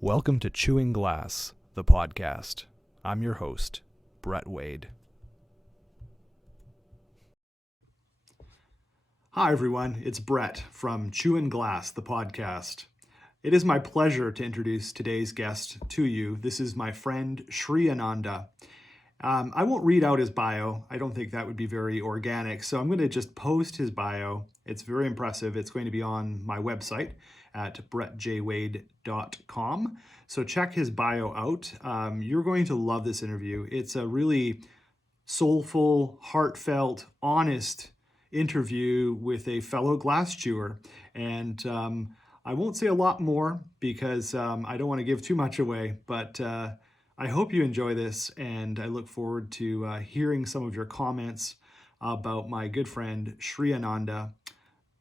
Welcome to Chewing Glass, the podcast. I'm your host, Brett Wade. Hi, everyone. It's Brett from Chewing Glass, the podcast. It is my pleasure to introduce today's guest to you. This is my friend, Shri Ananda. I won't read out his bio. I don't think that would be very organic. So I'm going to just post his bio. It's very impressive. It's going to be on my website at brettjwade.com. So check his bio out. You're going to love this interview. It's a really soulful, heartfelt, honest interview with a fellow glass chewer. And I won't say a lot more because I don't want to give too much away, but I hope you enjoy this, and I look forward to hearing some of your comments about my good friend, Shri Ananda.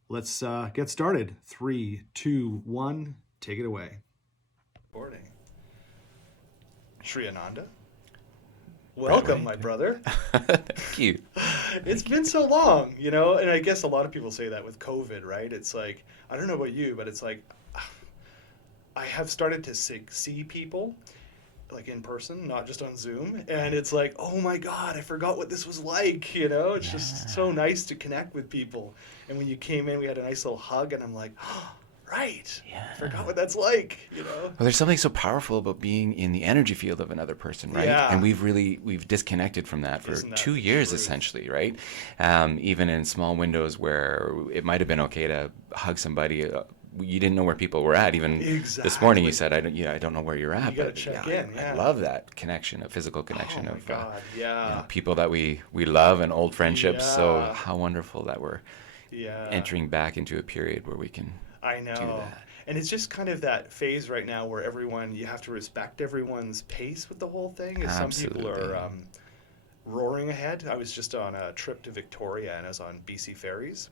Let's get started. 3, 2, 1, take it away. Morning. Shri Ananda. Welcome, my brother. Thank you. It's been so long, and I guess a lot of people say that with COVID, right? It's like, I don't know about you, but it's like, I have started to see people like in person, not just on Zoom. And it's like, oh my God, I forgot what this was like, It's just so nice to connect with people. And when you came in, we had a nice little hug, and I'm like, oh, right. Yeah. I forgot what that's like, Well, there's something so powerful about being in the energy field of another person, right? Yeah. And we've disconnected from that for 2 years, essentially, right? Even in small windows where it might have been okay to hug somebody, you didn't know where people were at. Even this morning, you said, "I don't know where you're at." You gotta check in. Yeah. I love that connection, a physical connection of God. People that we love and old friendships. Yeah. So how wonderful that we're entering back into a period where we can. I know. Do that. And it's just kind of that phase right now where you have to respect everyone's pace with the whole thing. As some people are roaring ahead. I was just on a trip to Victoria, and I was on BC ferries.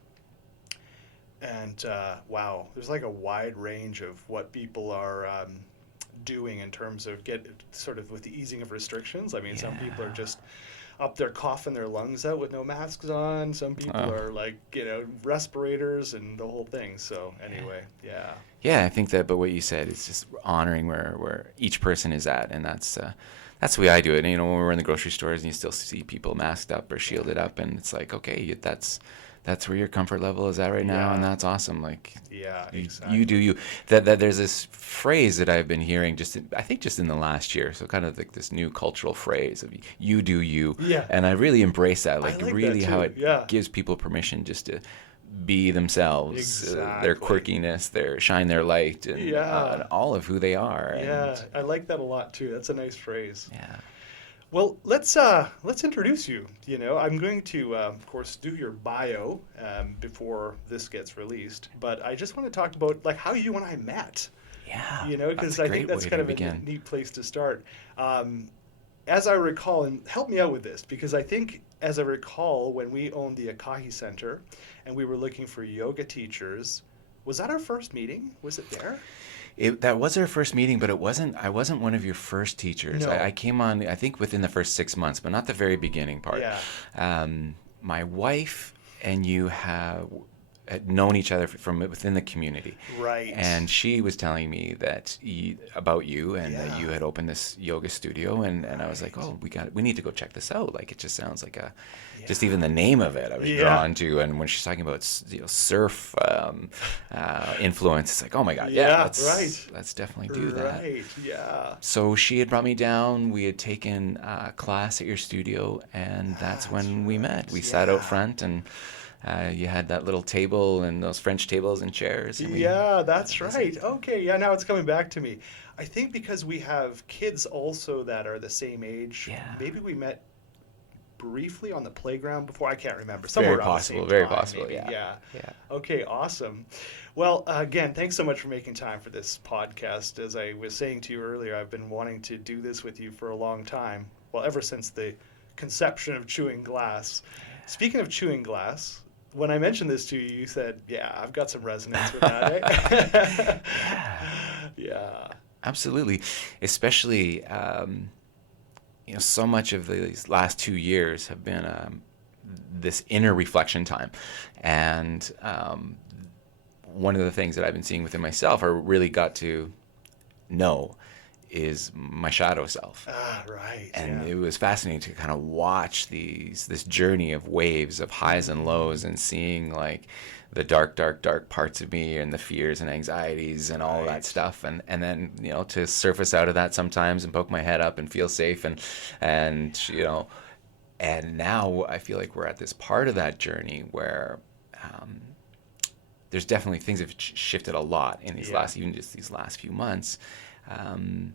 And wow, there's like a wide range of what people are doing in terms of with the easing of restrictions. I mean, some people are just up there coughing their lungs out with no masks on. Some people are like, respirators and the whole thing. So anyway, yeah. Yeah, I think that, but what you said is just honoring where each person is at, and that's the way I do it. And, when we're in the grocery stores and you still see people masked up or shielded up, and it's like, okay, that's where your comfort level is at right now, and that's awesome. Like, exactly. You do you. That there's this phrase that I've been hearing just in the last year. So kind of like this new cultural phrase of you do you. Yeah. And I really embrace that. Like really how it gives people permission just to be themselves, exactly. Their quirkiness, shine their light, and all of who they are. Yeah, I like that a lot too. That's a nice phrase. Yeah. Well, let's introduce you. I'm going to, of course, do your bio before this gets released. But I just want to talk about like how you and I met. Yeah. Because I think that's kind of a neat place to start. As I recall, and help me out with this, because I think, as I recall, when we owned the Akahi Center and we were looking for yoga teachers, was that our first meeting? Was it there? That was our first meeting, but I wasn't one of your first teachers. No. I came on, I think, within the first 6 months, but not the very beginning part. Yeah. My wife and you had known each other from within the community. Right. And she was telling me about you, and that you had opened this yoga studio, and I was like, oh, we need to go check this out. Like, it just sounds like just even the name of it I was drawn to. And when she's talking about surf influence, it's like, oh my God, let's definitely do that. Right, yeah. So she had brought me down. We had taken a class at your studio, and that's when we met. We sat out front, and you had that little table and those French tables and chairs. And that's right. Okay, now it's coming back to me. I think because we have kids also that are the same age. Yeah. Maybe we met briefly on the playground before. I can't remember. Very possible. Maybe. Yeah. Okay, awesome. Well, again, thanks so much for making time for this podcast. As I was saying to you earlier, I've been wanting to do this with you for a long time. Well, ever since the conception of chewing glass. Speaking of chewing glass, when I mentioned this to you, you said, I've got some resonance with that. Yeah. Absolutely. Especially, so much of these last 2 years have been this inner reflection time. And one of the things that I've been seeing within myself, or really got to know, is my shadow self. Right. And it was fascinating to kind of watch this journey of waves of highs and lows, and seeing like the dark parts of me, and the fears and anxieties and all of that stuff, and then to surface out of that sometimes and poke my head up and feel safe, and and now I feel like we're at this part of that journey where there's definitely things have shifted a lot in these these last few months. And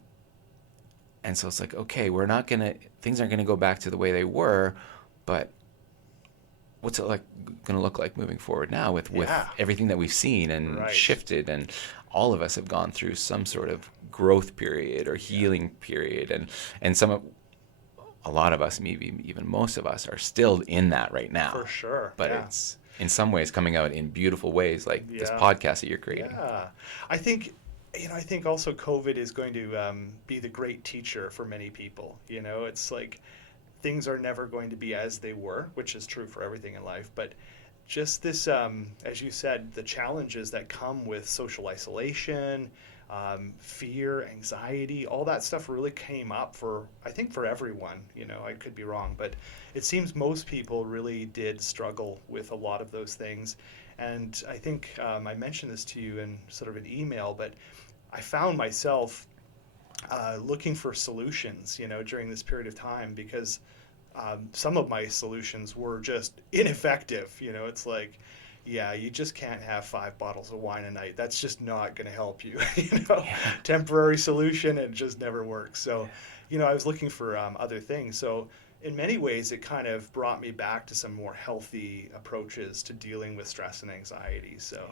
so it's like, okay, things aren't gonna go back to the way they were, but what's it gonna look like moving forward now with everything that we've seen and shifted, and all of us have gone through some sort of growth period or healing period, and a lot of us, maybe even most of us, are still in that right now. For sure. But it's in some ways coming out in beautiful ways, like this podcast that you're creating. Yeah. I think also COVID is going to be the great teacher for many people. It's like things are never going to be as they were, which is true for everything in life. But just this, as you said, the challenges that come with social isolation, fear, anxiety, all that stuff really came up I think for everyone. I could be wrong, but it seems most people really did struggle with a lot of those things. And I think I mentioned this to you in sort of an email, but I found myself looking for solutions, during this period of time, because some of my solutions were just ineffective. It's like, you just can't have 5 bottles of wine a night. That's just not going to help you. Temporary solution, it just never works. So, I was looking for other things. So in many ways, it kind of brought me back to some more healthy approaches to dealing with stress and anxiety. So,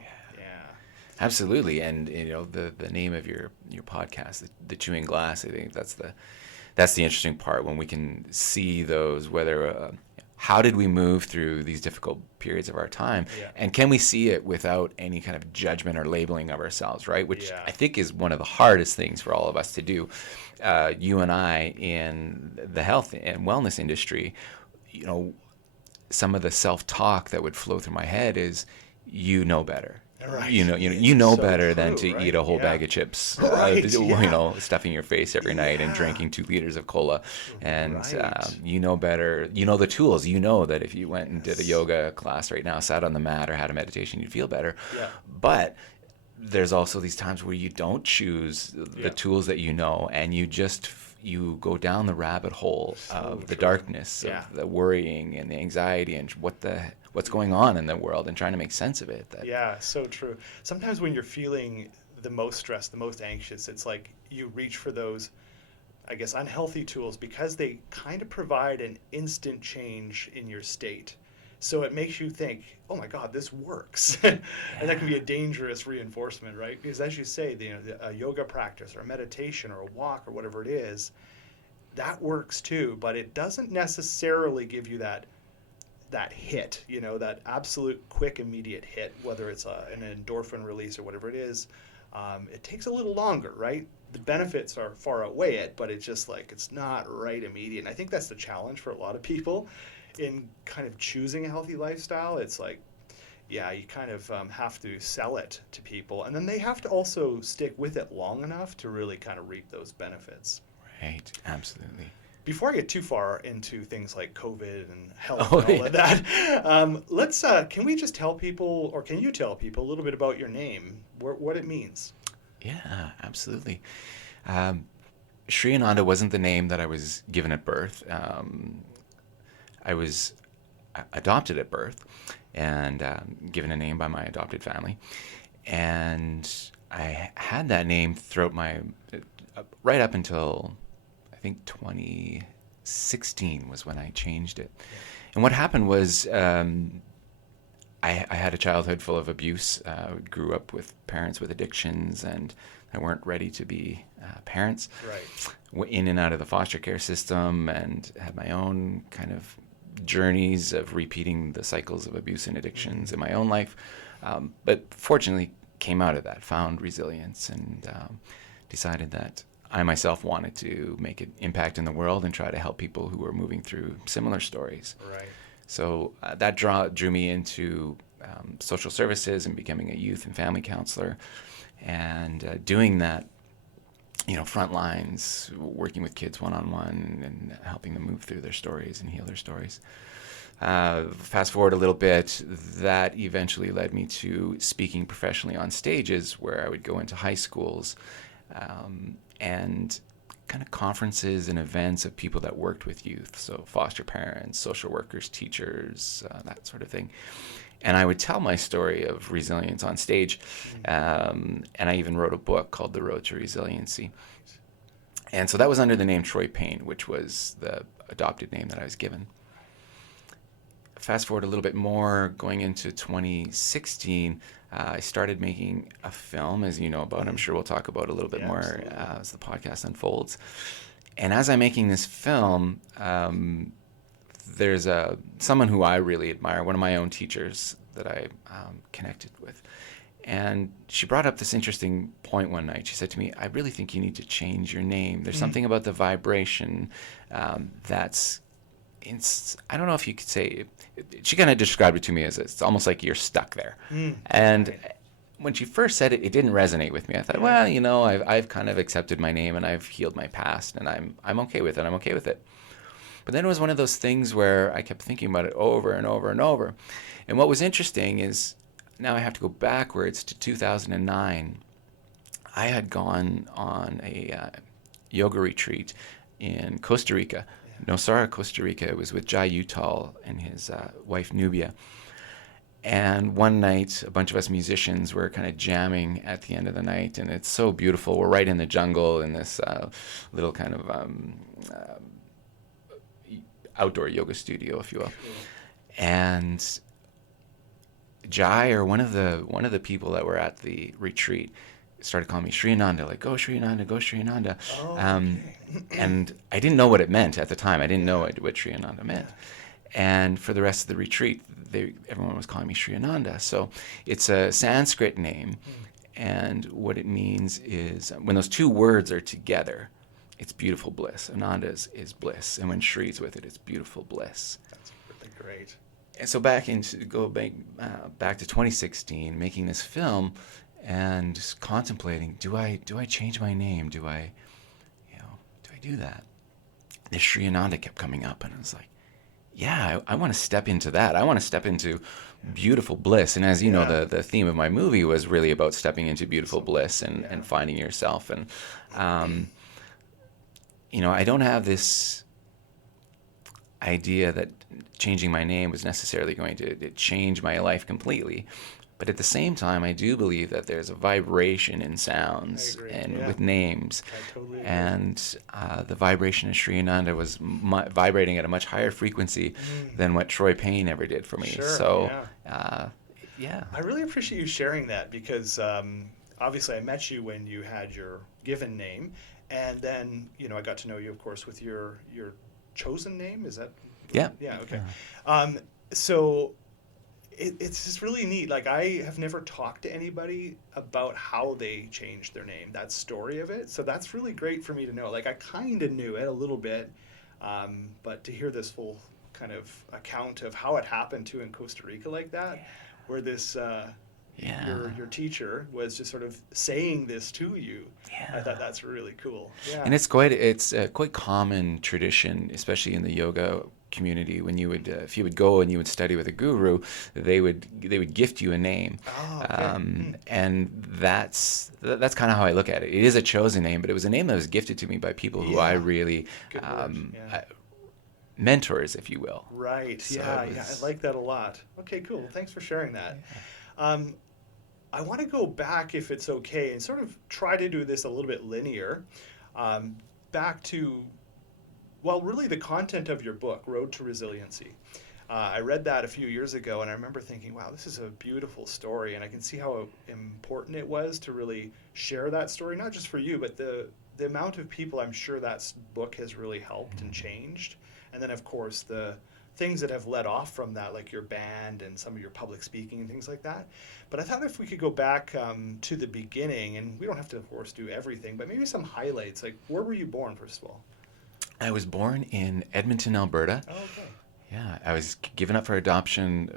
Absolutely. And the name of your podcast, the Chewing Glass, I think that's the interesting part, when we can see those, whether how did we move through these difficult periods of our time, and can we see it without any kind of judgment or labeling of ourselves, right? Which I think is one of the hardest things for all of us to do. You and I, in the health and wellness industry, some of the self-talk that would flow through my head is, better. Right. You know so better true, than to right? eat a whole bag of chips, stuffing your face every night and drinking 2 liters of cola, and better. The tools. That if you went and did a yoga class right now, sat on the mat, or had a meditation, you'd feel better. But there's also these times where you don't choose the tools that and you go down the rabbit hole of the darkness, of the worrying and the anxiety, and what's going on in the world, and trying to make sense of it. So true. Sometimes when you're feeling the most stressed, the most anxious, it's like you reach for those, I guess, unhealthy tools, because they kind of provide an instant change in your state. So it makes you think, oh my God, this works. And that can be a dangerous reinforcement, right? Because as you say, a yoga practice or a meditation or a walk or whatever it is, that works too, but it doesn't necessarily give you that hit, that absolute quick, immediate hit, whether it's an endorphin release or whatever it is. It takes a little longer, right? The benefits are far outweigh it, but it's just like, it's not right immediate. And I think that's the challenge for a lot of people in kind of choosing a healthy lifestyle. It's like, you kind of have to sell it to people, and then they have to also stick with it long enough to really kind of reap those benefits. Right, absolutely. Before I get too far into things like COVID and health and all of that, can we just tell people, or can you tell people a little bit about your name, what it means? Yeah, absolutely. Shri Ananda wasn't the name that I was given at birth. I was adopted at birth and given a name by my adopted family. And I had that name throughout right up until, I think, 2016 was when I changed it. And what happened was I had a childhood full of abuse. Grew up with parents with addictions, and I weren't ready to be parents. Right. In and out of the foster care system, and had my own kind of journeys of repeating the cycles of abuse and addictions in my own life. But fortunately came out of that, found resilience, and decided that I myself wanted to make an impact in the world and try to help people who were moving through similar stories. Right. So that drew me into social services and becoming a youth and family counselor, and doing that, front lines, working with kids one-on-one and helping them move through their stories and heal their stories. Fast forward a little bit, that eventually led me to speaking professionally on stages where I would go into high schools and kind of conferences and events of people that worked with youth, so foster parents, social workers, teachers, that sort of thing. And I would tell my story of resilience on stage, and I even wrote a book called The Road to Resiliency. And so that was under the name Troy Payne, which was the adopted name that I was given. Fast forward a little bit more, going into 2016, I started making a film, as you know about. I'm sure we'll talk about a little bit more as the podcast unfolds. And as I'm making this film, there's someone who I really admire, one of my own teachers that I connected with. And she brought up this interesting point one night. She said to me, I really think you need to change your name. There's something about the vibration that's, I don't know if you could say, she kind of described it to me as it's almost like you're stuck there. And when she first said it, it didn't resonate with me. I thought, well, I've kind of accepted my name and I've healed my past and I'm okay with it. I'm okay with it. But then it was one of those things where I kept thinking about it over and over and over. And what was interesting is, now I have to go backwards to 2009. I had gone on a yoga retreat in Costa Rica, Nosara, Costa Rica. It was with Jai Uttal and his wife Nubia. And one night, a bunch of us musicians were kind of jamming at the end of the night, and it's so beautiful. We're right in the jungle in this little kind of outdoor yoga studio, if you will. And Jai, or one of the people that were at the retreat, started calling me Shri Ananda, like, go Shri Ananda, go Shri Ananda. And I didn't know what it meant at the time. I didn't know what Shri Ananda meant. And for the rest of the retreat, everyone was calling me Shri Ananda. So it's a Sanskrit name, and what it means is when those two words are together, it's beautiful bliss. Ananda is bliss, and when Shri's with it, it's beautiful bliss. That's really great. And so back to 2016, making this film, and just contemplating, do I change my name? Do I do that? This Shri Ananda kept coming up, and I was like, yeah, I want to step into that. I want to step into beautiful bliss. And as you know, the theme of my movie was really about stepping into beautiful bliss and finding yourself. And, I don't have this idea that changing my name was necessarily going to change my life completely. But at the same time, I do believe that there's a vibration in sounds and with names. I totally agree. And the vibration of Shri Ananda was vibrating at a much higher frequency than what Troy Payne ever did for me. Sure, so, I really appreciate you sharing that because obviously I met you when you had your given name. And then, I got to know you, of course, with your chosen name. Is that? Yeah. Yeah, okay. So it's just really neat. Like, I have never talked to anybody about how they changed their name, that story of it. So that's really great for me to know. Like, I kind of knew it a little bit, but to hear this full kind of account of how it happened too in Costa Rica like that, where this your teacher was just sort of saying this to you. I thought that's really cool. Yeah. And it's a quite common tradition, especially in the yoga community, when you would if you would go and you would study with a guru, they would gift you a name. And that's kind of how I look at it. It is a chosen name, but it was a name that was gifted to me by people who I really mentors, if you will. Right. So I like that a lot. Okay, cool. Thanks for sharing that. I want to go back, if it's okay, and sort of try to do this a little bit linear, back to, really the content of your book, Road to Resiliency. I read that a few years ago, and I remember thinking, wow, this is a beautiful story, and I can see how important it was to really share that story, not just for you, but the amount of people I'm sure that book has really helped and changed. And then, of course, the things that have led off from that, like your band and some of your public speaking and things like that. But I thought if we could go back to the beginning, and we don't have to, of course, do everything, but maybe some highlights. Like, where were you born, first of all? I was born in Edmonton, Alberta. Oh, okay. Yeah, I was given up for adoption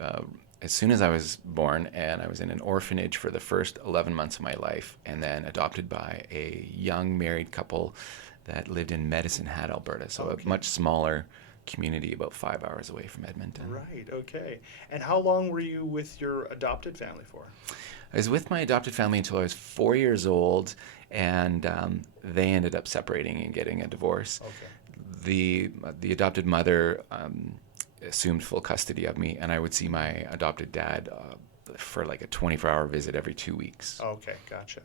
as soon as I was born, and I was in an orphanage for the first 11 months of my life, and then adopted by a young married couple that lived in Medicine Hat, Alberta, so a much smaller community about 5 hours away from Edmonton. Right, okay. And how long were you with your adopted family for? I was with my adopted family until I was 4 years old, and they ended up separating and getting a divorce. Okay. The adopted mother assumed full custody of me, and I would see my adopted dad for like a 24-hour visit every 2 weeks. Okay, gotcha.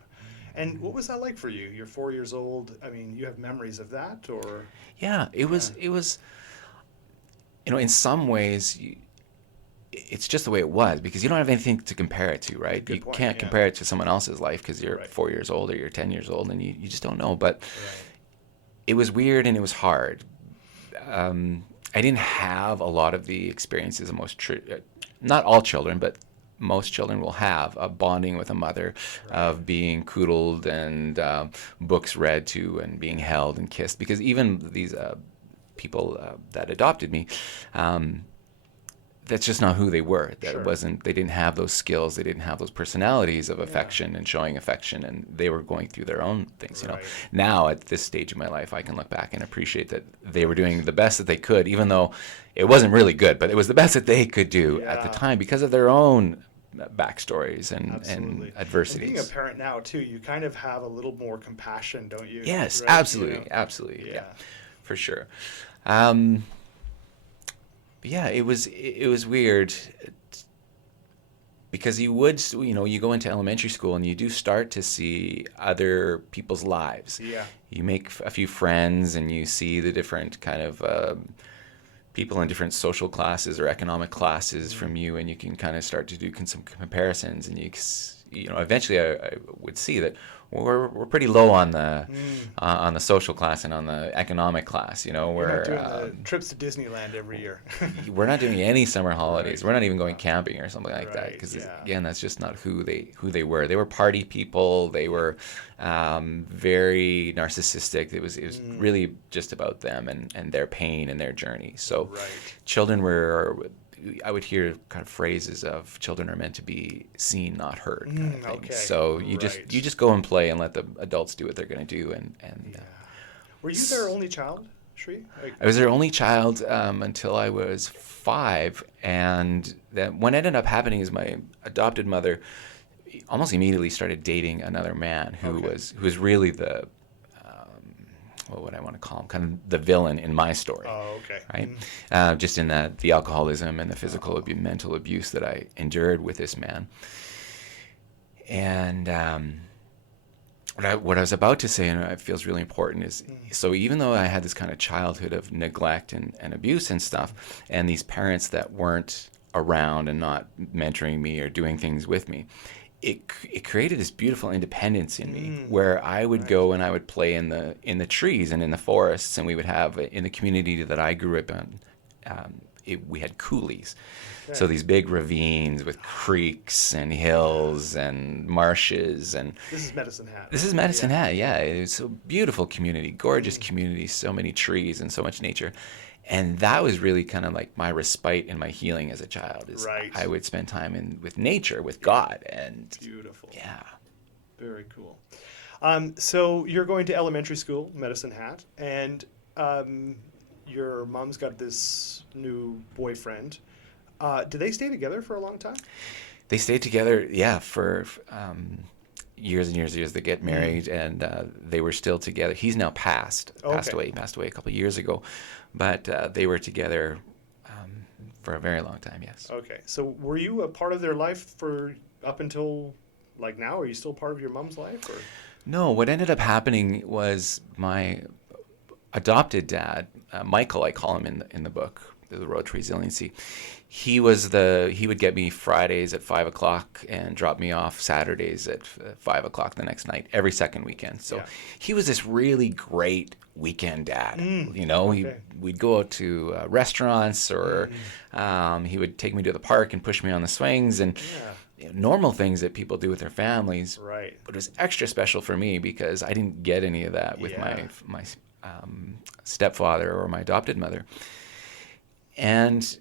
And what was that like for you? You're 4 years old. I mean, you have memories of that, or? Yeah, it was, in some ways, it's just the way it was, because you don't have anything to compare it to, right? Good you point, can't compare it to someone else's life because you're Right. 4 years old or you're 10 years old, and you just don't know. But Right. it was weird and it was hard. I didn't have a lot of the experiences of not all children, but most children will have a bonding with a mother, of being cuddled and books read to and being held and kissed. Because even these people that adopted me, that's just not who they were. That Sure. it wasn't. They didn't have those skills. They didn't have those personalities of affection and showing affection, and they were going through their own things. Right. Now at this stage of my life, I can look back and appreciate that they were doing the best that they could, even though it wasn't really good, but it was the best that they could do at the Yeah. time because of their own backstories and Absolutely. And adversities. being a parent now, too, you kind of have a little more compassion, don't you? Yes, Right? absolutely, absolutely, yeah, for sure. But yeah, it was weird because you go into elementary school and you do start to see other people's lives. Yeah. You make a few friends and you see the different kind of people in different social classes or economic classes from you, and you can kind of start to do some comparisons, and eventually I would see that we're pretty low on the social class and on the economic class. We're not doing the trips to Disneyland every year. We're not doing any summer holidays. Right. We're not even going camping or something like that, Right, because yeah. again, that's just not who they were. They were party people. They were very narcissistic. It was really just about them and their pain and their journey. So Right. children I would hear kind of phrases of children are meant to be seen, not heard, kind of thing. Okay. So you Right. just go and play and let the adults do what they're going to do. And Were you their only child, Shri? I was their only child until I was 5, and then what ended up happening is my adopted mother almost immediately started dating another man who was really the what would I want to call him? Kind of the villain in my story. Oh, okay. Right? Just in the alcoholism and the physical mental abuse that I endured with this man. And what I was about to say, and it feels really important, is so even though I had this kind of childhood of neglect and abuse and stuff, and these parents that weren't around and not mentoring me or doing things with me, it created this beautiful independence in me, where I would go and I would play in the trees and in the forests, and we would have in the community that I grew up in. We had coulees, so these big ravines with creeks and hills and marshes, and This is Medicine Hat. this is Medicine Hat. Yeah, it's a beautiful community, gorgeous community, so many trees and so much nature. And that was really kind of like my respite and my healing as a child. Right. I would spend time with nature, with God, and Beautiful. yeah. Very cool. So you're going to elementary school, Medicine Hat, and your mom's got this new boyfriend. Do they stay together for a long time? They stayed together, yeah, for years and years and years. They get married, and they were still together. He's now passed away. He passed away a couple of years ago, but they were together for a very long time. Yes. Okay. So were you a part of their life for up until like now? Are you still part of your mom's life? Or? No. What ended up happening was my adopted dad, Michael, I call him in the book, The Road to Resiliency. He would get me Fridays at 5 o'clock and drop me off Saturdays at 5 o'clock the next night, every second weekend. So he was this really great weekend dad. We'd go out to restaurants, or he would take me to the park and push me on the swings, and normal things that people do with their families. Right. But it was extra special for me because I didn't get any of that with my stepfather or my adopted mother. And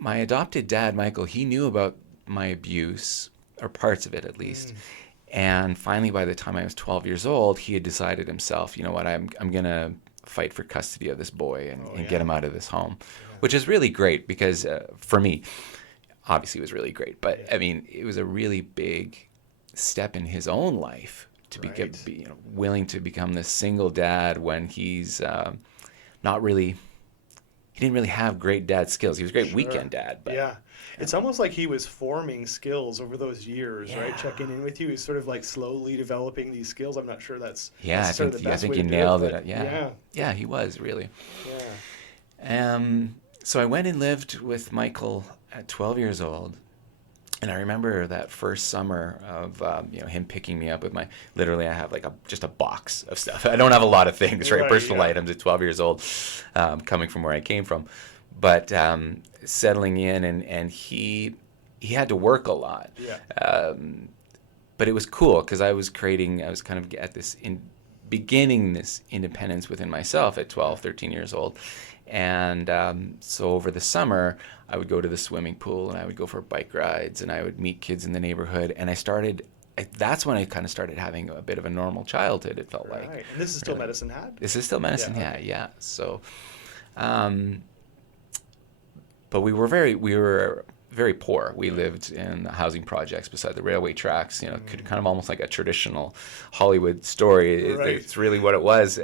my adopted dad, Michael, he knew about my abuse, or parts of it at least. And finally, by the time I was 12 years old, he had decided himself, you know what, I'm going to fight for custody of this boy and get him out of this home, which is really great because for me, obviously it was really great. But I mean, it was a really big step in his own life to be willing to become this single dad when he's not really, he didn't really have great dad skills. He was a great weekend dad. But, it's almost like he was forming skills over those years, right? Checking in with you. He's sort of like slowly developing these skills. I'm not sure that's I think you nailed it. Yeah, he was really. So I went and lived with Michael at 12 years old. And I remember that first summer of him picking me up with literally I have like just a box of stuff. I don't have a lot of things, right? Personal items at 12 years old, coming from where I came from. But settling in, and he had to work a lot. But it was cool because I was kind of at beginning this independence within myself at 12, 13 years old. And so over the summer, I would go to the swimming pool and I would go for bike rides and I would meet kids in the neighborhood. And that's when I kind of started having a bit of a normal childhood, it felt like. And this is still Medicine Hat? This is still Medicine Hat, yeah. So, but we were very poor. We lived in housing projects beside the railway tracks, kind of almost like a traditional Hollywood story. It's really what it was.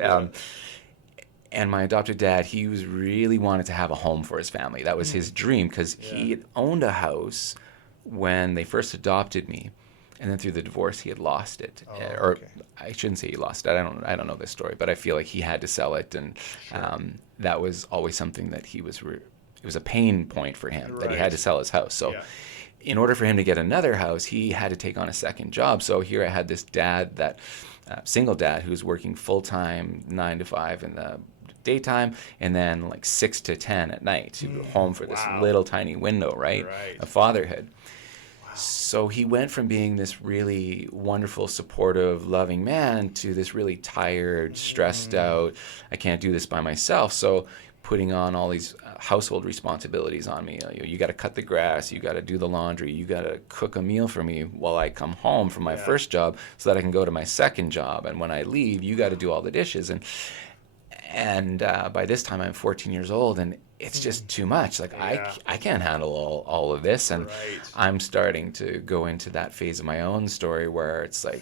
And my adopted dad, he really wanted to have a home for his family. That was his dream because he had owned a house when they first adopted me, and then through the divorce he had lost it. I shouldn't say he lost it. I don't know this story, but I feel like he had to sell it, and that was always something that it was a pain point for him that he had to sell his house. So in order for him to get another house, he had to take on a second job. So here I had this dad, single dad, who's working full-time 9 to 5 in the daytime and then like 6 to 10 at night to go home for this little tiny window, right? Of fatherhood. So he went from being this really wonderful, supportive, loving man to this really tired, stressed out, I can't do this by myself. So putting on all these household responsibilities on me. You got to cut the grass, you got to do the laundry, you got to cook a meal for me while I come home from my first job so that I can go to my second job. And when I leave, you got to do all the dishes. And by this time I'm 14 years old and it's just too much. Like I can't handle all of this. And I'm starting to go into that phase of my own story where it's like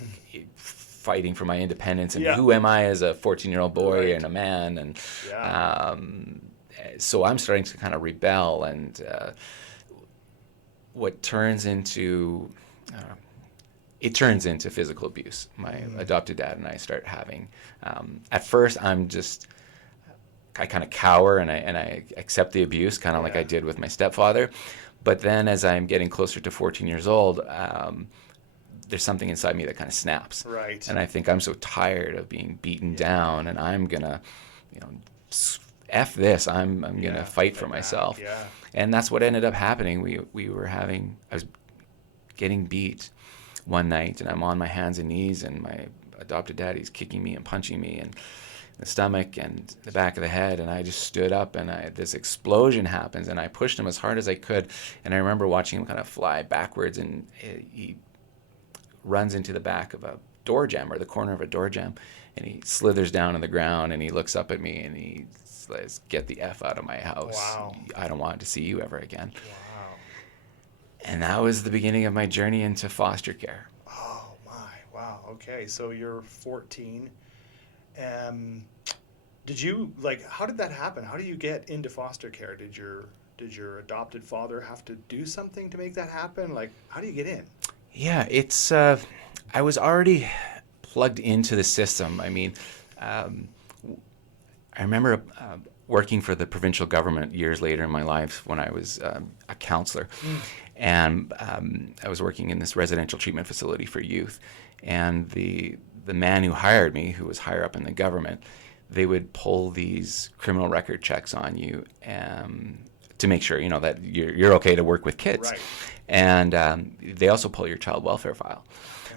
fighting for my independence and who am I as a 14-year-old boy and a man. And so I'm starting to kind of rebel, and what turns into physical abuse. My adopted dad and I start having. At first, I kind of cower and I accept the abuse, kind of like I did with my stepfather. But then, as I'm getting closer to 14 years old, there's something inside me that kind of snaps. And I think I'm so tired of being beaten down, and I'm gonna, F this. I'm gonna fight for myself. And that's what ended up happening. I was getting beat one night, and I'm on my hands and knees, and my adopted daddy's kicking me and punching me in the stomach and the back of the head, and I just stood up, and this explosion happens, and I pushed him as hard as I could, and I remember watching him kind of fly backwards, and he runs into the back of a door jamb, or the corner of a door jamb, and he slithers down on the ground, and he looks up at me, and he says, "Get the F out of my house. I don't want to see you ever again." And that was the beginning of my journey into foster care. Oh my, wow. Okay, so you're 14. Did you, how did that happen? How do you get into foster care? Did your adopted father have to do something to make that happen? How do you get in? Yeah, it's, I was already plugged into the system. I mean, I remember working for the provincial government years later in my life when I was a counselor. And I was working in this residential treatment facility for youth. And the man who hired me, who was higher up in the government, they would pull these criminal record checks on you to make sure, that you're okay to work with kids. And they also pull your child welfare file,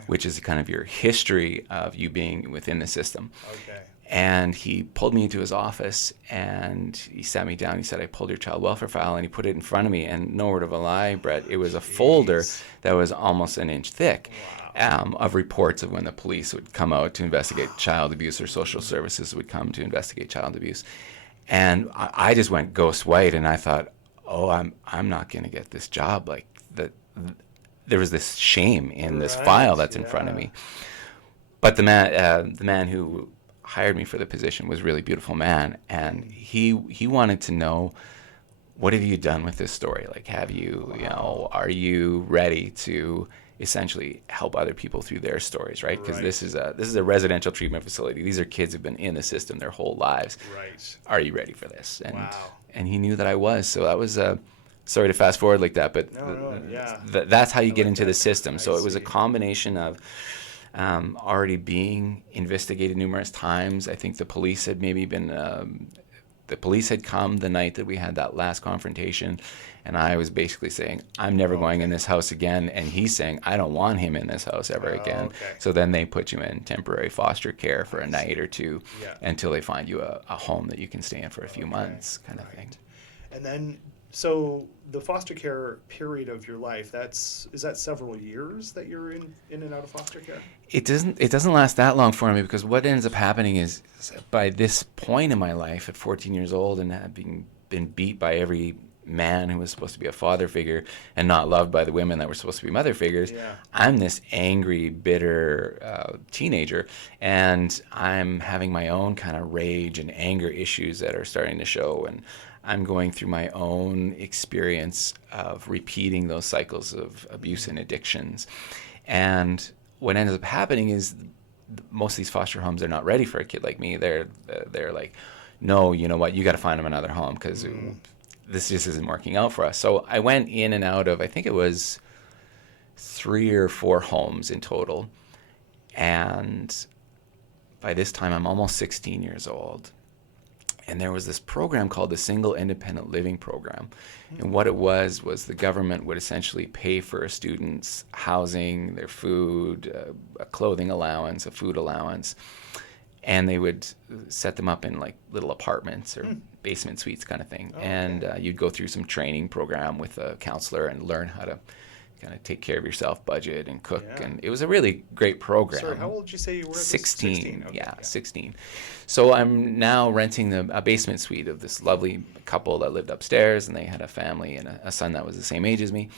which is kind of your history of you being within the system. And he pulled me into his office and he sat me down. He said, I pulled your child welfare file, and he put it in front of me. And no word of a lie, Brett, it was a folder that was almost an inch thick. Of reports of when the police would come out to investigate child abuse, or social services would come to investigate child abuse. And I just went ghost white, and I thought, oh, I'm not going to get this job. Like, there was this shame in this file that's in front of me. But the man who hired me for the position was a really beautiful man, and he wanted to know, what have you done with this story? Like, have you, are you ready to essentially help other people through their stories, right? Because this is a residential treatment facility. These are kids who've been in the system their whole lives. Right. Are you ready for this? And he knew that I was. So that was sorry to fast forward like that, but that's how you get into the system. So it was a combination of already being investigated numerous times. I think the police had maybe been the police had come the night that we had that last confrontation, and I was basically saying, I'm never going in this house again, and he's saying, I don't want him in this house ever again. So then they put you in temporary foster care for a night or two until they find you a home that you can stay in for a few months, kind of thing. And then, so the foster care period of your life, is that several years that you're in and out of foster care? It doesn't last that long for me, because what ends up happening is, by this point in my life, at 14 years old, and having been beat by every man who was supposed to be a father figure and not loved by the women that were supposed to be mother figures, I'm this angry, bitter teenager, and I'm having my own kind of rage and anger issues that are starting to show, and I'm going through my own experience of repeating those cycles of abuse and addictions. And what ends up happening is most of these foster homes are not ready for a kid like me. They're like, no, you know what, you got to find them another home, because this just isn't working out for us. So I went in and out of, I think it was 3 or 4 homes in total. And by this time, I'm almost 16 years old. And there was this program called the Single Independent Living Program. And what it was the government would essentially pay for a student's housing, their food, a clothing allowance, a food allowance. And they would set them up in like little apartments or basement suites kind of thing. And you'd go through some training program with a counselor and learn how to kind of take care of yourself, budget, and cook. And it was a really great program. Sorry, how old did you say you were? 16. Okay, 16. So I'm now renting a basement suite of this lovely couple that lived upstairs, and they had a family and a son that was the same age as me.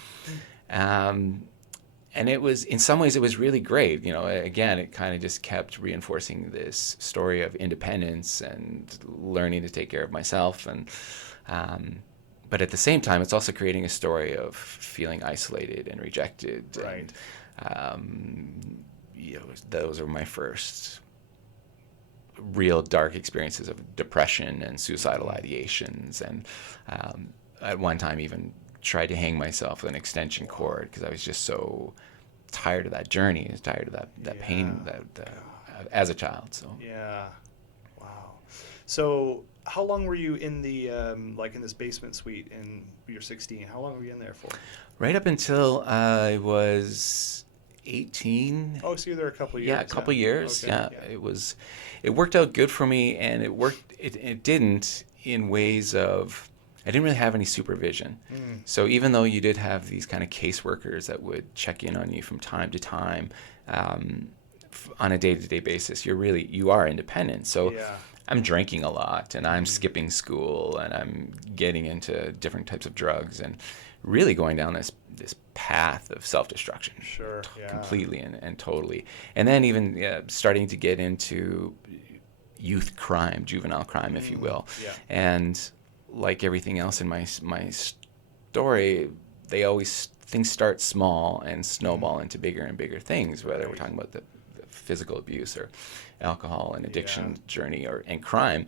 And it was, in some ways, it was really great. Again, it kind of just kept reinforcing this story of independence and learning to take care of myself. But at the same time, it's also creating a story of feeling isolated and rejected. Right. And, those were my first real dark experiences of depression and suicidal ideations. And at one time, even tried to hang myself with an extension cord, because I was just so tired of that journey, tired of that pain as a child. So wow. So how long were you in the in this basement suite? And you're 16. How long were you in there for? Right up until I was 18. Oh, so you were there a couple of years. Yeah, a couple of years. Okay. It worked out good for me, and it didn't in ways of, I didn't really have any supervision. So even though you did have these kind of caseworkers that would check in on you from time to time, on a day-to-day basis, you are independent. So I'm drinking a lot, and I'm skipping school, and I'm getting into different types of drugs, and really going down this path of self-destruction. Sure. Completely and totally. And then even starting to get into youth crime, juvenile crime, if you will. And like everything else in my story, things start small and snowball into bigger and bigger things, whether we're talking about the physical abuse or alcohol and addiction journey and crime,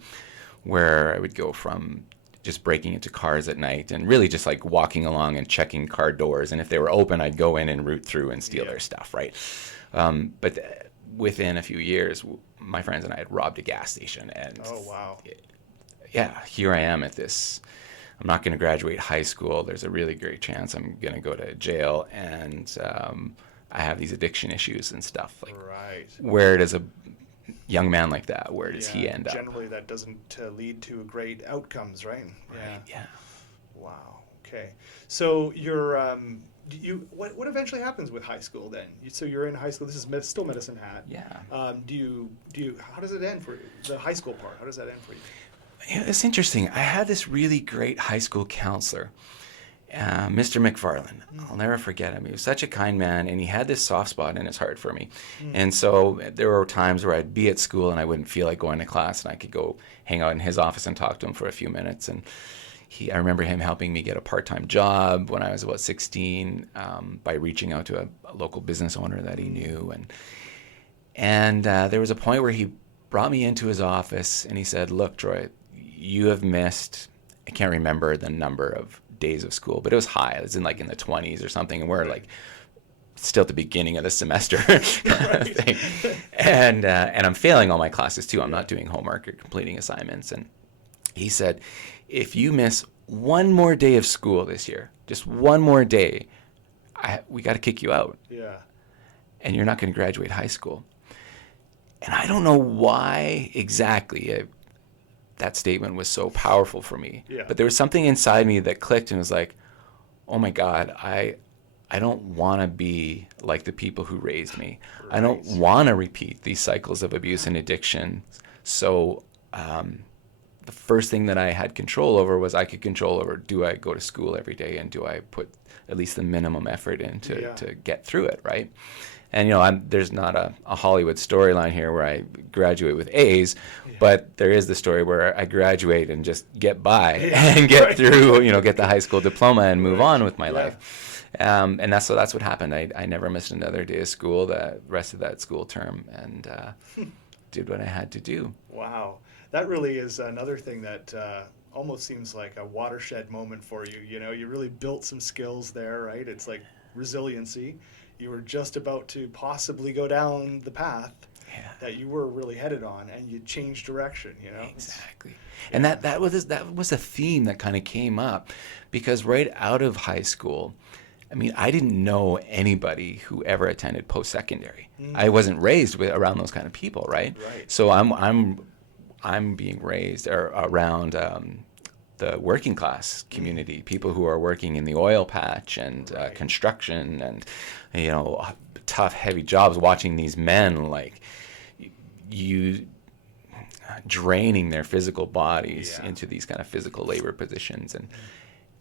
where I would go from just breaking into cars at night and really just like walking along and checking car doors, and if they were open, I'd go in and root through and steal their stuff, right? But within a few years, my friends and I had robbed a gas station, and here I am at this. I'm not going to graduate high school. There's a really great chance I'm going to go to jail, and I have these addiction issues and stuff. Where does young man like that, where does he end up? Generally, that doesn't lead to great outcomes, right? Right. Yeah. Wow. Okay. So what eventually happens with high school then? So you're in high school. This is still Medicine Hat. Yeah. How does it end for you? The high school part. How does that end for you? Yeah, it's interesting. I had this really great high school counselor, Mr. McFarland. I'll never forget him. He was such a kind man, and he had this soft spot in his heart for me. And so there were times where I'd be at school and I wouldn't feel like going to class, and I could go hang out in his office and talk to him for a few minutes. And I remember him helping me get a part-time job when I was about 16 by reaching out to a local business owner that he knew. And there was a point where he brought me into his office and he said, "Look, Troy, you have missed," I can't remember the number of days of school, but it was high. It was in the 20s or something, and we're still at the beginning of the semester kind of thing. And I'm failing all my classes too. I'm not doing homework or completing assignments. And he said, "If you miss one more day of school this year, just one more day, we got to kick you out. Yeah. And you're not going to graduate high school." And I don't know why exactly that statement was so powerful for me. Yeah. But there was something inside me that clicked and was like, oh my God, I don't want to be like the people who raised me. Right. I don't want to repeat these cycles of abuse and addiction. So the first thing that I had control over was I could control over, do I go to school every day and do I put at least the minimum effort in to get through it, right? And, there's not a Hollywood storyline here where I graduate with A's, but there is the story where I graduate and just get by and get through, get the high school diploma and move on with my life. And that's what happened. I never missed another day of school the rest of that school term and did what I had to do. Wow. That really is another thing that almost seems like a watershed moment for you. You really built some skills there, right? It's like resiliency. You were just about to possibly go down the path that you were really headed on, and you changed direction. Exactly. And that was a theme that kind of came up, because right out of high school, I didn't know anybody who ever attended post-secondary. I wasn't raised around those kind of people, right? So I'm being raised around the working class community, people who are working in the oil patch and construction and tough, heavy jobs, watching these men draining their physical bodies into these kind of physical labor positions.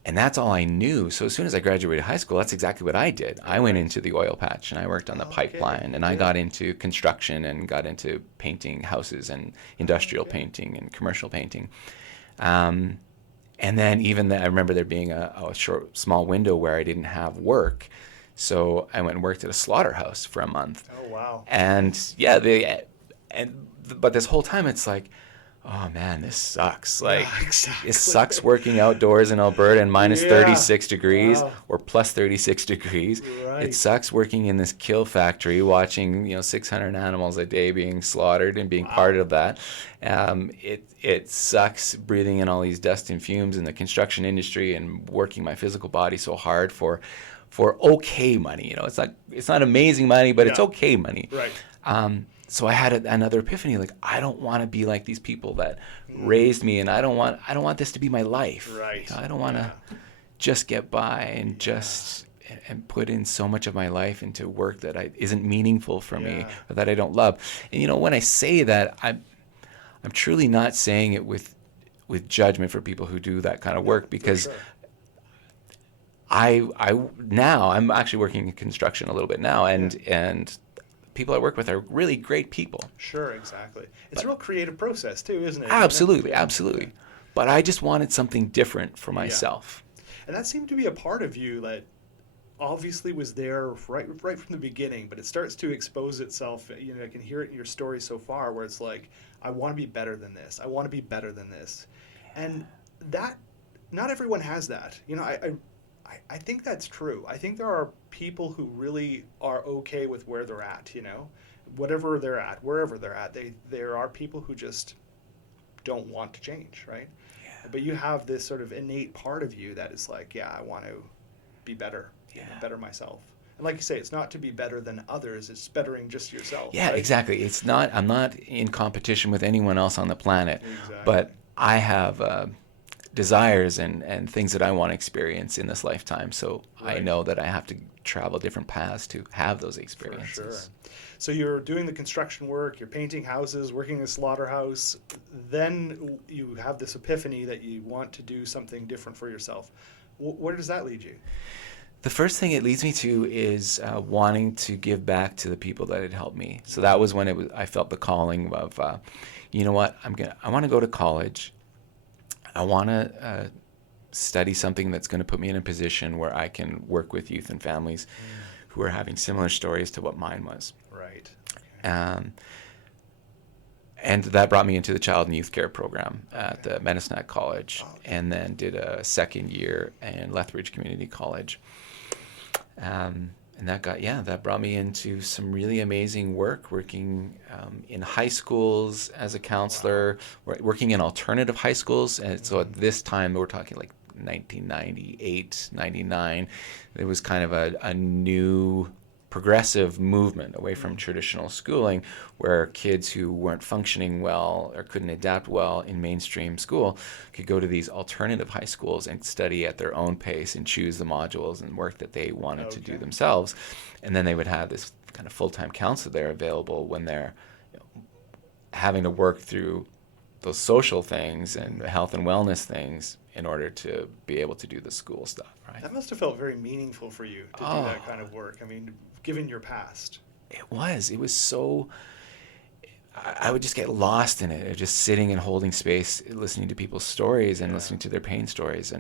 And that's all I knew. So as soon as I graduated high school, that's exactly what I did. I went into the oil patch and I worked on the pipeline, and I got into construction and got into painting houses and industrial painting and commercial painting. And then I remember there being a small window where I didn't have work. So I went and worked at a slaughterhouse for a month. Oh, wow. And but this whole time it's like, oh man, this sucks. It sucks working outdoors in Alberta in minus 36 degrees or plus 36 degrees. Right. It sucks working in this kill factory, watching 600 animals a day being slaughtered and being part of that. It sucks breathing in all these dust and fumes in the construction industry and working my physical body so hard for okay money. It's not amazing money, but it's okay money. Right. So I had another epiphany. I don't want to be like these people that raised me, and I don't want this to be my life. Right. I don't want to just get by and and put in so much of my life into work that isn't meaningful for me or that I don't love. And when I say that, I'm truly not saying it with judgment for people who do that kind of work, because I'm actually working in construction a little bit now, and people I work with are really great people. Sure, exactly. It's a real creative process too, isn't it? Absolutely. But I just wanted something different for myself. And that seemed to be a part of you that obviously was there right from the beginning, but it starts to expose itself. I can hear it in your story so far, where it's like, I want to be better than this. I want to be better than this. And that, not everyone has that. I think that's true. I think there are people who really are okay with where they're at, whatever they're at, wherever they're at. There are people who just don't want to change, right? Yeah. But you have this sort of innate part of you that is like, I want to be better, better myself. And like you say, it's not to be better than others, it's bettering just yourself. Yeah, right? exactly. I'm not in competition with anyone else on the planet, Exactly. but I have desires and things that I want to experience in this lifetime. So I Right. know that I have to travel different paths to have those For experiences. sure. So you're doing the construction work, you're painting houses, working in a slaughterhouse. Then you have this epiphany that you want to do something different for yourself. Where does that lead you? The first thing it leads me to is wanting to give back to the people that had helped me. So that was when I felt the calling of, you know what, I want to go to college. I want to study something that's going to put me in a position where I can work with youth and families who are having similar stories to what mine was. Right. And that brought me into the Child and Youth Care program at the Medicine College, and then did a second year in Lethbridge Community College. And that brought me into some really amazing work, working in high schools as a counselor, working in alternative high schools. And so at this time, we're talking like 1998, 99, there was kind of a new progressive movement away from traditional schooling, where kids who weren't functioning well or couldn't adapt well in mainstream school could go to these alternative high schools and study at their own pace and choose the modules and work that they wanted to do themselves. And then they would have this kind of full-time counselor there available when they're having to work through those social things and health and wellness things in order to be able to do the school stuff, right? That must have felt very meaningful for you to do that kind of work. I mean, given your past. It was so, I would just get lost in it, just sitting and holding space, listening to people's stories and listening to their pain stories.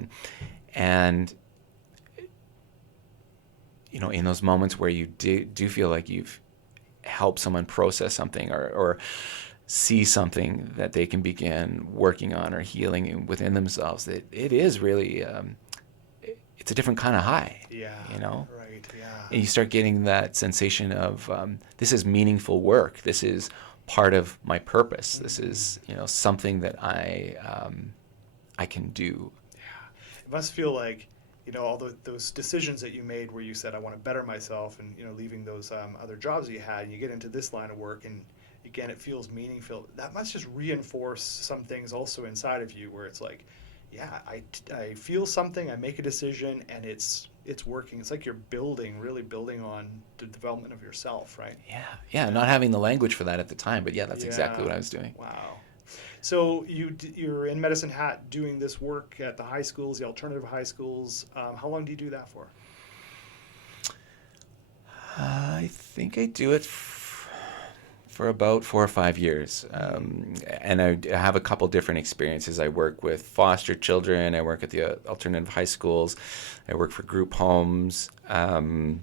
And in those moments where you do feel like you've helped someone process something or see something that they can begin working on or healing within themselves, that it is really, it's a different kind of high. Yeah. Right. Yeah. And you start getting that sensation of this is meaningful work. This is part of my purpose. This is something that I can do. Yeah. It must feel like all those decisions that you made, where you said, I want to better myself, and leaving those other jobs that you had, and you get into this line of work, and again, it feels meaningful. That must just reinforce some things also inside of you, where it's like, yeah, I feel something, I make a decision, and it's working. It's like you're really building on the development of yourself, right? Yeah. Not having the language for that at the time, but that's exactly what I was doing. Wow. So you're in Medicine Hat doing this work at the high schools, the alternative high schools. How long do you do that for? I think I do it for about 4 or 5 years. And I have a couple different experiences. I work with foster children. I work at the alternative high schools. I work for group homes. And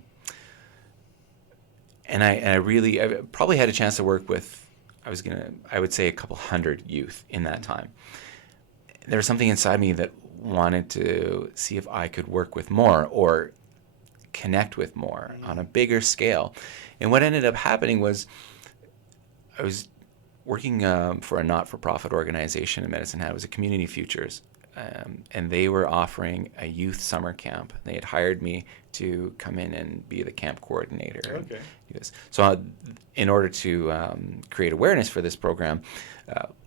I probably had a chance to work with, I would say a couple hundred youth in that time. There was something inside me that wanted to see if I could work with more or connect with more on a bigger scale. And what ended up happening was I was working for a not-for-profit organization in Medicine Hat. It was a Community Futures, and they were offering a youth summer camp. They had hired me to come in and be the camp coordinator. Okay. So in order to create awareness for this program,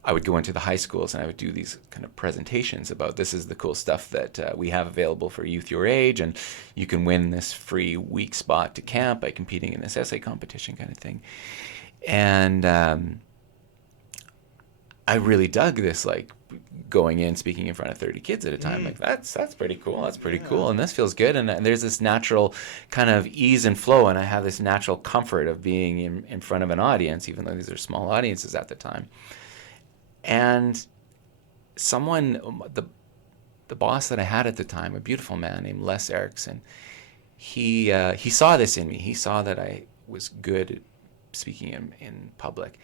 I would go into the high schools and I would do these kind of presentations about, this is the cool stuff that we have available for youth your age, and you can win this free week spot to camp by competing in this essay competition kind of thing. And I really dug this, like going in, speaking in front of 30 kids at a time. Like that's pretty cool. That's pretty cool. And this feels good. And there's this natural kind of ease and flow. And I have this natural comfort of being in front of an audience, even though these are small audiences at the time. And the boss that I had at the time, a beautiful man named Les Erickson, he saw this in me. He saw that I was good at speaking in public.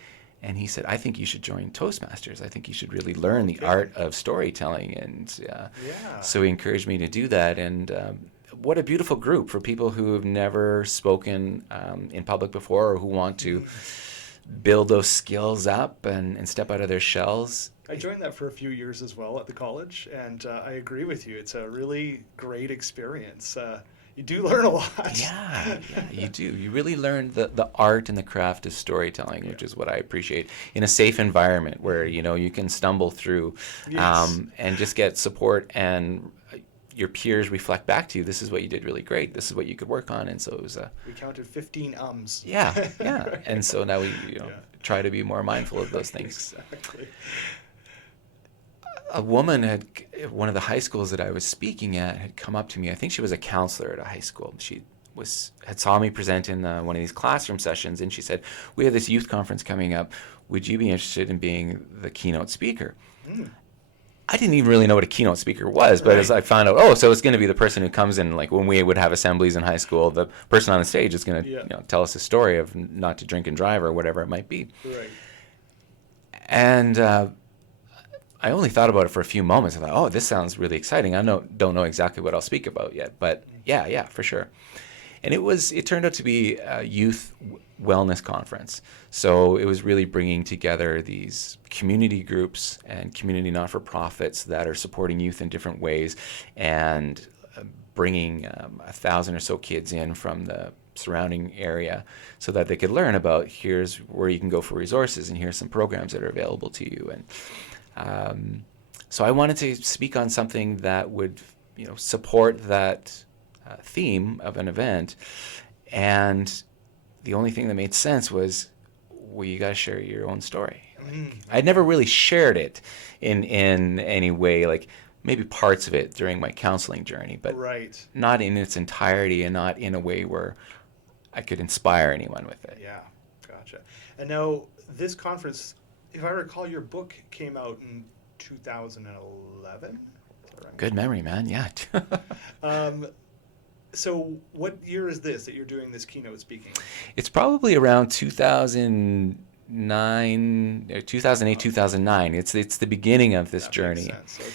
And he said, I think you should join Toastmasters. I think you should really learn the art of storytelling. And so he encouraged me to do that. And what a beautiful group for people who have never spoken in public before, or who want to build those skills up and step out of their shells. I joined that for a few years as well at the college, and I agree with you. It's a really great experience. you do learn a lot. Yeah, you do. You really learn the art and the craft of storytelling, which is what I appreciate, in a safe environment where, you can stumble through Yes. and just get support, and your peers reflect back to you, this is what you did really great, this is what you could work on. And so it was We counted 15 ums. yeah. Right. And so now we Yeah. try to be more mindful of those things. Exactly. A woman at one of the high schools that I was speaking at had come up to me. I think she was a counselor at a high school. She had saw me present in one of these classroom sessions, and she said, "We have this youth conference coming up. Would you be interested in being the keynote speaker?" I didn't even really know what a keynote speaker was, but as I found out, so it's going to be the person who comes in, like when we would have assemblies in high school, the person on the stage is going to tell us a story of not to drink and drive or whatever it might be. Right. And I only thought about it for a few moments. I thought, oh, this sounds really exciting. I don't know exactly what I'll speak about yet, but yeah, for sure. And it turned out to be a youth wellness conference. So it was really bringing together these community groups and community not-for-profits that are supporting youth in different ways, and bringing 1,000 or so kids in from the surrounding area so that they could learn about, here's where you can go for resources, and here's some programs that are available to you. And so I wanted to speak on something that would support that theme of an event. And the only thing that made sense was, well, you got to share your own story. I'd never really shared it in any way, like maybe parts of it during my counseling journey, but not in its entirety, and not in a way where I could inspire anyone with it. Yeah, gotcha. And now this conference, if I recall, your book came out in 2011? Right? Good memory, man. Yeah. So what year is this that you're doing this keynote speaking? It's probably around 2009, 2008, 2009. It's the beginning of this journey. Makes sense.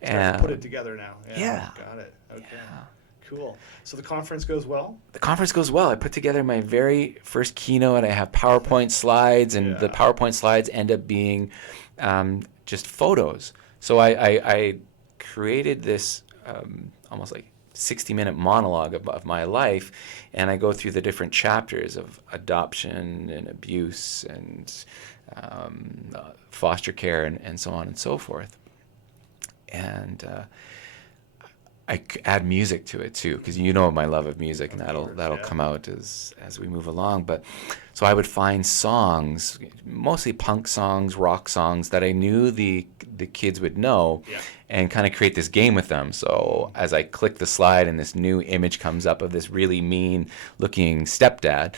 Okay. Start to put it together now. Yeah. Got it. Okay. Yeah. Cool. So the conference goes well? The conference goes well. I put together my very first keynote. I have PowerPoint slides, and the PowerPoint slides end up being just photos. So I created this almost like 60-minute monologue of my life, and I go through the different chapters of adoption and abuse and foster care and so on and so forth. And I add music to it too, because my love of music, and that'll come out as we move along. But so I would find songs, mostly punk songs, rock songs, that I knew the kids would know, and kind of create this game with them. So as I click the slide and this new image comes up of this really mean looking stepdad,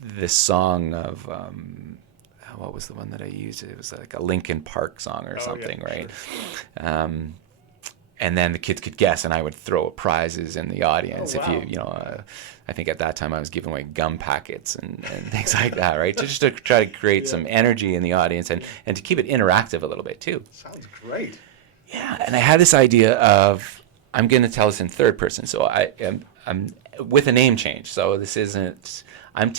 this song of what was the one that I used? It was like a Linkin Park song or something, right? Sure. And then the kids could guess, and I would throw prizes in the audience. If I think at that time I was giving away gum packets and things like that, right? Just to try to create some energy in the audience, and to keep it interactive a little bit too. Sounds great. Yeah, and I had this idea of, I'm going to tell this in third person, so I'm with a name change. So this isn't, I'm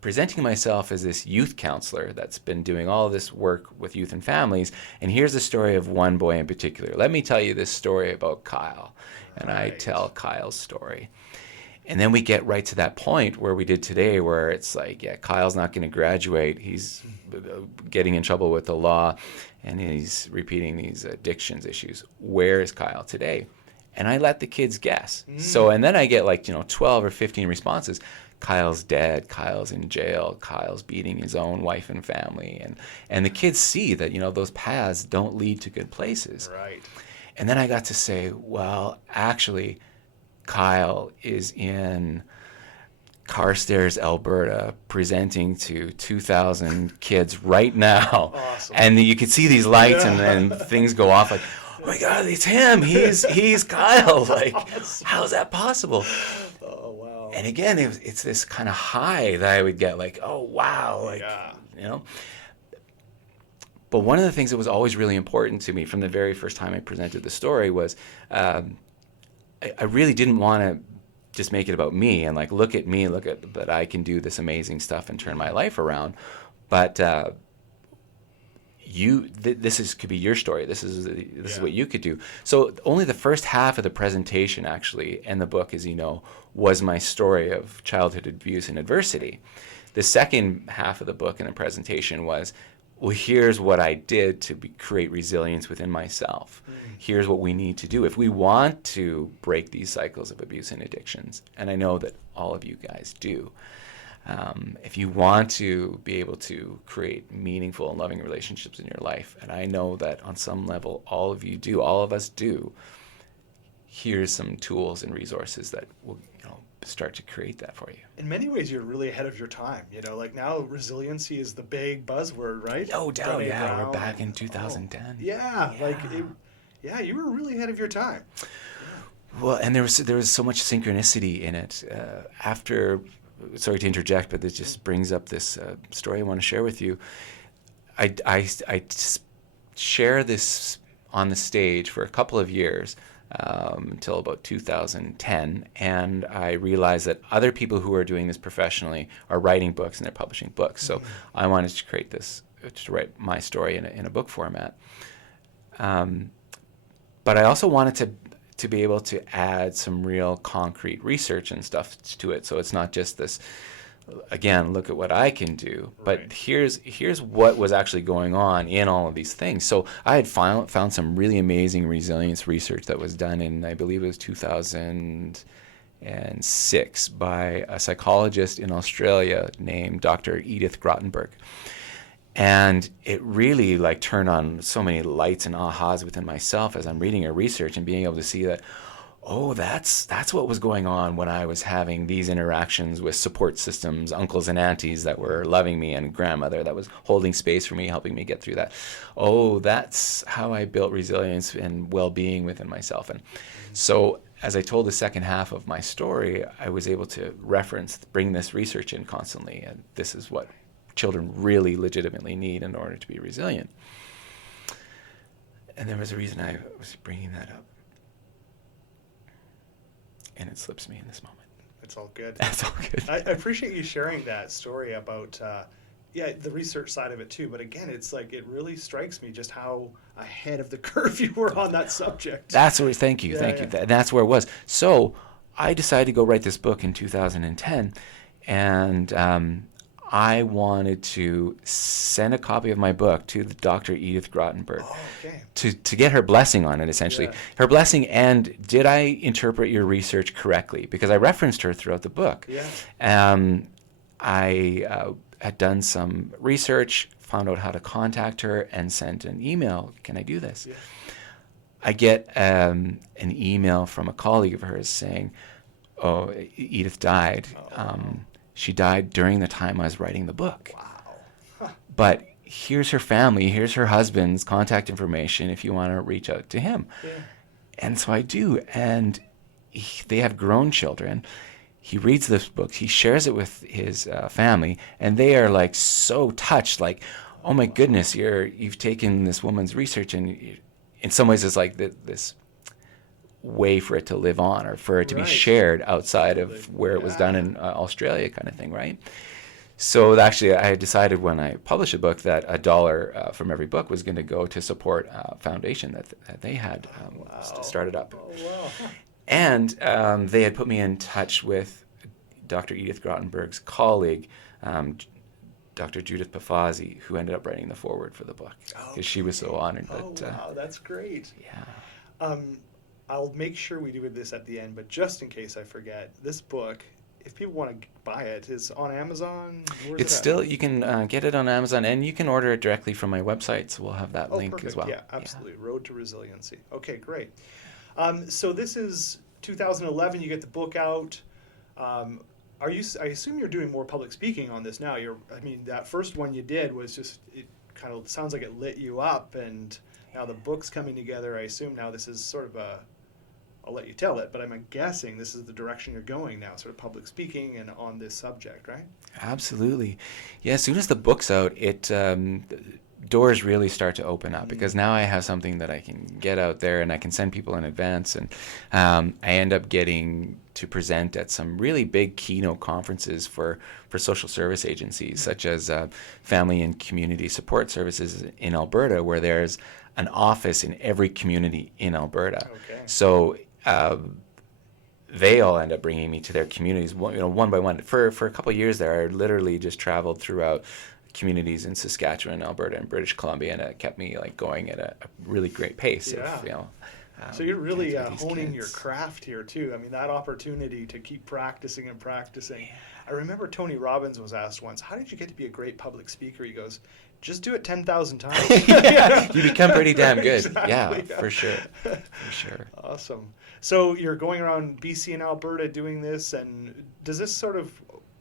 presenting myself as this youth counselor that's been doing all this work with youth and families, and here's the story of one boy in particular. Let me tell you this story about Kyle, and I tell Kyle's story. And then we get right to that point where we did today, where it's like, Kyle's not going to graduate. He's getting in trouble with the law, and he's repeating these addictions issues. Where is Kyle today? And I let the kids guess. So, and then I get 12 or 15 responses. Kyle's dead, Kyle's in jail, Kyle's beating his own wife and family. And the kids see that, those paths don't lead to good places. Right. And then I got to say, well, actually, Kyle is in Carstairs, Alberta, presenting to 2,000 kids right now. Awesome. And you could see these lights and things go off like, oh my God, it's him. He's Kyle. Like, awesome. How's that possible? Oh, wow. And again, it's this kind of high that I would get, like, oh, wow. But one of the things that was always really important to me from the very first time I presented the story was I really didn't want to just make it about me and look at me, look at that I can do this amazing stuff and turn my life around. But could be your story. This is what you could do. So only the first half of the presentation, actually, and the book, as you know, was my story of childhood abuse and adversity. The second half of the book and the presentation was, well, here's what I did to create resilience within myself. Here's what we need to do if we want to break these cycles of abuse and addictions. And I know that all of you guys do. If you want to be able to create meaningful and loving relationships in your life, and I know that on some level all of you do, all of us do, here's some tools and resources that will start to create that for you. In many ways, you're really ahead of your time. Like now, resiliency is the big buzzword, right? No doubt, we're back in 2010. You were really ahead of your time. Well, and there was so much synchronicity in it. Sorry to interject, but this just brings up this story I want to share with you. I share this on the stage for a couple of years, until about 2010, and I realized that other people who are doing this professionally are writing books and they're publishing books. So I wanted to create this, to write my story in a book format. But I also wanted to be able to add some real concrete research and stuff to it. So it's not just this, again, look at what I can do, but here's what was actually going on in all of these things. So I had found some really amazing resilience research that was done in, I believe it was 2006, by a psychologist in Australia named Dr. Edith Grottenberg. And it really turned on so many lights and ahas within myself as I'm reading her research and being able to see that, oh, that's what was going on when I was having these interactions with support systems, uncles and aunties that were loving me, and grandmother that was holding space for me, helping me get through that. Oh, that's how I built resilience and well-being within myself. And so as I told the second half of my story, I was able to bring this research in constantly, and this is what children really legitimately need in order to be resilient. And there was a reason I was bringing that up. And it slips me in this moment. It's all good. That's all good. I appreciate you sharing that story about, the research side of it too. But again, it's it really strikes me just how ahead of the curve you were on that subject. Thank you. That's where it was. So I decided to go write this book in 2010, and I wanted to send a copy of my book to the Dr. Edith Grottenberg to get her blessing on it, essentially. Yeah. Her blessing, and did I interpret your research correctly? Because I referenced her throughout the book. Yeah. I had done some research, found out how to contact her, and sent an email. Can I do this? Yeah. I get an email from a colleague of hers saying, oh, Edith died. She died during the time I was writing the book. Wow. Huh. But here's her family, here's her husband's contact information if you want to reach out to him. Yeah. And so I do. And they have grown children. He reads this book. He shares it with his family. And they are so touched, oh my goodness, you've taken this woman's research, and in some ways it's this way for it to live on, or for it to be shared outside of where it was done in Australia, kind of thing, right? So actually, I had decided when I published a book that $1 from every book was going to go to support a foundation that they had started up. Oh, wow. And they had put me in touch with Dr. Edith Grottenberg's colleague, Dr. Judith Pafazzi, who ended up writing the foreword for the book, because she was so honored. Wow, that's great. Yeah. I'll make sure we do this at the end, but just in case I forget, this book, if people want to buy it, is on Amazon? It's still, you can get it on Amazon, and you can order it directly from my website, so we'll have that link perfect. As well. Yeah, absolutely. Yeah. Road to Resiliency. Okay, great. So this is 2011, you get the book out. I assume you're doing more public speaking on this now. That first one you did was just, it kind of sounds like it lit you up, and now the book's coming together. I assume now this is sort of I'll let you tell it, but I'm guessing this is the direction you're going now, sort of public speaking and on this subject, right? Absolutely. Yeah, as soon as the book's out, doors really start to open up, because now I have something that I can get out there and I can send people in advance. And I end up getting to present at some really big keynote conferences for social service agencies, such as Family and Community Support Services in Alberta, where there's an office in every community in Alberta. Okay. So they all end up bringing me to their communities, one by one. For a couple of years there, I literally just traveled throughout communities in Saskatchewan, Alberta, and British Columbia, and it kept me like going at a really great pace. Yeah. So you're really honing kids. your craft here too. I mean, that opportunity to keep practicing and practicing. Yeah. I remember Tony Robbins was asked once, "How did you get to be a great public speaker?" He goes, "Just do it 10,000 times." Yeah, you become pretty damn good. Exactly, yeah, for sure. Awesome. So you're going around BC and Alberta doing this, and does this sort of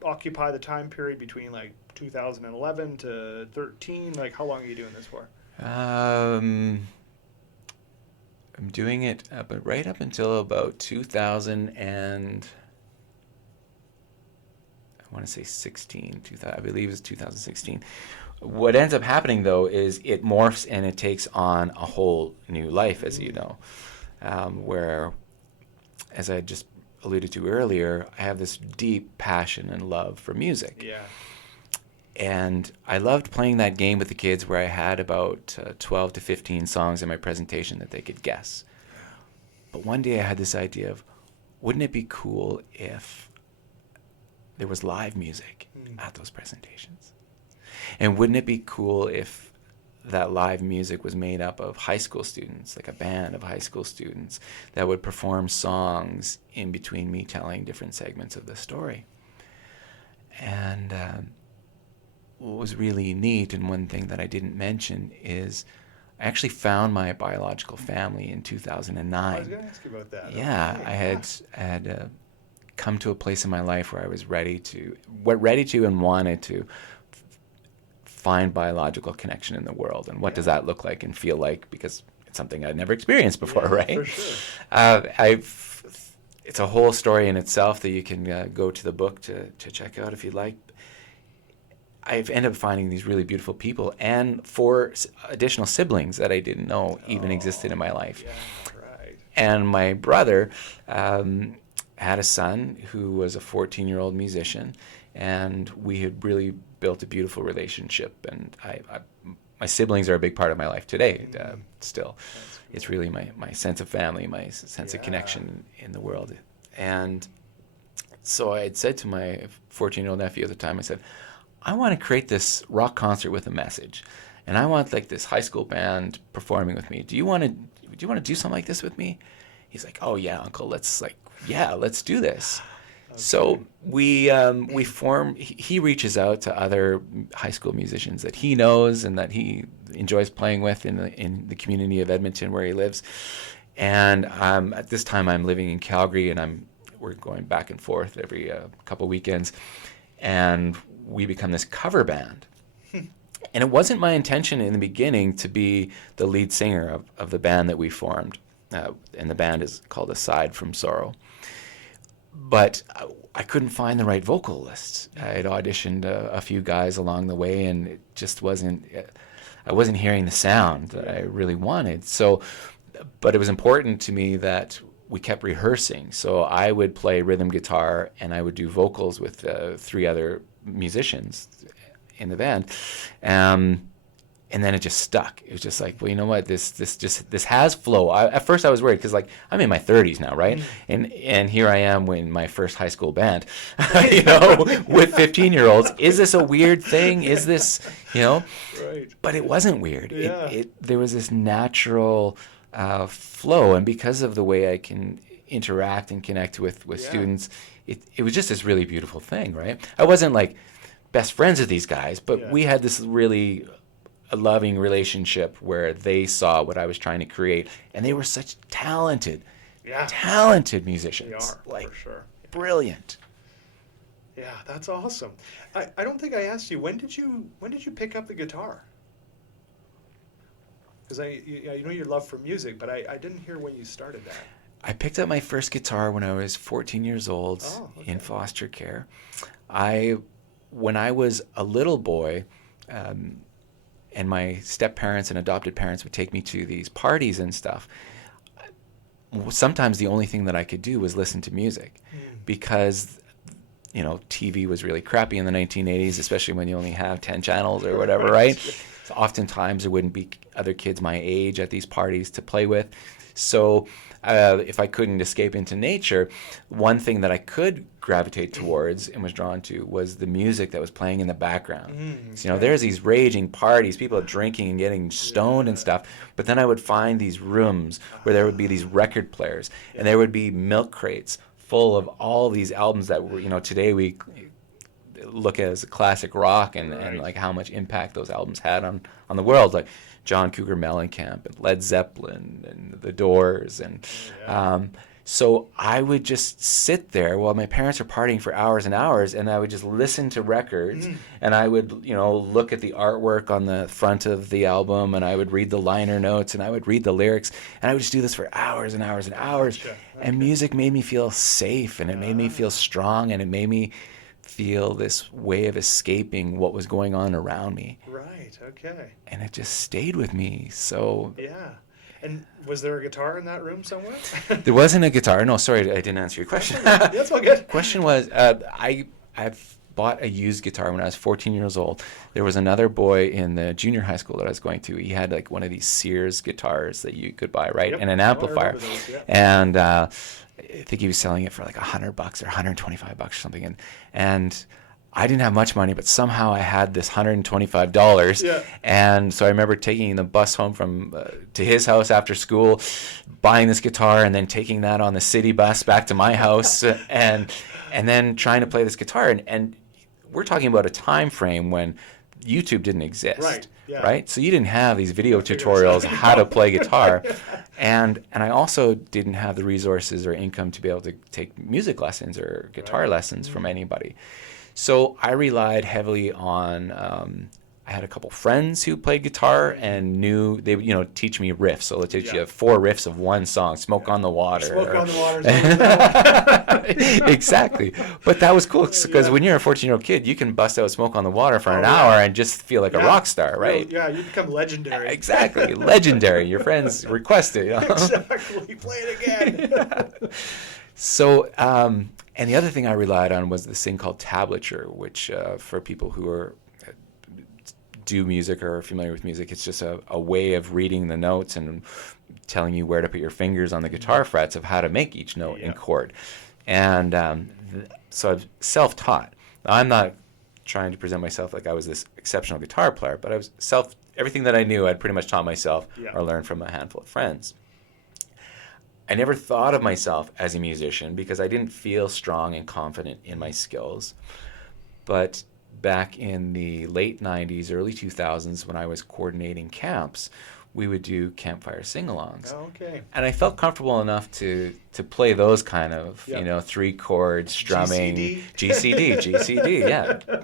occupy the time period between like 2011 to 13? Like, how long are you doing this for? I'm doing it but right up until about 2000 and I want to say 16. I believe it's 2016. What ends up happening though is it morphs and it takes on a whole new life, as you know, where, as I just alluded to earlier, I have this deep passion and love for music. Yeah. And I loved playing that game with the kids where I had about 12 to 15 songs in my presentation that they could guess. But one day I had this idea of, wouldn't it be cool if there was live music at those presentations? And wouldn't it be cool if that live music was made up of high school students, like a band of high school students that would perform songs in between me telling different segments of the story? And what was really neat, and one thing that I didn't mention, is I actually found my biological family in 2009. I was going to ask you about that. Yeah, Okay. I had come to a place in my life where I was ready to and wanted to find biological connection in the world. And what does that look like and feel like? Because it's something I'd never experienced before, right? For sure. It's a whole story in itself that you can go to the book to check out if you'd like. I've ended up finding these really beautiful people and 4 additional siblings that I didn't know even existed in my life. Yeah, right. And my brother had a son who was a 14-year-old musician, and we had really built a beautiful relationship. And my siblings are a big part of my life today, still. Cool. It's really my sense of family, my sense of connection in the world. And so I had said to my 14-year-old nephew at the time, I said, I want to create this rock concert with a message, and I want like this high school band performing with me. Do you want to do something like this with me? He's like, oh yeah, Uncle, let's do this. Okay. So we form. He reaches out to other high school musicians that he knows and that he enjoys playing with in the community of Edmonton where he lives. And at this time I'm living in Calgary, and we're going back and forth every couple weekends, and we become this cover band. And it wasn't my intention in the beginning to be the lead singer of the band that we formed. And the band is called Aside from Sorrow. But I couldn't find the right vocalists. I had auditioned a few guys along the way, and it just I wasn't hearing the sound that I really wanted. So, but it was important to me that we kept rehearsing. So I would play rhythm guitar, and I would do vocals with 3 other musicians in the band, and then it just stuck. It was just like, well, you know what, this has flow. At first I was worried because like I'm in my 30s now, right? And here I am in my first high school band, with 15-year-olds. Is this a weird thing? Is this, Right. But it wasn't weird. Yeah. There was this natural flow, and because of the way I can interact and connect with students, it was just this really beautiful thing, right? I wasn't like best friends with these guys, but we had this really loving relationship where they saw what I was trying to create, and they were such talented musicians. They are, for sure. Brilliant. Yeah, that's awesome. I don't think I asked you, when did you pick up the guitar? Because I know your love for music, but I didn't hear when you started that. I picked up my first guitar when I was 14 years old in foster care. When I was a little boy, and my step parents and adopted parents would take me to these parties and stuff, sometimes the only thing that I could do was listen to music, because TV was really crappy in the 1980s, especially when you only have 10 channels or whatever, right? So oftentimes there wouldn't be other kids my age at these parties to play with. So if I couldn't escape into nature, one thing that I could gravitate towards and was drawn to was the music that was playing in the background. So, there's these raging parties, people are drinking and getting stoned and stuff, but then I would find these rooms where there would be these record players, and there would be milk crates full of all these albums that were, today we look at as a classic rock, and like how much impact those albums had on the world, like John Cougar Mellencamp and Led Zeppelin and The Doors, and so I would just sit there while my parents were partying for hours and hours, and I would just listen to records, and I would look at the artwork on the front of the album, and I would read the liner notes, and I would read the lyrics, and I would just do this for hours and hours and hours. And music made me feel safe, and it made me feel strong, and it made me feel this way of escaping what was going on around me. Right, okay. And it just stayed with me. So yeah. And was there a guitar in that room somewhere? There wasn't a guitar. No, sorry, I didn't answer your question. That's all good. Question was, I've bought a used guitar when I was 14 years old. There was another boy in the junior high school that I was going to. He had like one of these Sears guitars that you could buy, right? Yep. And an amplifier. Those, yeah. And I think he was selling it for like $100 or $125 or something. And I didn't have much money, but somehow I had this $125. Yeah. And so I remember taking the bus home from to his house after school, buying this guitar, and then taking that on the city bus back to my house, and then trying to play this guitar. And we're talking about a time frame when YouTube didn't exist. Right. Yeah. Right? So you didn't have these video tutorials how to play guitar. And I also didn't have the resources or income to be able to take music lessons or guitar lessons from anybody. So I relied heavily on, I had a couple friends who played guitar and knew they would, teach me riffs. So let's teach you 4 riffs of one song, Smoke on the Water. Smoke on the Water. Exactly. But that was cool because when you're a 14-year-old kid, you can bust out Smoke on the Water for an hour and just feel like a rock star, right? Yeah, you become legendary. Exactly. Legendary. Your friends request it. Exactly. Play it again. So, and the other thing I relied on was this thing called tablature, which for people who are do music or are familiar with music, it's just a way of reading the notes and telling you where to put your fingers on the guitar frets of how to make each note and chord. And so I'm self-taught. Now, I'm not trying to present myself like I was this exceptional guitar player, but I was everything that I knew I'd pretty much taught myself or learned from a handful of friends. I never thought of myself as a musician because I didn't feel strong and confident in my skills. But back in the late 90s, early 2000s, when I was coordinating camps, we would do campfire sing-alongs. Oh, okay. And I felt comfortable enough to play those kind of, 3-chord strumming. GCD,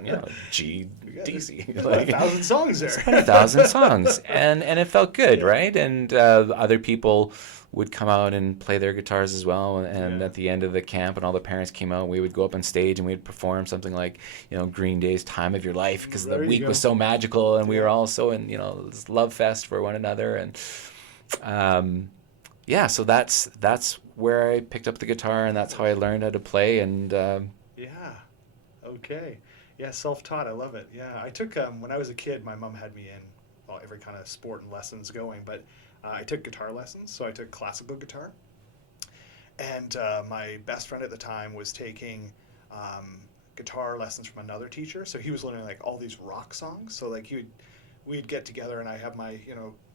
yeah. G, D, C. Like 1,000 songs there. 1,000 songs. And it felt good, right? And other people would come out and play their guitars as well, and at the end of the camp and all the parents came out, we would go up on stage and we'd perform something like Green Day's Time of Your Life, because the week was so magical and we were all so in this love fest for one another. And so that's where I picked up the guitar, and that's how I learned how to play. And self-taught, I love it. I took when I was a kid, my mom had me in every kind of sport and lessons going, but I took guitar lessons, so I took classical guitar. And my best friend at the time was taking guitar lessons from another teacher, so he was learning like all these rock songs. So like we'd get together, and I have my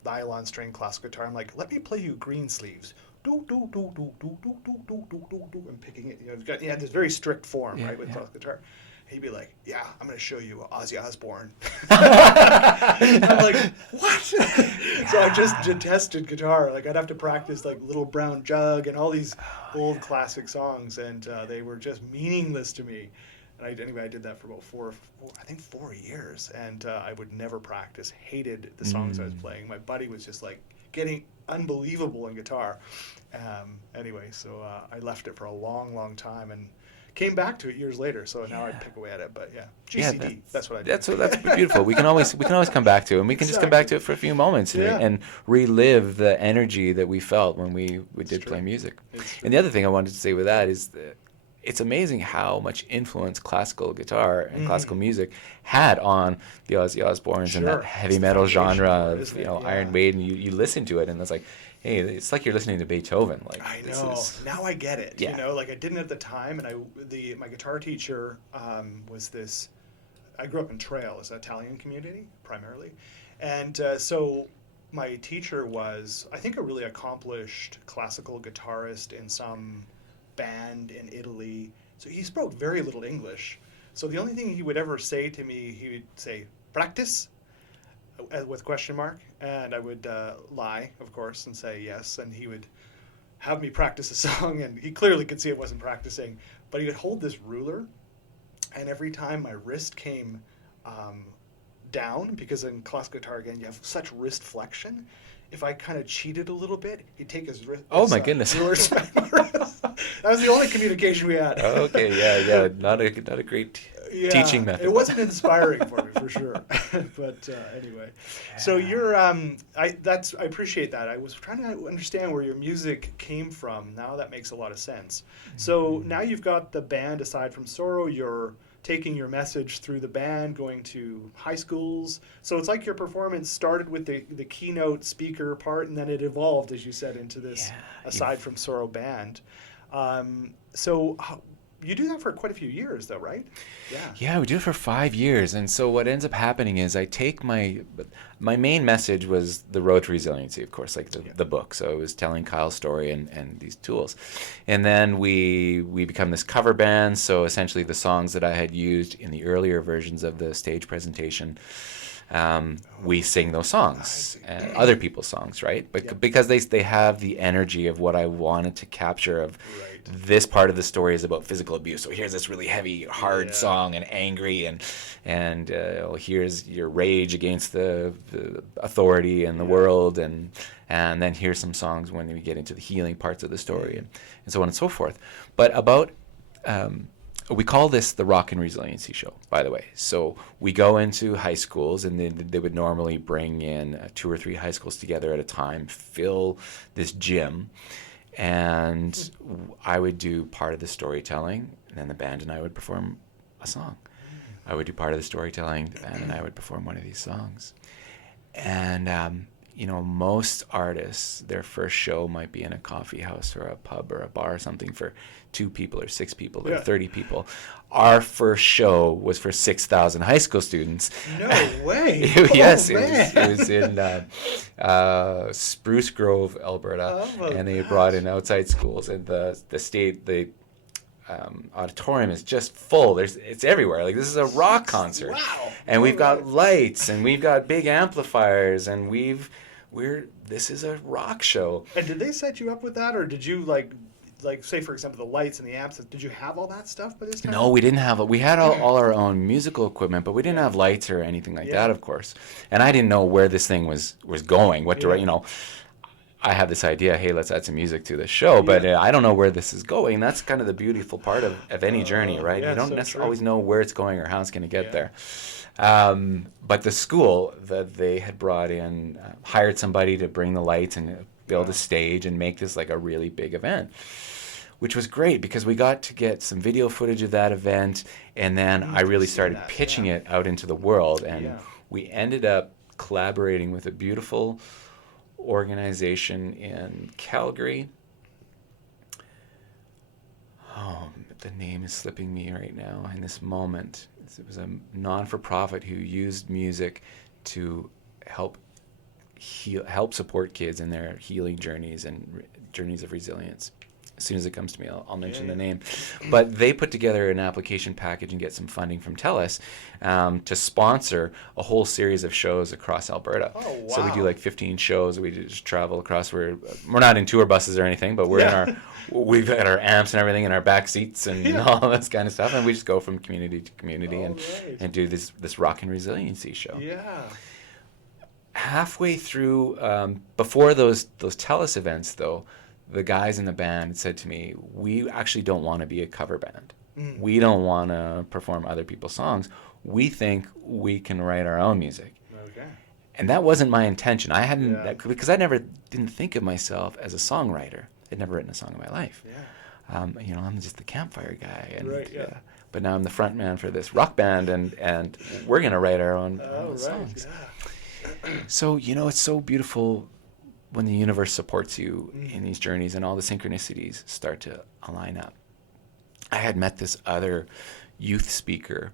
nylon string classical guitar. I'm like, let me play you Greensleeves. Do do do do do do do do do do do. I'm picking it. He had this very strict form, right, with classical guitar. He'd be like, yeah, I'm going to show you Ozzy Osbourne. I'm like, what? So I just detested guitar. Like, I'd have to practice, like, Little Brown Jug and all these old classic songs, and they were just meaningless to me. And I did that for about 4 years, and I would never practice. Hated the songs I was playing. My buddy was just, like, getting unbelievable in guitar. So I left it for a long, long time, and came back to it years later, so now I pick away at it. But yeah, Yeah, GCD, that's what I do. that's beautiful. We can always come back to it, and we can just come back to it for a few moments and relive the energy that we felt when we did play music. And the other thing I wanted to say with that is that it's amazing how much influence classical guitar and classical music had on the Ozzy Osbournes and that heavy metal genre of Iron Maiden. You listen to it and it's like, hey, it's like you're listening to Beethoven. Like I know. Now I get it. Yeah. You know, like I didn't at the time, and my guitar teacher was this. I grew up in Trail, it's an Italian community primarily, and so my teacher was, I think, a really accomplished classical guitarist in some band in Italy. So he spoke very little English. So the only thing he would ever say to me, he would say, "Practice?" with question mark, and I would lie, of course, and say yes, and he would have me practice a song, and he clearly could see I wasn't practicing, but he would hold this ruler, and every time my wrist came down, because in classical guitar, again, you have such wrist flexion, if I kind of cheated a little bit, he'd take his wrist. Oh my goodness! That was the only communication we had. Okay, yeah, not a great teaching method. It wasn't inspiring for me for sure, but anyway. So you're I appreciate that. I was trying to understand where your music came from. Now that makes a lot of sense. So now you've got the band. Aside from Sorrow, you're taking your message through the band, going to high schools. So it's like your performance started with the keynote speaker part, and then it evolved, as you said, into this Aside from Sorrow band. So you do that for quite a few years, though, right? Yeah, we do it for 5 years. And so what ends up happening is I take my main message was the road to resiliency, of course, like the book. So it was telling Kyle's story and these tools. And then we become this cover band. So essentially the songs that I had used in the earlier versions of the stage presentation, we sing those songs, other people's songs, right? But because they have the energy of what I wanted to capture of this part of the story is about physical abuse. So here's this really heavy, hard song and angry, and here's your rage against the authority and the world, and then here's some songs when we get into the healing parts of the story, and so on and so forth. But about we call this the Rock and Resiliency Show, by the way. So we go into high schools, and they would normally bring in 2 or 3 high schools together at a time, fill this gym, and I would do part of the storytelling, and then the band and I would perform a song. I would do part of the storytelling, the band and I would perform one of these songs. And most artists, their first show might be in a coffee house or a pub or a bar or something for 2 people or 6 people or 30 people. Our first show was for 6,000 high school students. No way! Yes, it was in Spruce Grove, Alberta, and they brought in outside schools, and the auditorium is just full. It's everywhere. Like, this is a rock concert. Wow! And we've got lights, and we've got big amplifiers, and this is a rock show. And did they set you up with that, or did you like say, for example, the lights and the amps? Did you have all that stuff by this time? No, we didn't have it. We had all our own musical equipment, but we didn't have lights or anything like that, of course. And I didn't know where this thing was going. I have this idea, hey, let's add some music to the show, but I don't know where this is going. That's kind of the beautiful part of any journey, right? You don't necessarily always know where it's going or how it's going to get there. But the school that they had brought in hired somebody to bring the lights and build a stage and make this like a really big event, which was great because we got to get some video footage of that event, and then I really started pitching it out into the world, and we ended up collaborating with a beautiful organization in Calgary. The name is slipping me right now in this moment. It was a non-for-profit who used music to help support kids in their healing journeys and journeys of resilience. As soon as it comes to me, I'll mention the name. But they put together an application package and get some funding from TELUS to sponsor a whole series of shows across Alberta. Oh, wow. So we do like 15 shows. We just travel across. We're not in tour buses or anything, but we've got our amps and everything in our back seats and all this kind of stuff. And we just go from community to community and do this Rock and Resiliency show. Yeah. Halfway through, before those TELUS events, though, the guys in the band said to me, we actually don't want to be a cover band. We don't want to perform other people's songs. We think we can write our own music. Okay. And that wasn't my intention. I hadn't, Yeah. because I never didn't think of myself as a songwriter. I'd never written a song in my life. Yeah. I'm just the campfire guy. And, Right, yeah. but now I'm the front man for this rock band, and we're going to write our own Right. songs. Yeah. So, it's so beautiful when the universe supports you in these journeys and all the synchronicities start to align up. I had met this other youth speaker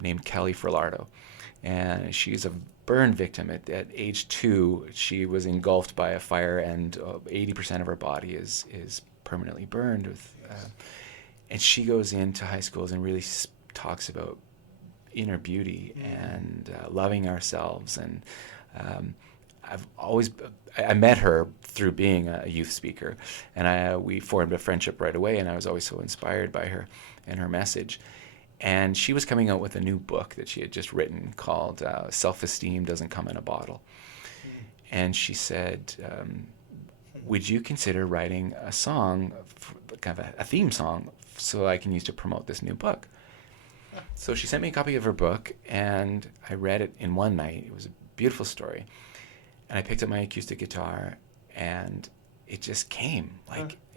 named Kelly Ferlardo, and she's a burn victim. At age 2, she was engulfed by a fire, and 80% of her body is permanently burned. And she goes into high schools and really talks about inner beauty and loving ourselves. And I met her through being a youth speaker, and we formed a friendship right away, and I was always so inspired by her and her message. And she was coming out with a new book that she had just written called Self-Esteem Doesn't Come in a Bottle. And she said, would you consider writing a song, kind of a theme song, so I can use to promote this new book? So she sent me a copy of her book, and I read it in one night. It was a beautiful story. And I picked up my acoustic guitar, and it just came.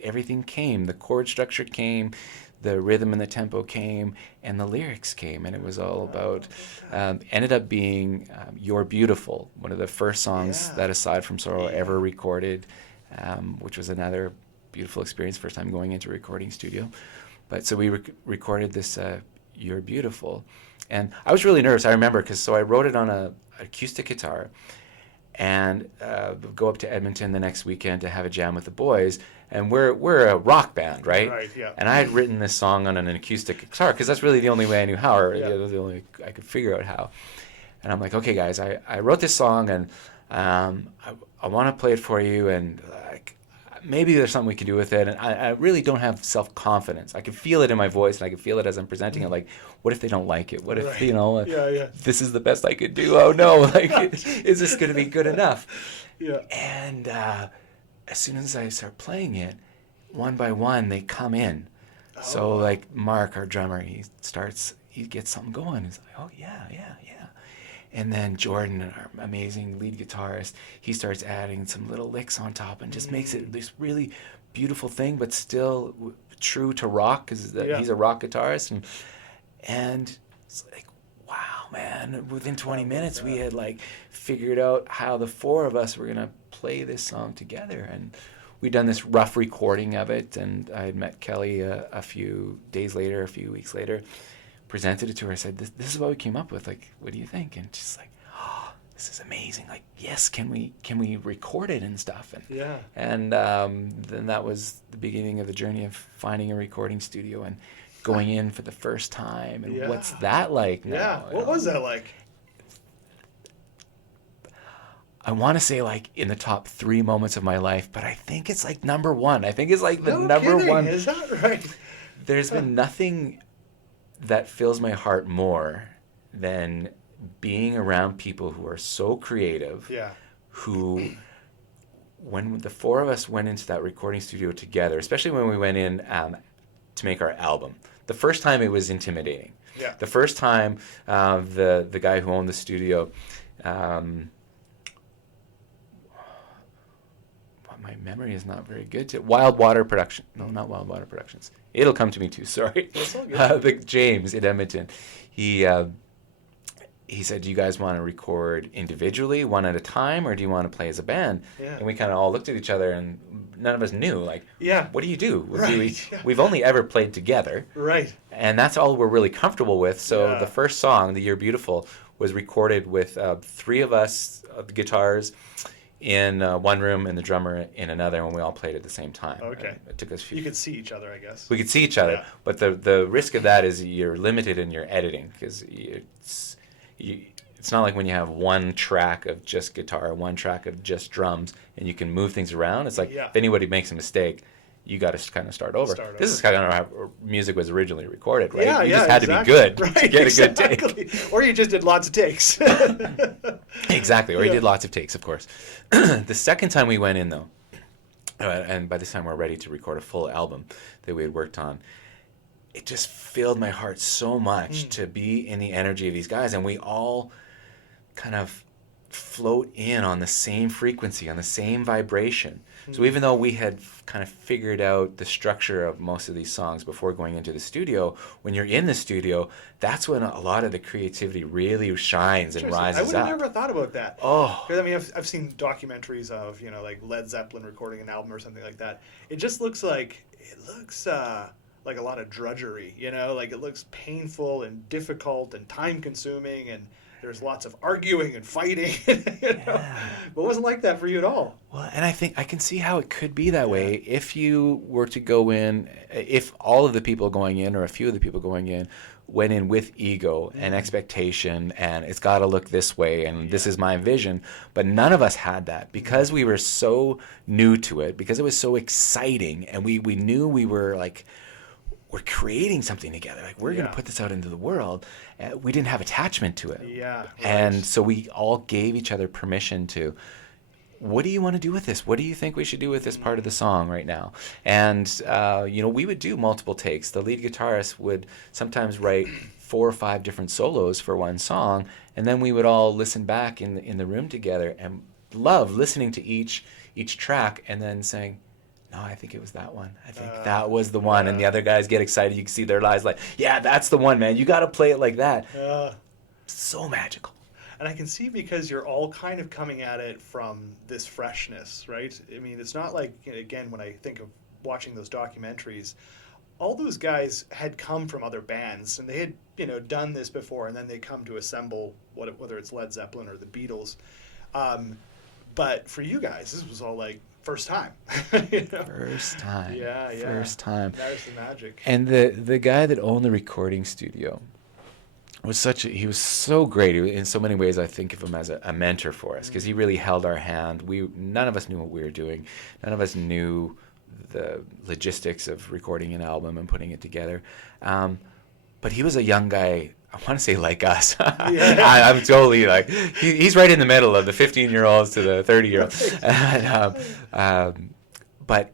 Everything came. The chord structure came, the rhythm and the tempo came, and the lyrics came. And it was all about, ended up being You're Beautiful, one of the first songs that Aside From Sorrow ever recorded, which was another beautiful experience, first time going into a recording studio. But so we recorded this You're Beautiful. And I was really nervous, I remember, because I wrote it on an acoustic guitar, and go up to Edmonton the next weekend to have a jam with the boys. And we're a rock band, right? Right, yeah. And I had written this song on an acoustic guitar because that's really the only way I knew how, or the only way I could figure out how. And I'm like, okay, guys, I wrote this song, and I want to play it for you, and maybe there's something we can do with it. And I really don't have self-confidence. I can feel it in my voice, and I can feel it as I'm presenting it. Like, what if they don't like it? What if, this is the best I could do? Oh, no. Is this going to be good enough? Yeah. And as soon as I start playing it, one by one, they come in. Oh. So, Mark, our drummer, he gets something going. He's like, oh, yeah. And then Jordan, our amazing lead guitarist, he starts adding some little licks on top and just makes it this really beautiful thing, but still true to rock, because he's a rock guitarist. And it's like, wow, man. Within 20 minutes, we had figured out how the four of us were going to play this song together. And we'd done this rough recording of it, and I had met Kelly a few weeks later, presented it to her. I said, this is what we came up with. What do you think? And she's like, oh, this is amazing. Yes, can we record it and stuff? And then that was the beginning of the journey of finding a recording studio and going in for the first time. And what's that like now? Yeah, what was that like? I want to say in the top 3 moments of my life, but I think it's number 1. I think it's the number kidding. 1. Is that right? There's been nothing that fills my heart more than being around people who are so creative, who, when the four of us went into that recording studio together, especially when we went in to make our album, the first time it was intimidating. Yeah. The first time the guy who owned the studio, my memory is not very good. Wild Water Production. No, not Wild Water Productions. It'll come to me too. Sorry. That's all good. James in Edmonton. He said, "Do you guys want to record individually, one at a time, or do you want to play as a band?" Yeah. And we kind of all looked at each other, and none of us knew. What do you do? Right. We've only ever played together. Right. And that's all we're really comfortable with. So the first song, "The You're Beautiful," was recorded with 3 of us, the guitars, in one room and the drummer in another, and we all played at the same time. Okay. It took us You could see each other, I guess. We could see each other, but the risk of that is you're limited in your editing, because it's not like when you have one track of just guitar, one track of just drums, and you can move things around. It's if anybody makes a mistake, you got to kind of start over. This is kind of how music was originally recorded, right? Yeah, you just had to be good to get a good take. Or you just did lots of takes. Exactly, or you did lots of takes, of course. The second time we went in, though, and by this time we're ready to record a full album that we had worked on, it just filled my heart so much to be in the energy of these guys, and we all kind of float in on the same frequency, on the same vibration. So even though we had kind of figured out the structure of most of these songs before going into the studio, when you're in the studio, that's when a lot of the creativity really shines and rises I would have up. never thought about that. Oh, Because I mean, I've seen documentaries of, you know, like Led Zeppelin recording an album or something like that. It just looks like like a lot of drudgery, you know, like it looks painful and difficult and time consuming, and there's lots of arguing and fighting, you know. But it wasn't like that for you at all. well, and I think I can see how it could be that way if you were to go in, if all of the people going in or a few of the people going in went in with ego and expectation, and it's got to look this way, and this is my vision. But none of us had that because we were so new to it, because it was so exciting, and we knew we were like, we're creating something together. Like, we're going to put this out into the world. We didn't have attachment to it. Yeah, right. And so we all gave each other permission to, what do you want to do with this? What do you think we should do with this part of the song right now? And, you know, we would do multiple takes. The lead guitarist would sometimes write 4 or 5 different solos for one song, and then we would all listen back in the room together and love listening to each track and then saying, no, I think it was that one. I think that was the one. And the other guys get excited. You can see their eyes like, yeah, that's the one, man. You got to play it like that. So magical. And I can see, because you're all kind of coming at it from this freshness, right? I mean, it's not like, you know, again, when I think of watching those documentaries, all those guys had come from other bands, and they had, you know, done this before, and then they come to assemble, whether it's Led Zeppelin or the Beatles. But for you guys, this was all like first time. You know? First time. Yeah. First time. That was the magic. And the guy that owned the recording studio he was so great. In so many ways, I think of him as a mentor for us, because he really held our hand. None of us knew what we were doing. None of us knew the logistics of recording an album and putting it together. But he was a young guy, I want to say like us. I'm totally like, he's right in the middle of the 15-year-olds to the 30-year-olds. But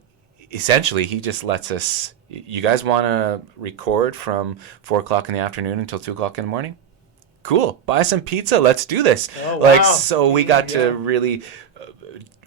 essentially, he just lets us, you guys want to record from 4 o'clock in the afternoon until 2 o'clock in the morning? Cool. Buy some pizza. Let's do this. Oh, like, wow. so we got to really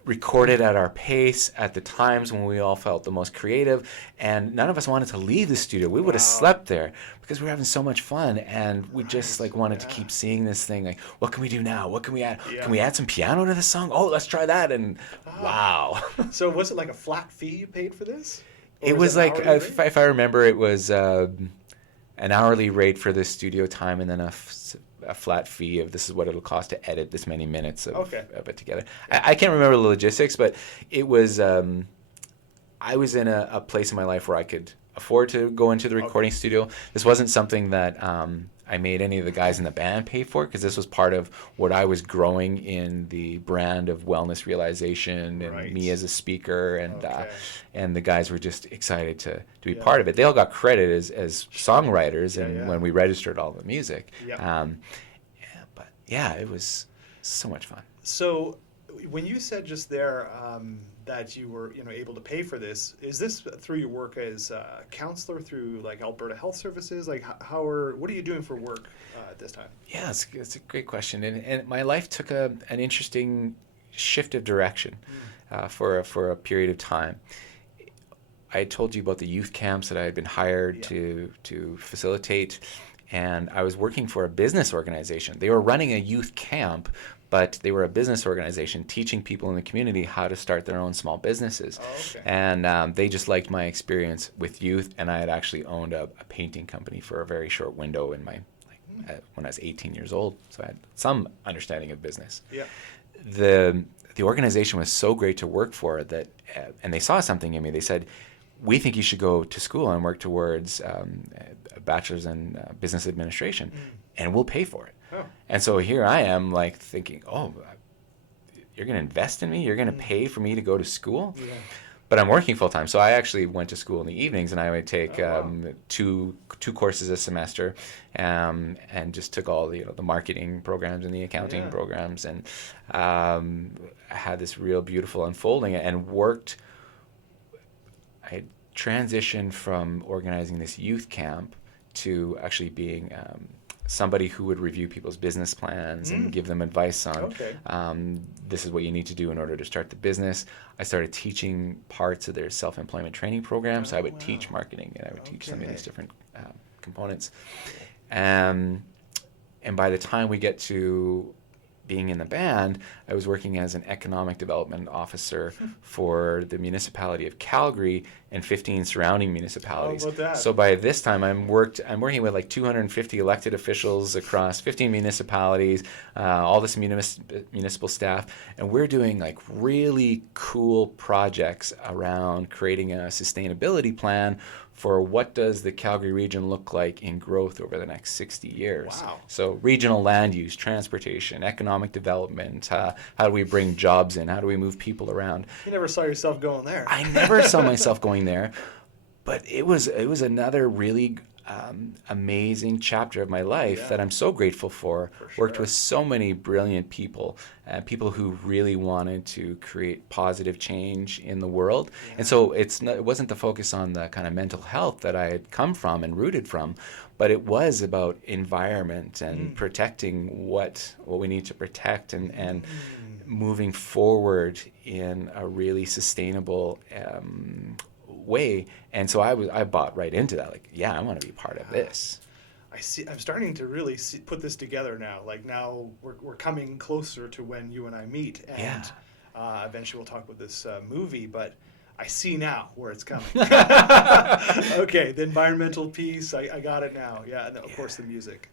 record it at our pace, at the times when we all felt the most creative, and none of us wanted to leave the studio. We would have slept there because we were having so much fun, and we just like wanted to keep seeing this thing. Like, what can we do now? What can we add? Can we add some piano to the song? Oh, let's try that. And wow. So was it like a flat fee you paid for this? Or It was an like, hourly rate? if I remember, it was an hourly rate for the studio time, and then a flat fee of this is what it'll cost to edit this many minutes of it together. I can't remember the logistics, but it was, I was in a place in my life where I could afford to go into the recording studio. This wasn't something that I made any of the guys in the band pay for, because this was part of what I was growing in the brand of wellness realization and me as a speaker, and the guys were just excited to be part of it. They all got credit as songwriters, and when we registered all the music. But yeah, it was so much fun. So when you said just there that you were, you know, able to pay for this, is this through your work as a counselor through like Alberta Health Services? Like, what are you doing for work at this time? Yeah, it's a great question, and my life took an interesting shift of direction for a period of time. I told you about the youth camps that I had been hired to facilitate, and I was working for a business organization. They were running a youth camp, but they were a business organization teaching people in the community how to start their own small businesses. And they just liked my experience with youth, and I had actually owned a painting company for a very short window in my when I was 18 years old, so I had some understanding of business. The organization was so great to work for that, and they saw something in me. They said, we think you should go to school and work towards a bachelor's in business administration, and we'll pay for it. And so here I am, like, thinking, oh, you're going to invest in me? You're going to pay for me to go to school? But I'm working full time, so I actually went to school in the evenings, and I would take two courses a semester, and just took all the marketing programs and the accounting programs, and had this real beautiful unfolding, and worked. I transitioned from organizing this youth camp to actually being somebody who would review people's business plans and give them advice on this is what you need to do in order to start the business. I started teaching parts of their self-employment training program. So I would teach marketing, and I would teach some of these different components. And by the time we get to being in the band, I was working as an economic development officer for the municipality of Calgary and 15 surrounding municipalities. How about that? So by this time, I'm working with like 250 elected officials across 15 municipalities, all this municipal staff, and we're doing like really cool projects around creating a sustainability plan for what does the Calgary region look like in growth over the next 60 years. Wow. So regional land use, transportation, economic development, how do we bring jobs in, how do we move people around? You never saw yourself going there. I never saw myself going there, but it was another really amazing chapter of my life that I'm so grateful for. Worked with so many brilliant people, people who really wanted to create positive change in the world. And so it wasn't the focus on the kind of mental health that I had come from and rooted from, but it was about environment and protecting what we need to protect and moving forward in a really sustainable way. And so I bought right into that. Like, yeah, I want to be part of this. I see. I'm starting to really put this together now. Like now we're coming closer to when you and I meet, and eventually we'll talk about this movie. But I see now where it's coming. Okay, the environmental piece. I got it now. Yeah, and of course the music.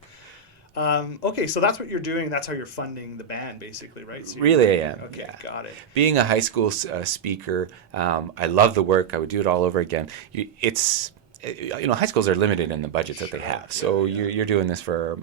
Okay, so that's what you're doing. That's how you're funding the band, basically, right? So Really, I am. Okay, Yeah. got it. Being a high school speaker, I love the work. I would do it all over again. High schools are limited in the budgets that they have. So you're doing this for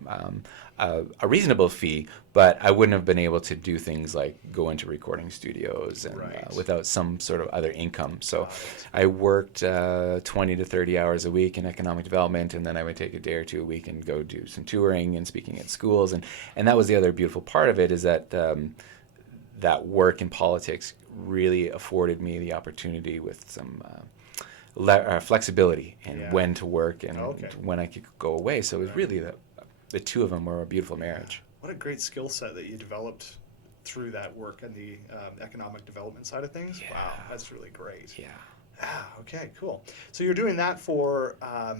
a reasonable fee, but I wouldn't have been able to do things like go into recording studios and without some sort of other income. So I worked 20 to 30 hours a week in economic development, and then I would take a day or two a week and go do some touring and speaking at schools. And that was the other beautiful part of it, is that that work in politics really afforded me the opportunity with some flexibility in when to work and when I could go away. So it was really the two of them were a beautiful marriage. What a great skill set that you developed through that work and the economic development side of things. Yeah. Wow, that's really great. Yeah. Okay, cool. So you're doing that for a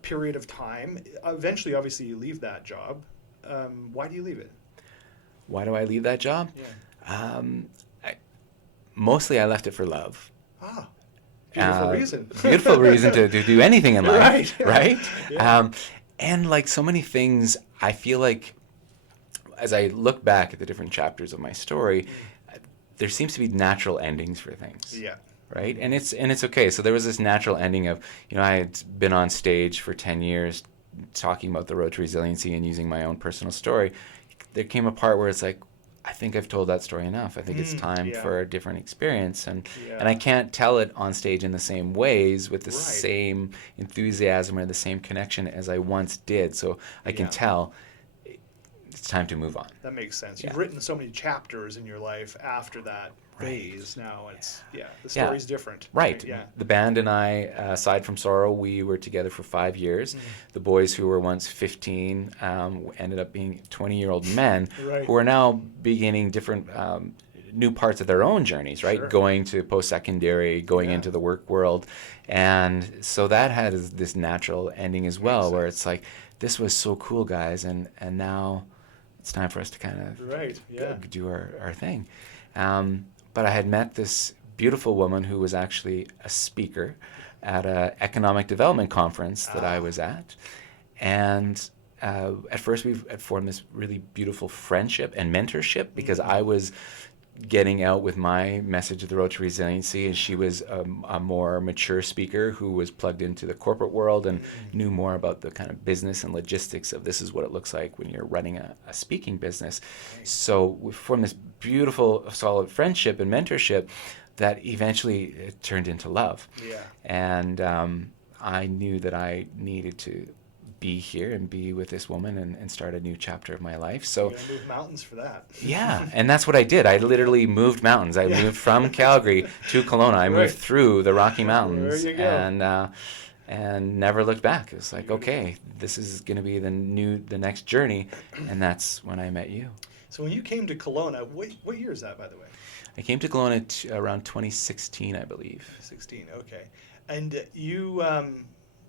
period of time. Eventually, obviously, you leave that job. Why do you leave it? Why do I leave that job? Yeah. Mostly I left it for love. Beautiful reason. Beautiful reason to do anything in life, right? Yeah. And like so many things, I feel like as I look back at the different chapters of my story, there seems to be natural endings for things. Yeah. Right? And it's okay. So there was this natural ending of, I had been on stage for 10 years talking about the road to resiliency and using my own personal story. There came a part where it's like, I think I've told that story enough. I think it's time for a different experience. And I can't tell it on stage in the same ways with the same enthusiasm or the same connection as I once did. So I can tell it's time to move on. That makes sense. You've written so many chapters in your life after that phase. Now it's, the story's different. Right. Yeah. The band and I, aside from Sorrow, we were together for 5 years. The boys who were once 15 ended up being 20-year-old men who are now beginning different new parts of their own journeys, right? Sure. Going to post-secondary, going into the work world. And so that had this natural ending as well, where it's like, this was so cool, guys, and now it's time for us to kind of do our thing. But I had met this beautiful woman who was actually a speaker at an economic development conference that I was at. And at first we had formed this really beautiful friendship and mentorship because I was getting out with my message of the road to resiliency, and she was a more mature speaker who was plugged into the corporate world and knew more about the kind of business and logistics of this is what it looks like when you're running a speaking business. So we formed this beautiful, solid friendship and mentorship that eventually it turned into love. Yeah. And I knew that I needed to be here and be with this woman and start a new chapter of my life. You're So going to move mountains for that. yeah, and that's what I did. I literally moved mountains. I moved from Calgary to Kelowna. I Right. moved through the Rocky Mountains, There you go. and never looked back. It was like, okay, this is going to be the next journey, and that's when I met you. So when you came to Kelowna, what year is that, by the way? I came to Kelowna around 2016, I believe. 16, okay. And you,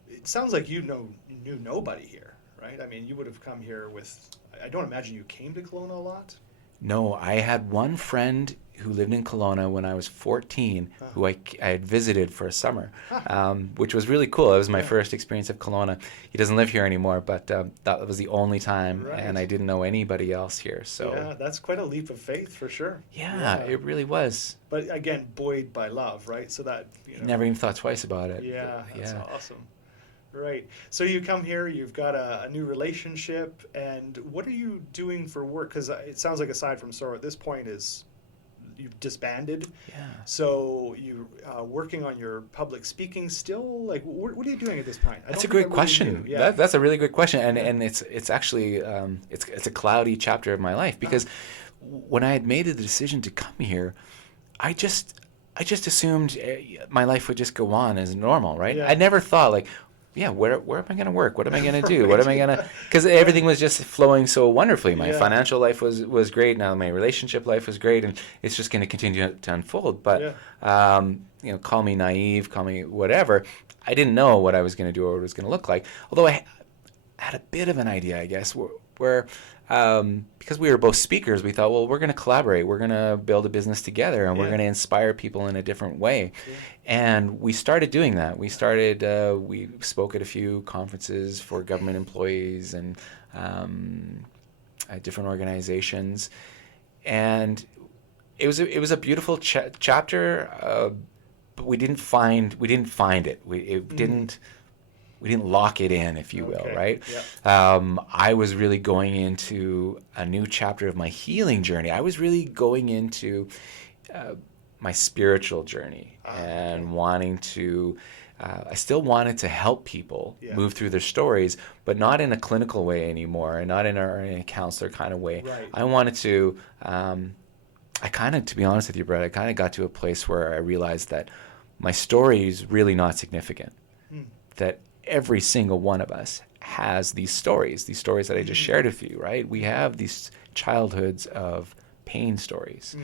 it sounds like you knew nobody here, right? I mean, you would have come here with, I don't imagine you came to Kelowna a lot? No, I had one friend who lived in Kelowna when I was 14, who I had visited for a summer, which was really cool. It was my first experience of Kelowna. He doesn't live here anymore, but that was the only time, Right. and I didn't know anybody else here. So Yeah, that's quite a leap of faith for sure. yeah, it really was. But again, buoyed by love, right? So that, Never even thought twice about it. Yeah, that's Yeah. awesome. Right. So you come here, you've got a new relationship, and what are you doing for work? Because it sounds like aside from sorrow at this point is you've disbanded. Yeah. So you working on your public speaking still? Like, what are you doing at this point? That's a great question. Yeah. That's a really good question, and it's actually it's a cloudy chapter of my life because when I had made the decision to come here, I just assumed my life would just go on as normal, right? Yeah. I never thought like, yeah, where am I going to work? What am I going to do? What am I going to? Because everything was just flowing so wonderfully. My financial life was great. Now my relationship life was great, and it's just going to continue to unfold. But call me naive, call me whatever. I didn't know what I was going to do or what it was going to look like. Although I had a bit of an idea, I guess, where because we were both speakers, we thought, well, we're going to collaborate. We're going to build a business together, and we're going to inspire people in a different way. Yeah. And we started doing that. We spoke at a few conferences for government employees and at different organizations. And it was a beautiful chapter, but we didn't find it. We didn't lock it in, if you will, right? Yep. I was really going into a new chapter of my healing journey. I was really going into my spiritual journey and wanting to, I still wanted to help people move through their stories, but not in a clinical way anymore and not in a counselor kind of way. Right. I wanted to, to be honest with you, Brett, I kind of got to a place where I realized that my story is really not significant. That every single one of us has these stories that I just shared with you, right? We have these childhoods of pain stories.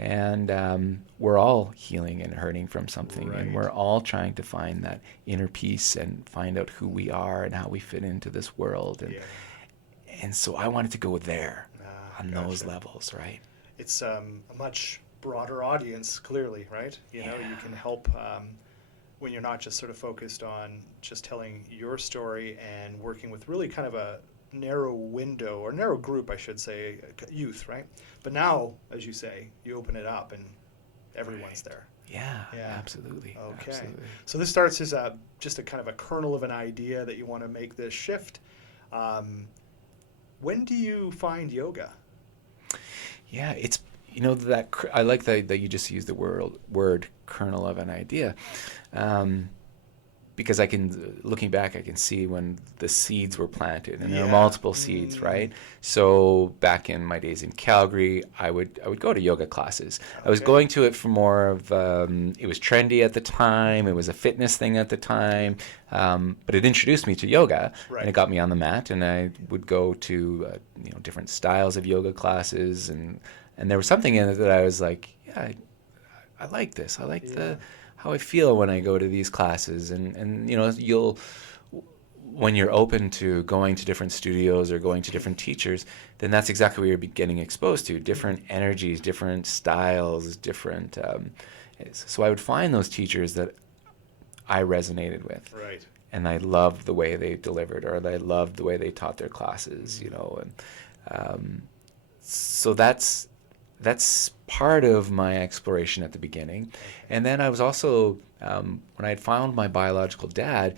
And we're all healing and hurting from something. Right. And we're all trying to find that inner peace and find out who we are and how we fit into this world. And so I wanted to go there on those levels, right? It's a much broader audience, clearly, right? You know, you can help when you're not just sort of focused on just telling your story and working with really kind of a narrow window, or narrow group, I should say, youth, right? But now, as you say, you open it up and everyone's there. Yeah, absolutely. Okay. Absolutely. So this starts as just a kind of a kernel of an idea that you want to make this shift. When do you find yoga? Yeah, it's, that I like that you just used the word kernel of an idea. Because looking back, I can see when the seeds were planted, and there were multiple seeds, right? So back in my days in Calgary, I would go to yoga classes. I was going to it for more of, it was trendy at the time, it was a fitness thing at the time, but it introduced me to yoga, and it got me on the mat, and I would go to different styles of yoga classes, and there was something in it that I was like, I like this. I like how I feel when I go to these classes, and when you're open to going to different studios or going to different teachers, then that's exactly what you're getting exposed to, different energies, different styles, different. So I would find those teachers that I resonated with, right? And I loved the way they delivered, or I loved the way they taught their classes, and so that's part of my exploration at the beginning. And then I was also, when I had found my biological dad,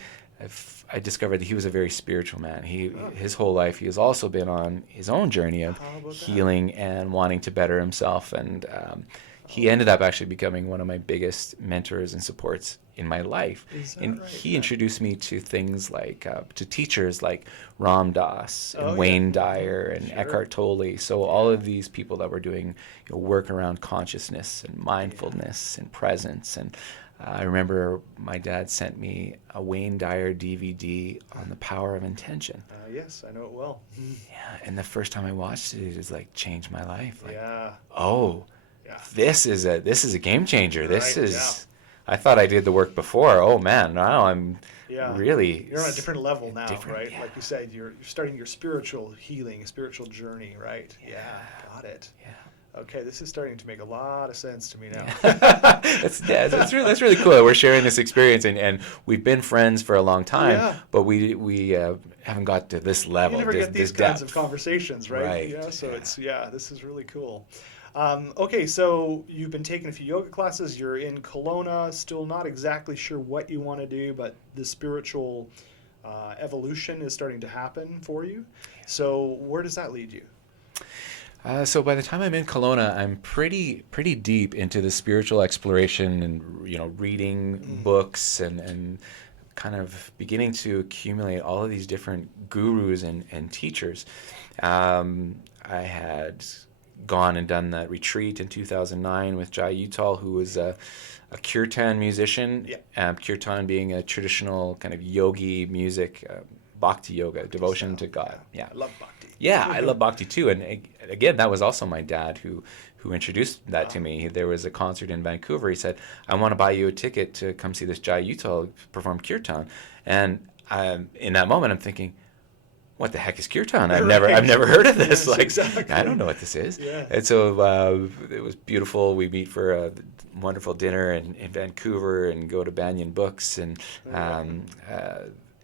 I discovered that he was a very spiritual man. His whole life, he has also been on his own journey of healing and wanting to better himself. And he ended up actually becoming one of my biggest mentors and supports in my life. Is that And right? he Yeah. introduced me to things like, to teachers like Ram Dass and Oh, yeah. Wayne Dyer and Sure. Eckhart Tolle. So all of these people that were doing work around consciousness and mindfulness and presence. And I remember my dad sent me a Wayne Dyer DVD on the power of intention. Yes, I know it well. Yeah, and the first time I watched it, it just like changed my life. Like, Yeah. oh, Yeah. this is a game changer. This Right, is. I thought I did the work before. Oh man, now I'm Yeah. really. You're on a different level now, different, right? yeah. Like you said, you're starting your spiritual healing, spiritual journey, right? Yeah. Got it. Yeah. Okay, this is starting to make a lot of sense to me now. That's really cool that we're sharing this experience, and we've been friends for a long time, Yeah. but we haven't got to this level. You never this, get these this kinds depth. of conversations, right? Right, Yeah, so yeah. this is really cool. Okay, so you've been taking a few yoga classes. You're in Kelowna, still not exactly sure what you want to do, but the spiritual evolution is starting to happen for you. So where does that lead you? So by the time I'm in Kelowna, I'm pretty deep into the spiritual exploration and reading books and kind of beginning to accumulate all of these different gurus and teachers. I had gone and done that retreat in 2009 with Jai Uttal, who was a kirtan musician. Yeah. Kirtan being a traditional kind of yogi music, bhakti yoga, devotion to God. Yeah. I love bhakti. Yeah, I love bhakti too, and again, that was also my dad who introduced that to me. There was a concert in Vancouver. He said, "I want to buy you a ticket to come see this Jai Uttal perform kirtan," and in that moment, I'm thinking, "What the heck is kirtan? I've never heard of this. Yes, like, exactly. I don't know what this is." Yeah. And so it was beautiful. We meet for a wonderful dinner in Vancouver and go to Banyan Books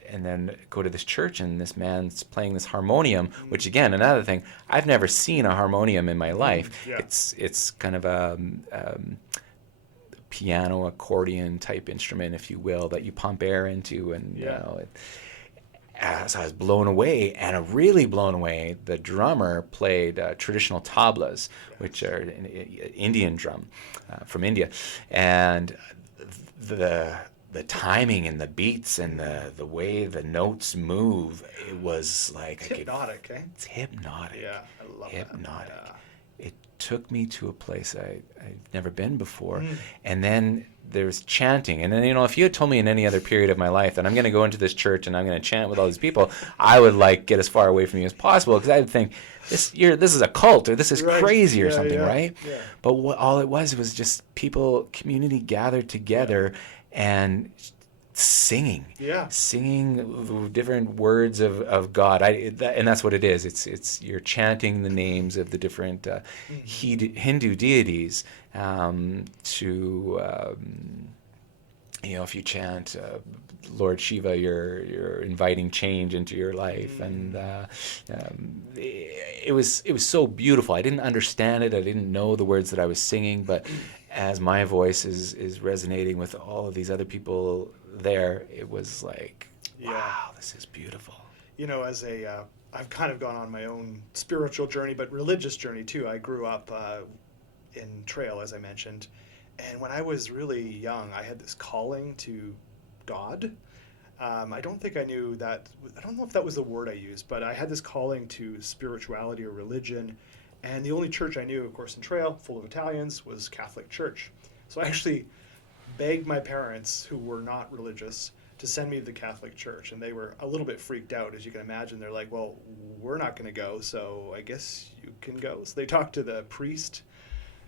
and then go to this church, and this man's playing this harmonium, which again, another thing, I've never seen a harmonium in my life. Yeah. It's kind of a piano accordion type instrument, if you will, that you pump air into, and so I was blown away, and really blown away. The drummer played traditional tablas, which are an Indian drum from India, and the timing and the beats and the way the notes move, it was like It's hypnotic, eh? it's hypnotic. Yeah, I love hypnotic. that. It took me to a place I'd never been before, and then there's chanting, and then if you had told me in any other period of my life that I'm going to go into this church and I'm going to chant with all these people, I would get as far away from you as possible, because I'd think this is a cult, or this is Right. crazy, or Yeah, something, yeah, right? yeah. But all it was just people, community gathered together and singing different words of God. And that's what it is. It's you're chanting the names of the different Hindu deities if you chant Lord Shiva, you're inviting change into your life, and it was so beautiful. I didn't understand it. I didn't know the words that I was singing, but as my voice is resonating with all of these other people there, it was like, wow, this is beautiful. As I've kind of gone on my own spiritual journey, but religious journey too. I grew up in Trail, as I mentioned, and when I was really young, I had this calling to God. I don't think I knew that. I don't know if that was the word I used, but I had this calling to spirituality or religion. And the only church I knew, of course, in Trail, full of Italians, was Catholic Church. So I actually begged my parents, who were not religious, to send me to the Catholic Church. And they were a little bit freaked out, as you can imagine. They're like, well, we're not going to go, so I guess you can go. So they talked to the priest,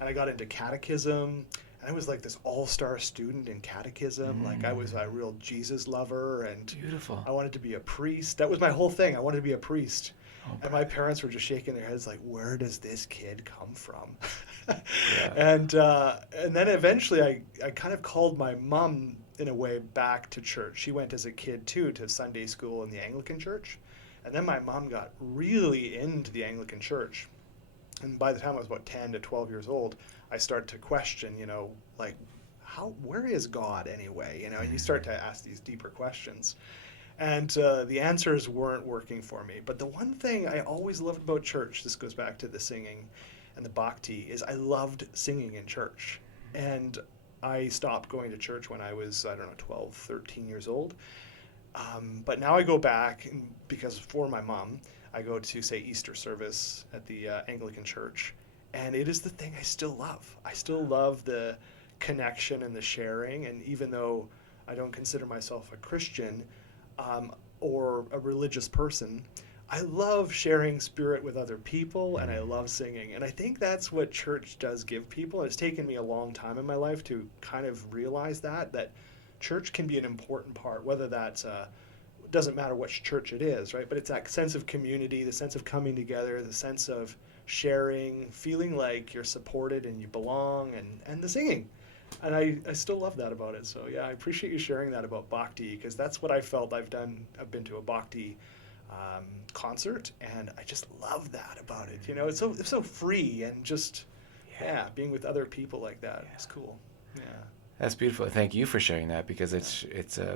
and I got into catechism. And I was like this all-star student in catechism. Like, I was a real Jesus lover, and Beautiful. I wanted to be a priest. That was my whole thing. I wanted to be a priest. And my parents were just shaking their heads like, where does this kid come from? And then eventually I kind of called my mom, in a way, back to church. She went as a kid, too, to Sunday school in the Anglican church. And then my mom got really into the Anglican church. And by the time I was about 10 to 12 years old, I started to question, where is God anyway? And you start to ask these deeper questions. And the answers weren't working for me. But the one thing I always loved about church, this goes back to the singing and the bhakti, is I loved singing in church. And I stopped going to church when I was, I don't know, 12, 13 years old. But now I go back because for my mom, I go to, say, Easter service at the Anglican church. And it is the thing I still love. I still love the connection and the sharing. And even though I don't consider myself a Christian or a religious person, I love sharing spirit with other people, and I love singing. And I think that's what church does give people. It's taken me a long time in my life to kind of realize that church can be an important part, whether that's doesn't matter which church it is, right? But it's that sense of community, the sense of coming together, the sense of sharing, feeling like you're supported and you belong, and the singing. And I still love that about it. So yeah, I appreciate you sharing that about Bhakti, because that's what I felt I've done. I've been to a Bhakti concert, and I just love that about it. You know, it's so free, and just being with other people like that. It's cool. Yeah. That's beautiful. Thank you for sharing that, because it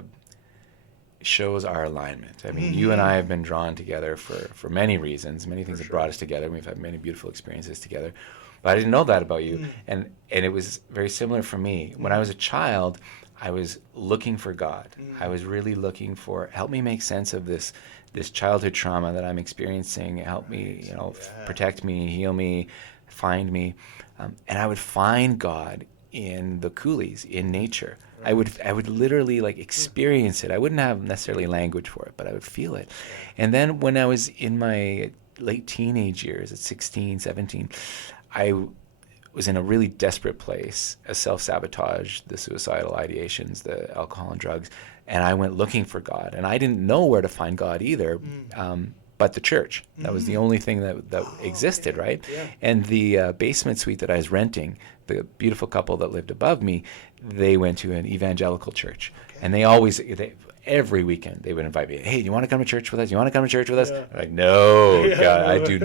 shows our alignment. I mean, you and I have been drawn together for many reasons. Many things have brought us together. We've had many beautiful experiences together. But I didn't know that about you. And it was very similar for me. When I was a child, I was looking for God. I was really looking for, help me make sense of this childhood trauma that I'm experiencing. Help me, protect me, heal me, find me. And I would find God in the coulees, in nature. I would literally experience it. I wouldn't have necessarily language for it, but I would feel it. And then when I was in my late teenage years, at 16, 17, I was in a really desperate place, a self-sabotage, the suicidal ideations, the alcohol and drugs, and I went looking for God. And I didn't know where to find God either, but the church. That was the only thing that existed, right? Yeah. And the basement suite that I was renting, the beautiful couple that lived above me, they went to an evangelical church. And every weekend they would invite me, hey, do you want to come to church with us? You want to come to church with us? I'm like, no, God, I do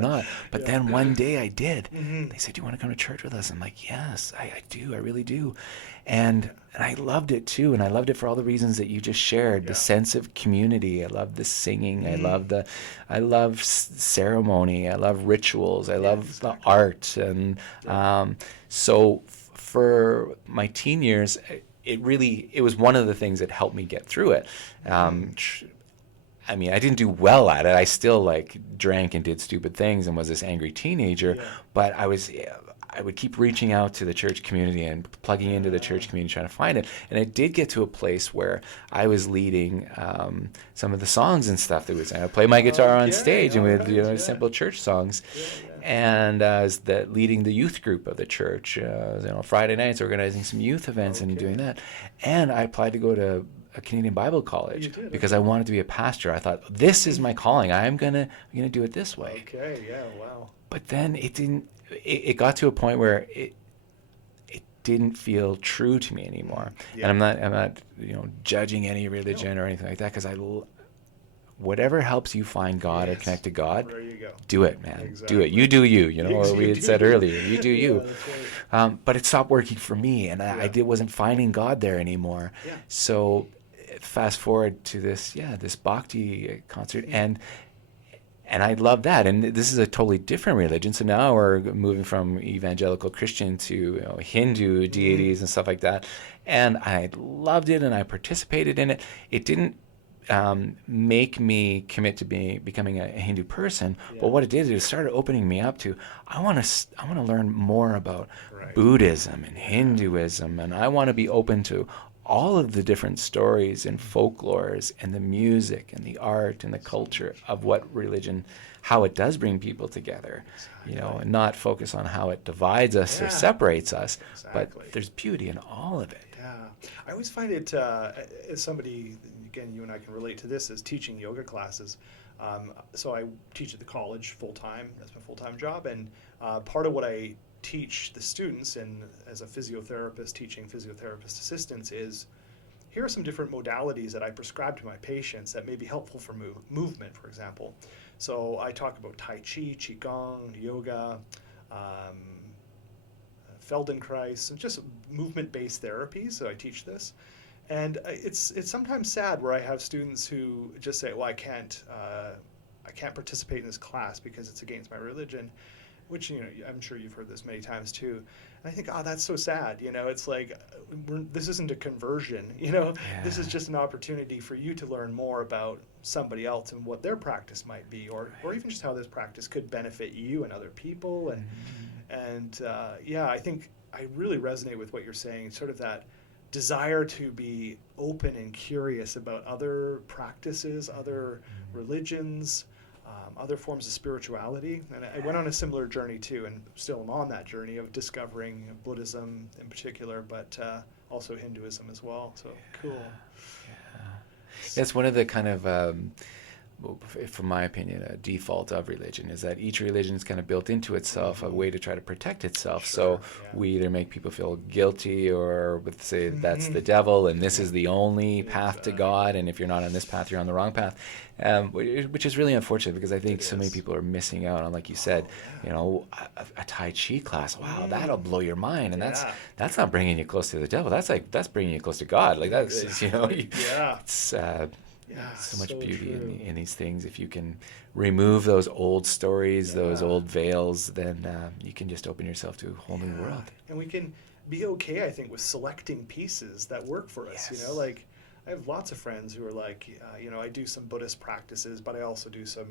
not. But then one day I did. They said, do you want to come to church with us? I'm like, yes, I do. I really do. And I loved it too. And I loved it for all the reasons that you just shared. The sense of community. I love the singing. I love ceremony. I love rituals. I love the art. And so for my teen years, it was one of the things that helped me get through it. I mean, I didn't do well at it. I still drank and did stupid things and was this angry teenager, but I would keep reaching out to the church community and plugging into the church community, trying to find it. And it did get to a place where I was leading some of the songs and stuff that I would play my guitar on stage, and we'd simple church songs. And I was leading the youth group of the church. Friday nights, organizing some youth events and doing that. And I applied to go to a Canadian Bible college because I wanted to be a pastor. I thought, this is my calling. I'm gonna do it this way. Okay. Yeah. Wow. But then it didn't. It got to a point where it didn't feel true to me anymore. And I'm not judging any religion or anything like that, because whatever helps you find God or connect to God, there you go. Do it, man. Exactly. Do it. You do you. Or we had said earlier, you do you. That's right. But it stopped working for me, and I wasn't finding God there anymore. Yeah. So fast forward to this Bhakti concert, and I love that. And this is a totally different religion. So now we're moving from evangelical Christian to Hindu deities and stuff like that. And I loved it, and I participated in it. It didn't make me commit to becoming a Hindu person, but what it did is it started opening me up to, I want to learn more about Buddhism and Hinduism, and I want to be open to all of the different stories and folklores and the music and the art and the culture of what religion, how it does bring people together, and not focus on how it divides us or separates us, but there's beauty in all of it. Yeah, I always find it, as somebody, again, you and I can relate to this, as teaching yoga classes. So I teach at the college full-time. That's my full-time job. And part of what I teach the students, and as a physiotherapist teaching physiotherapist assistants, is here are some different modalities that I prescribe to my patients that may be helpful for movement, for example. So I talk about Tai Chi, Qigong, yoga, Feldenkrais, and just movement-based therapies. So I teach this. And it's sometimes sad where I have students who just say, well, I can't participate in this class because it's against my religion. which, I'm sure you've heard this many times too. And I think, oh, that's so sad. It's like, this isn't a conversion, this is just an opportunity for you to learn more about somebody else and what their practice might be, or even just how this practice could benefit you and other people. And I think I really resonate with what you're saying, sort of that desire to be open and curious about other practices, other religions, other forms of spirituality. And I went on a similar journey too, and still am on that journey of discovering Buddhism in particular, but also Hinduism as well. So cool. Yeah. That's one of the kind of, from my opinion, a default of religion is that each religion is kind of built into itself a way to try to protect itself. So we either make people feel guilty or would say that's the devil and this is the only path to God, and if you're not on this path, you're on the wrong path, which is really unfortunate because I think so many people are missing out on, like you said, a Tai Chi class. Wow, that'll blow your mind, and that's not bringing you close to the devil. That's bringing you close to God. Like that's it's. So much beauty in these things. If you can remove those old stories, those old veils, then you can just open yourself to a whole new world. And we can be okay, I think, with selecting pieces that work for us. Like I have lots of friends who are like, I do some Buddhist practices, but I also do some,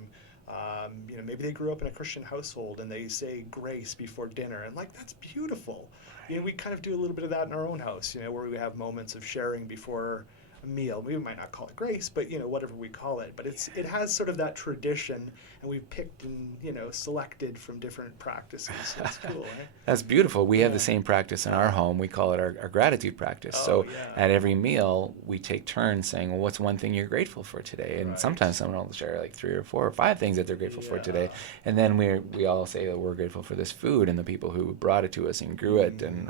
maybe they grew up in a Christian household and they say grace before dinner, and like that's beautiful. We kind of do a little bit of that in our own house, where we have moments of sharing before a meal. We might not call it grace, but whatever we call it. But it has sort of that tradition, and we've picked and selected from different practices. So it's cool. Eh? That's beautiful. We have the same practice in our home. We call it our gratitude practice. At every meal, we take turns saying, well, what's one thing you're grateful for today? And sometimes someone will share like 3 or 4 or 5 things that they're grateful for today. And then we all say that we're grateful for this food and the people who brought it to us and grew it and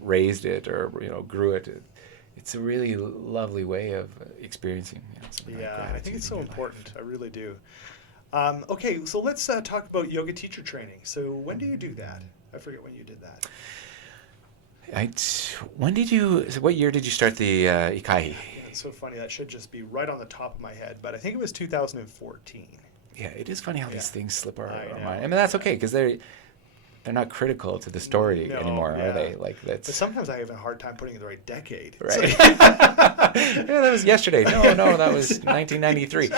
raised it or grew it. It's a really lovely way of experiencing. I think it's so important. I really do. Okay, so let's talk about yoga teacher training. So when do you do that? I forget when you did that. What year did you start the Ikai? Yeah, it's so funny. That should just be right on the top of my head, but I think it was 2014. Yeah, it is funny how these things slip our mind. I mean, that's okay because they're not critical to the story anymore, are they? Like that's. But sometimes I have a hard time putting in the right decade. Right. That was yesterday. No, that was 1993.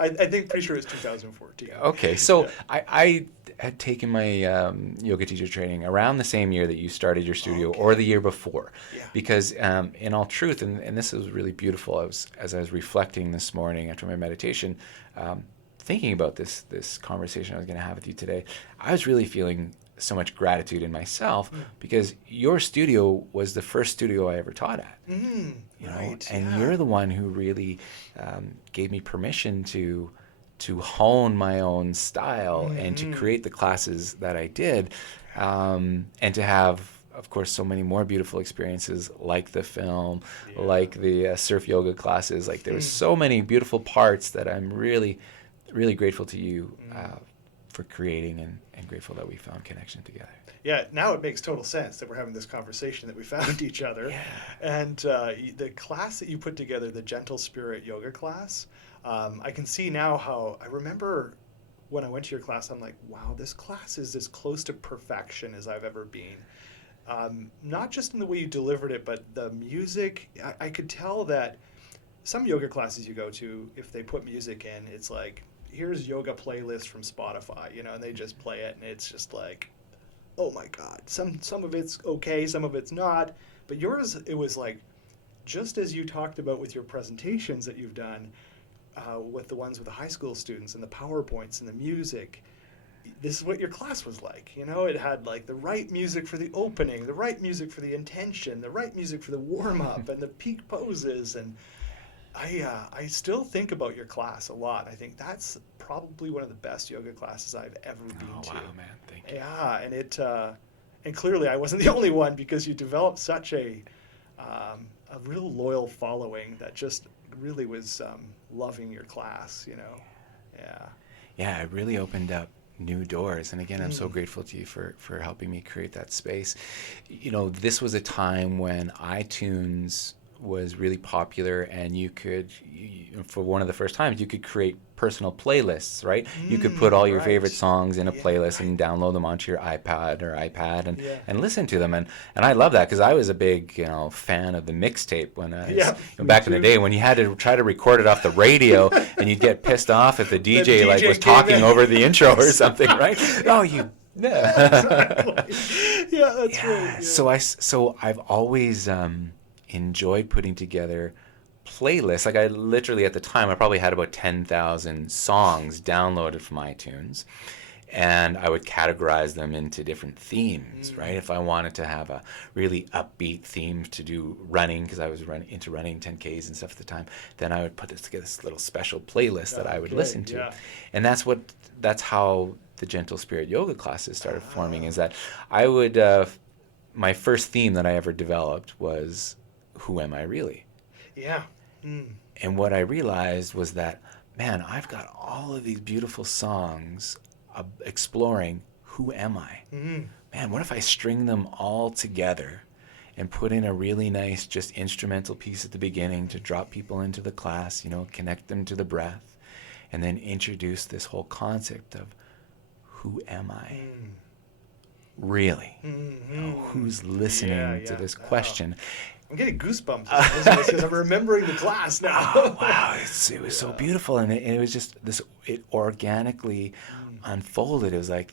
I think pretty sure it's 2014. Okay, so I had taken my yoga teacher training around the same year that you started your studio, or the year before, because in all truth, and this was really beautiful. As I was reflecting this morning after my meditation. Thinking about this conversation I was going to have with you today, I was really feeling so much gratitude in myself because your studio was the first studio I ever taught at. You're the one who really gave me permission to hone my own style and to create the classes that I did, and to have, of course, so many more beautiful experiences like the film, like the surf yoga classes. Like there were so many beautiful parts that I'm really grateful to you for creating, and grateful that we found connection together. Yeah, now it makes total sense that we're having this conversation, that we found each other. And the class that you put together, the Gentle Spirit yoga class, I can see now how, I remember when I went to your class, I'm like, wow, this class is as close to perfection as I've ever been. Not just in the way you delivered it, but the music. I could tell that some yoga classes you go to, if they put music in, it's like, here's yoga playlist from Spotify, and they just play it, and it's just like, oh my God. Some of it's okay, some of it's not, but yours, it was like, just as you talked about with your presentations that you've done, with the ones with the high school students and the PowerPoints and the music, this is what your class was like. It had like the right music for the opening, the right music for the intention, the right music for the warm-up and the peak poses, and I still think about your class a lot. I think that's probably one of the best yoga classes I've ever been to. Oh, wow, man. Thank you. Yeah, and clearly I wasn't the only one, because you developed such a real loyal following that just really was loving your class, Yeah, it really opened up new doors. And again, I'm so grateful to you for helping me create that space. This was a time when iTunes was really popular, and you could, for one of the first times, you could create personal playlists, right? You could put all your favorite songs in a playlist and download them onto your iPad or iPad and listen to them. And I love that, because I was a big, fan of the mixtape when I was, back in the day when you had to try to record it off the radio and you'd get pissed off if the DJ like was talking over the intro or something, right? Oh, you. Exactly. Yeah, that's right. Yeah. So I've always enjoyed putting together playlists. Like I literally, at the time, I probably had about 10,000 songs downloaded from iTunes, and I would categorize them into different themes, right? If I wanted to have a really upbeat theme to do running, because I was into running 10Ks and stuff at the time, then I would put this little special playlist that I would listen to. Yeah. And that's how the Gentle Spirit yoga classes started forming, is that I would, my first theme that I ever developed was, who am I really? Yeah. And what I realized was that, man, I've got all of these beautiful songs exploring who am I? Man, what if I string them all together and put in a really nice just instrumental piece at the beginning to drop people into the class, connect them to the breath, and then introduce this whole concept of who am I? Really? Who's listening to this question? I'm getting goosebumps because I'm remembering the class now. Oh, wow, it was so beautiful, and it was just this. It organically unfolded. It was like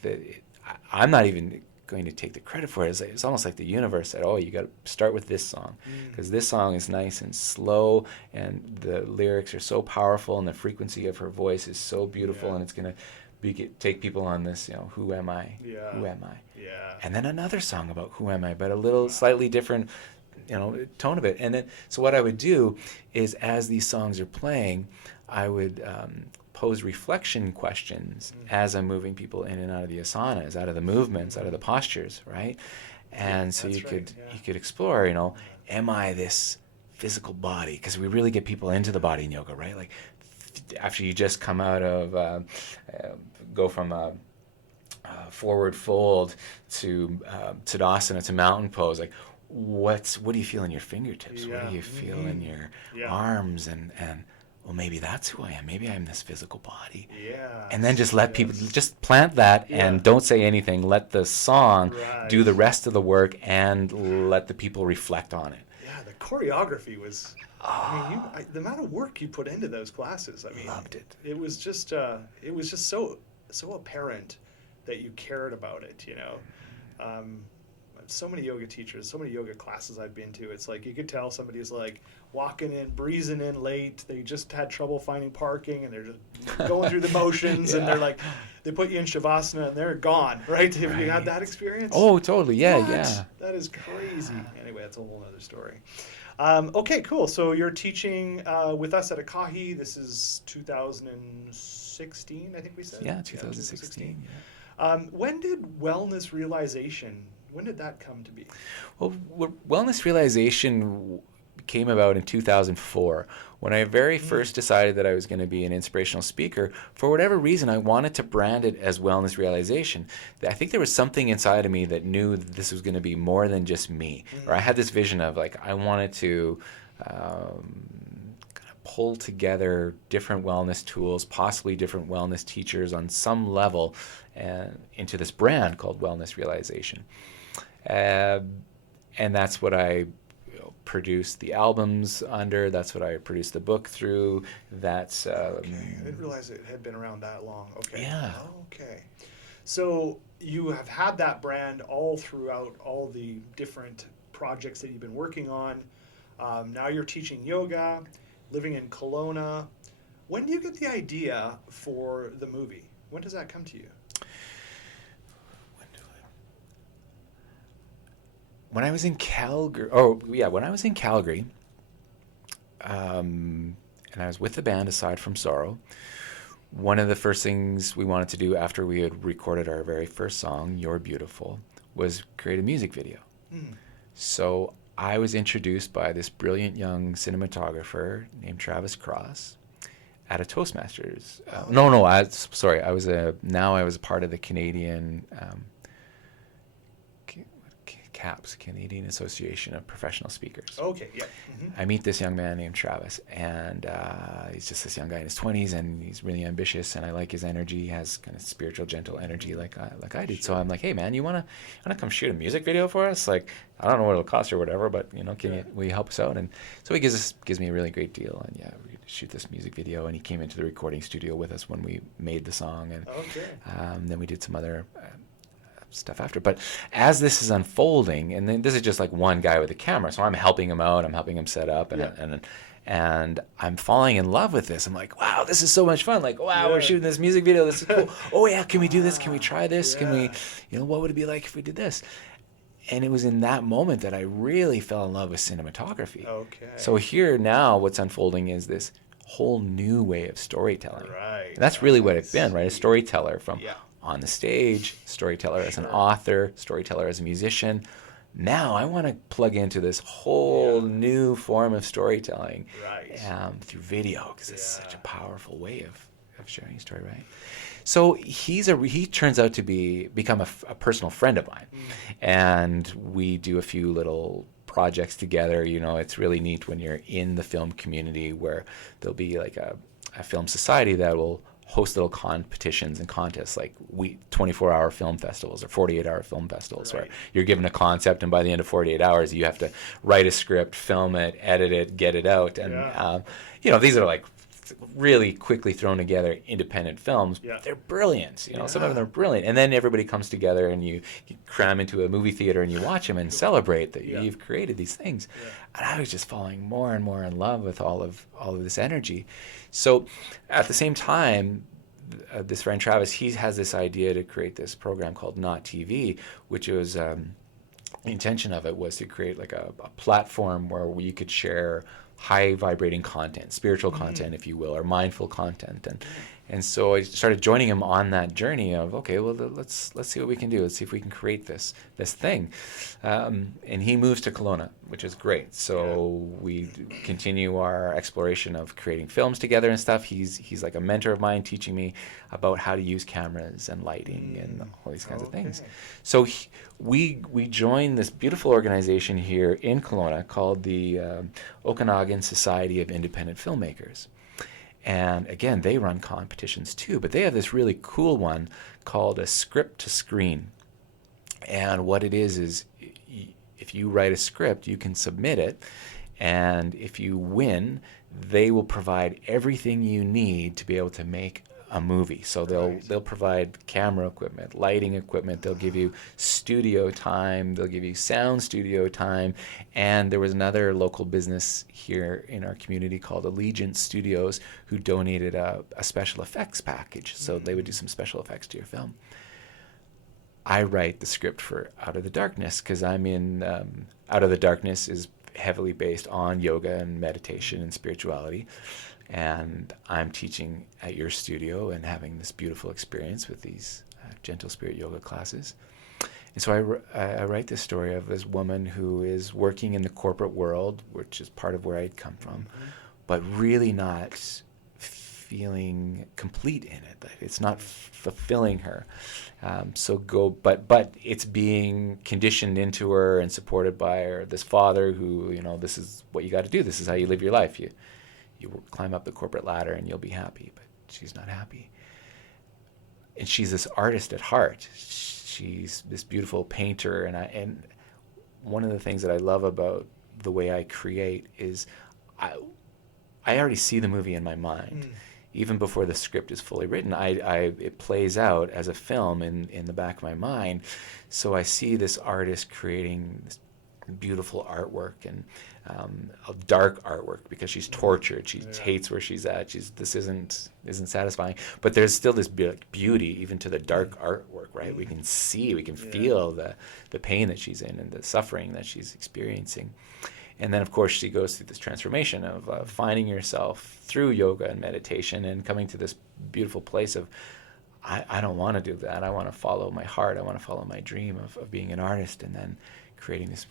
I'm not even going to take the credit for it. It's almost like the universe said, "Oh, you got to start with this song, because this song is nice and slow, and the lyrics are so powerful, and the frequency of her voice is so beautiful, and it's gonna take people on this, who am I? Yeah. Who am I? Yeah. And then another song about who am I, but a little slightly different, tone of it. And then, so what I would do is, as these songs are playing, I would pose reflection questions as I'm moving people in and out of the asanas, out of the movements, out of the postures, right? And so you could explore, am I this physical body? Because we really get people into the body in yoga, right? Like after you just come out of go from a forward fold to Tadasana, to mountain pose, like what do you feel in your fingertips? What do you feel in your arms? And well, maybe that's who I am. Maybe I'm this physical body. Yeah. And then just let people, just plant that and don't say anything. Let the song do the rest of the work and let the people reflect on it. Yeah, the choreography was, the amount of work you put into those classes, Loved it. It was just so apparent that you cared about it, So many yoga teachers, so many yoga classes I've been to, it's like you could tell somebody's like walking in, breezing in late. They just had trouble finding parking, and they're just going through the motions, and they're like, they put you in Shavasana, and they're gone, right? Have you had that experience? Oh, totally. Yeah, What? yeah. That is crazy. Anyway, that's a whole other story. Okay, cool. So you're teaching with us at Akahi. This is 2016, I think we said? Yeah, 2016. When did wellness realization, when did that come to be? Well, wellness realization came about in 2004 when I very first decided that I was going to be an inspirational speaker. For whatever reason, I wanted to brand it as wellness realization. I think there was something inside of me that knew that this was going to be more than just me. Or I had this vision of like, I wanted to pull together different wellness tools, possibly different wellness teachers on some level, into this brand called Wellness Realization. And that's what I produced the albums under. That's what I produced the book through. That's okay. I didn't realize it had been around that long. Okay. Yeah. Okay. So you have had that brand all throughout all the different projects that you've been working on. Now you're teaching yoga, living in Kelowna. When do you get the idea for the movie? When does that come to you? When I was in Calgary, and I was with the band Aside From Sorrow, one of the first things we wanted to do after we had recorded our very first song, You're Beautiful, was create a music video. So I was introduced by this brilliant young cinematographer named Travis Cross at a Toastmasters. I was a part of the Canadian CAPS, Canadian Association of Professional Speakers. Okay, yeah. I meet this young man named Travis, and he's just this young guy in his 20s, and he's really ambitious, and I like his energy. He has kind of spiritual, gentle energy like I do. So I'm like, hey man, you wanna come shoot a music video for us? Like, I don't know what it'll cost or whatever, but will you help us out? And so he gives me a really great deal, and yeah, we shoot this music video, and he came into the recording studio with us when we made the song, and then we did some other stuff after. But as this is unfolding, and then this is just like one guy with a camera, so I'm helping him out, I'm helping him set up, and I'm falling in love with this. I'm like, wow, this is so much fun. Like, wow, we're shooting this music video. This is cool. Oh yeah, can we do this? Can we try this? Can we, what would it be like if we did this? And it was in that moment that I really fell in love with cinematography. Okay. So here now what's unfolding is this whole new way of storytelling. Right. And that's really what it's been, right? A storyteller from on the stage, storyteller as an author, storyteller as a musician. Now I want to plug into this whole new form of storytelling through video, because it's such a powerful way of sharing a story, right? So he turns out to become a personal friend of mine, and we do a few little projects together. It's really neat when you're in the film community, where there'll be like a film society that will host little competitions and contests, like 24-hour film festivals or 48-hour film festivals, where you're given a concept, and by the end of 48 hours you have to write a script, film it, edit it, get it out. And these are like really quickly thrown together independent films. They're brilliant. Some of them are brilliant, and then everybody comes together and you cram into a movie theater and you watch them and celebrate that you've created these things. And I was just falling more and more in love with all of this energy. So at the same time, this friend Travis, he has this idea to create this program called Not TV, which was the intention of it was to create like a platform where we could share high vibrating content, spiritual content, if you will, or mindful content. And so I started joining him on that journey of, okay, well, let's see what we can do. Let's see if we can create this thing. And he moves to Kelowna, which is great. So we continue our exploration of creating films together and stuff. He's like a mentor of mine, teaching me about how to use cameras and lighting and all these kinds of things. So we joined this beautiful organization here in Kelowna called the Okanagan Society of Independent Filmmakers. And again, they run competitions too, but they have this really cool one called a script to screen. And what it is if you write a script, you can submit it, and if you win, they will provide everything you need to be able to make a movie. So they'll provide camera equipment, lighting equipment, they'll give you studio time, they'll give you sound studio time. And there was another local business here in our community called Allegiance Studios who donated a special effects package. So they would do some special effects to your film. I write the script for Out of the Darkness, because I'm in Out of the Darkness is heavily based on yoga and meditation and spirituality. And I'm teaching at your studio and having this beautiful experience with these gentle spirit yoga classes. And so I write this story of this woman who is working in the corporate world, which is part of where I'd come from, but really not feeling complete in it. It's not fulfilling her. But it's being conditioned into her and supported by her, this father who, this is what you got to do. This is how you live your life. You climb up the corporate ladder and you'll be happy, but she's not happy. And she's this artist at heart. She's this beautiful painter, and one of the things that I love about the way I create is I already see the movie in my mind. Even before the script is fully written, it plays out as a film in the back of my mind. So I see this artist creating this beautiful artwork, and a dark artwork, because she's tortured. She hates where she's at. This isn't satisfying. But there's still this beauty even to the dark artwork, right? We can see, we can feel the pain that she's in and the suffering that she's experiencing. And then, of course, she goes through this transformation of finding herself through yoga and meditation and coming to this beautiful place of, I don't want to do that. I want to follow my heart. I want to follow my dream of being an artist, and then creating this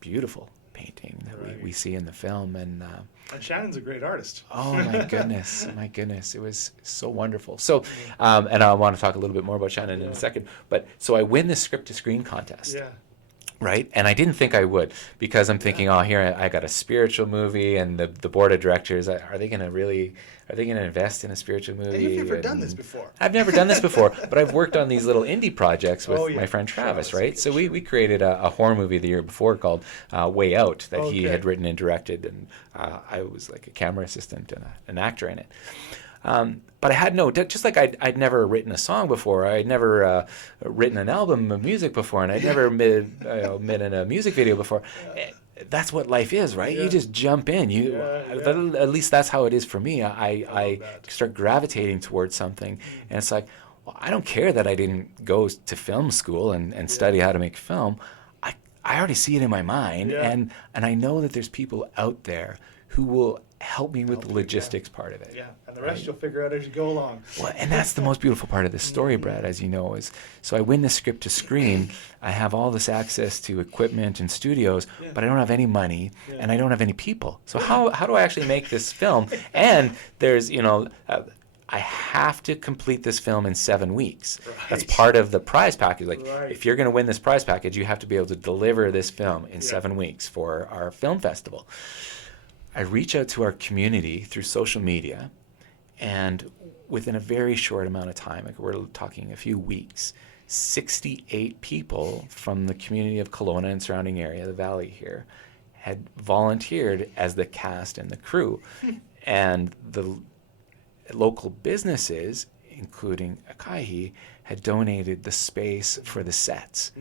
beautiful painting that we see in the film. And Shannon's a great artist. Oh my goodness, it was so wonderful. So and I want to talk a little bit more about Shannon in a second, but so I win this script to screen contest, Right? And I didn't think I would, because I'm thinking, oh, here I got a spiritual movie, and the board of directors, are they going to invest in a spiritual movie? And you've never done this before. I've never done this before, but I've worked on these little indie projects with Oh, yeah. my friend Travis, right? So Sure. we created a horror movie the year before called Way Out that he Okay. had written and directed, and I was like a camera assistant and an actor in it. But I had just like I'd never written a song before. I'd never written an album of music before, and I'd never been in a music video before. That's what life is, right? Yeah. You just jump in. At least that's how it is for me. I start gravitating towards something, and it's like, well, I don't care that I didn't go to film school and study how to make film. I already see it in my mind, and I know that there's people out there who will help me with the logistics part of it. Yeah, and the rest you'll figure out as you go along. Well, and that's the most beautiful part of this story, Brad, as you know, is so I win the script to screen. I have all this access to equipment and studios, but I don't have any money and I don't have any people. So how do I actually make this film? And there's, I have to complete this film in 7 weeks. Right. That's part of the prize package. Like, Right. if you're going to win this prize package, you have to be able to deliver this film in 7 weeks for our film festival. I reach out to our community through social media, and within a very short amount of time, like we're talking a few weeks, 68 people from the community of Kelowna and surrounding area, the valley here, had volunteered as the cast and the crew. And the local businesses, including Akaihi, had donated the space for the sets.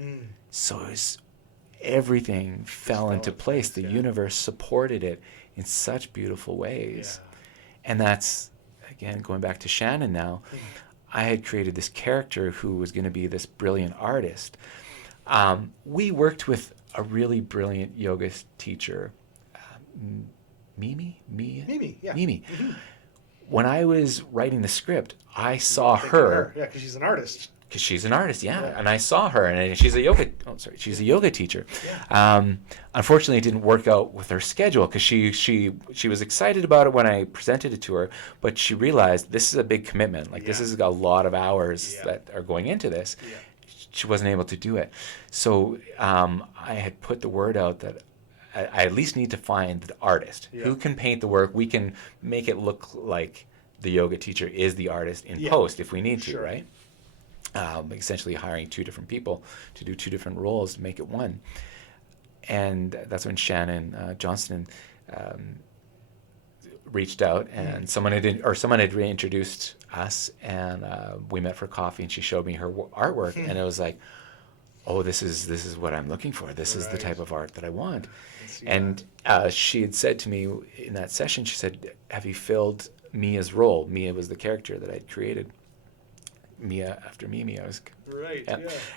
So everything fell into place. The universe supported it in such beautiful ways. And that's, again, going back to Shannon now, I had created this character who was going to be this brilliant artist. We worked with a really brilliant yoga teacher, Mimi? Yeah. Mimi. When I was writing the script, I saw her. Yeah, because she's an artist. Because she's an artist, and I saw her, and she's a yoga teacher. Unfortunately, it didn't work out with her schedule, because she was excited about it when I presented it to her, but she realized this is a big commitment. Like, this is a lot of hours that are going into this. She wasn't able to do it. So I had put the word out that I at least need to find the artist who can paint the work. We can make it look like the yoga teacher is the artist in post if we need to, right? Essentially hiring 2 different people to do 2 different roles to make it one. And that's when Shannon Johnston reached out, and someone had reintroduced us, and we met for coffee, and she showed me her artwork, and it was like, oh, this is what I'm looking for. This is the type of art that I want. And she had said to me in that session, she said, have you filled Mia's role? Mia was the character that I'd created. Mia after Mimi. I was right.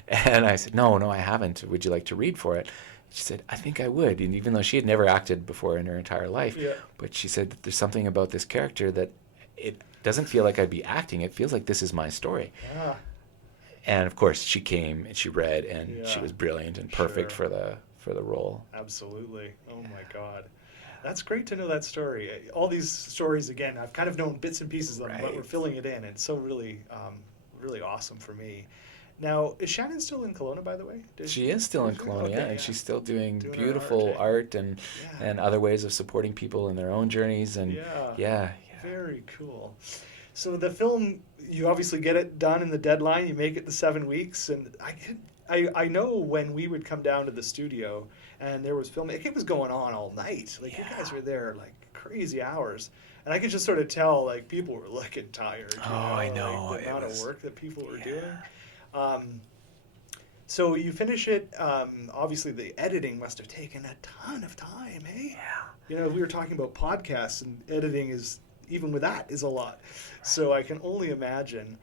And I said, no, I haven't. Would you like to read for it? She said, I think I would. And even though she had never acted before in her entire life, but she said that there's something about this character that it doesn't feel like I'd be acting. It feels like this is my story. And of course, she came and she read, and she was brilliant and perfect for the role. Absolutely. Oh my God. That's great to know that story. All these stories, again, I've kind of known bits and pieces of them, but we're filling it in. It's so really, really awesome for me. Now, is Shannon still in Kelowna, by the way? She is still in Kelowna, and she's still doing beautiful art and other ways of supporting people in their own journeys. And Very cool. So the film, you obviously get it done in the deadline. You make it the 7 weeks, and I know when we would come down to the studio and there was filming, it was going on all night. Like, you guys were there like crazy hours. And I could just sort of tell, like, people were looking tired. I know. Like, the amount of work that people were doing. So you finish it. Obviously, the editing must have taken a ton of time, eh? Yeah. We were talking about podcasts, and editing is, even with that, is a lot. So I can only imagine.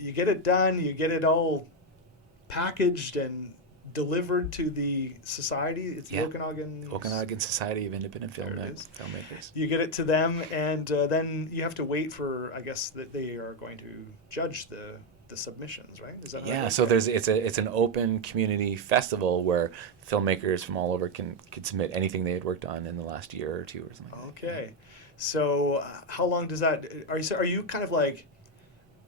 You get it done, you get it all packaged and delivered to the society. It's the Okanagan Society of Independent Filmmakers. You get it to them, and then you have to wait for, I guess, that they are going to judge the submissions, right? Is that so it's an open community festival where filmmakers from all over can submit anything they had worked on in the last year or 2 or something. Okay. So how long does that, are you kind of like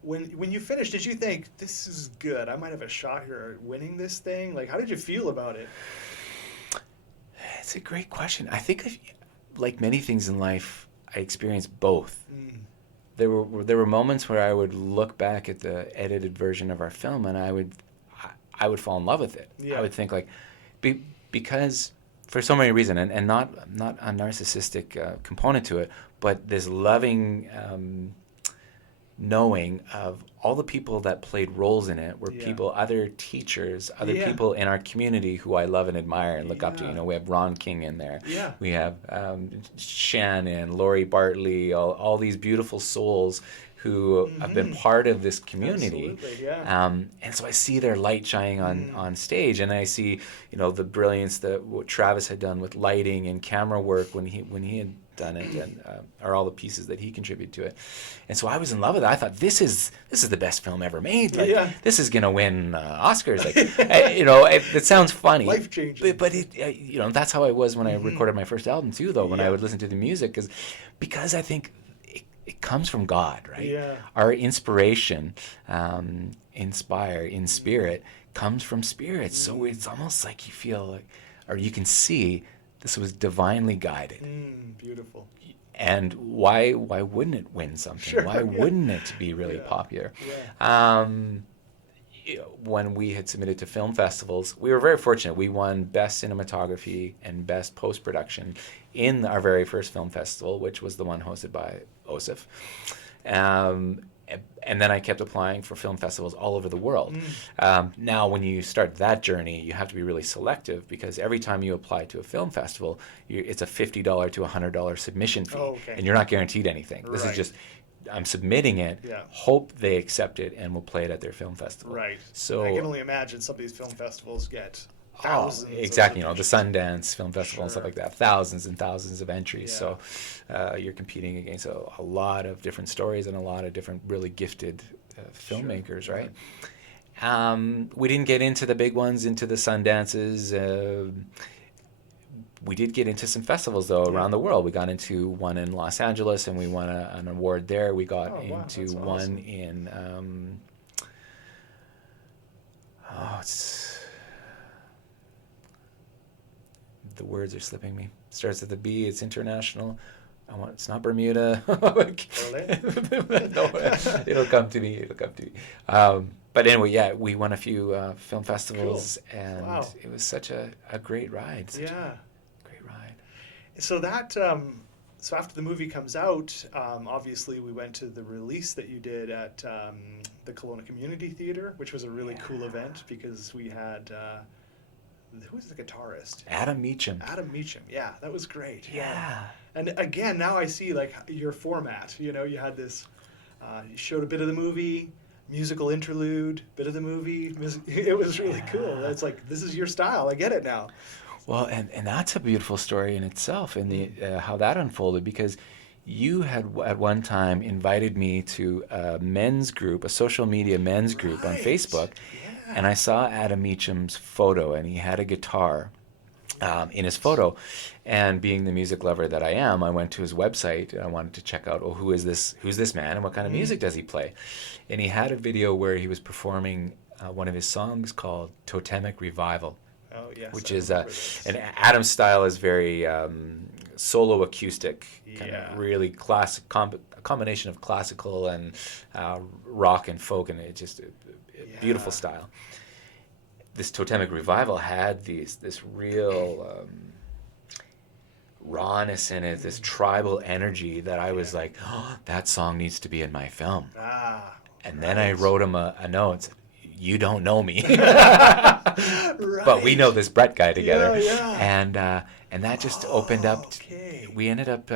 when you finished, did you think, this is good, I might have a shot here at winning this thing? Like, how did you feel about it? It's a great question. I think, like many things in life, I experienced both. There were moments where I would look back at the edited version of our film, and I would fall in love with it. Yeah. I would think like, because for so many reasons, and not a narcissistic component to it, but this loving knowing of all the people that played roles in it were people, other teachers, other people in our community who I love and admire and look up to. You know, we have Ron King in there. Yeah. We have Shannon, Lori Bartley, all these beautiful souls who have been part of this community. Absolutely, yeah. And so I see their light shining on stage, and I see, you know, the brilliance that what Travis had done with lighting and camera work when he had done it, and are all the pieces that he contributed to it. And so I was in love with it. I thought, this is the best film ever made. Like, this is gonna win Oscars. Like, you know, it sounds funny, Life changing. but it, you know, that's how I was when I recorded my first album too. Though when I would listen to the music, because I think it comes from God, right? Yeah. Our inspiration, in spirit, comes from spirit. So it's almost like you feel like, or you can see, this was divinely guided. Beautiful. And why wouldn't it win something? Sure, why wouldn't it be really popular? You know, when we had submitted to film festivals, we were very fortunate. We won Best Cinematography and Best Post-Production in our very first film festival, which was the one hosted by OSIF. And then I kept applying for film festivals all over the world. Now, when you start that journey, you have to be really selective, because every time you apply to a film festival, it's a $50 to $100 submission fee, and you're not guaranteed anything. This is just, I'm submitting it, hope they accept it, and we'll play it at their film festival. Right. So I can only imagine some of these film festivals get thousands. Exactly. You know, the Sundance Film Festival and stuff like that. Thousands and thousands of entries. So you're competing against a lot of different stories and a lot of different really gifted filmmakers, right? We didn't get into the big ones, into the Sundances. We did get into some festivals, though, around the world. We got into one in Los Angeles, and we won an award there. We got into one awesome. in... the words are slipping me. Starts with a B. It's international. It's not Bermuda. No, it'll come to me. But anyway, we won a few film festivals, and it was such a great ride. Great ride. So that so after the movie comes out, obviously we went to the release that you did at the Kelowna Community Theatre, which was a really cool event, because we had. Who was the guitarist? Adam Meacham. Yeah, that was great. Yeah. And again, now I see like your format. You know, you had this, you showed a bit of the movie, musical interlude, bit of the movie. It was really cool. It's like, this is your style. I get it now. Well, and that's a beautiful story in itself, and the how that unfolded, because you had at one time invited me to a men's group, a social media men's group on Facebook. And I saw Adam Meacham's photo, and he had a guitar in his photo. And being the music lover that I am, I went to his website, and I wanted to check out, who's this man, and what kind of music does he play? And he had a video where he was performing one of his songs called Totemic Revival. Oh, yes. Which is, and Adam's style is very solo acoustic, kind of really classic, a combination of classical and rock and folk, and it just... beautiful style. This Totemic Revival had this real rawness in it, this tribal energy that I was like, that song needs to be in my film. And then I wrote him a note. You don't know me, but we know this Brett guy together. And that just opened up. We ended up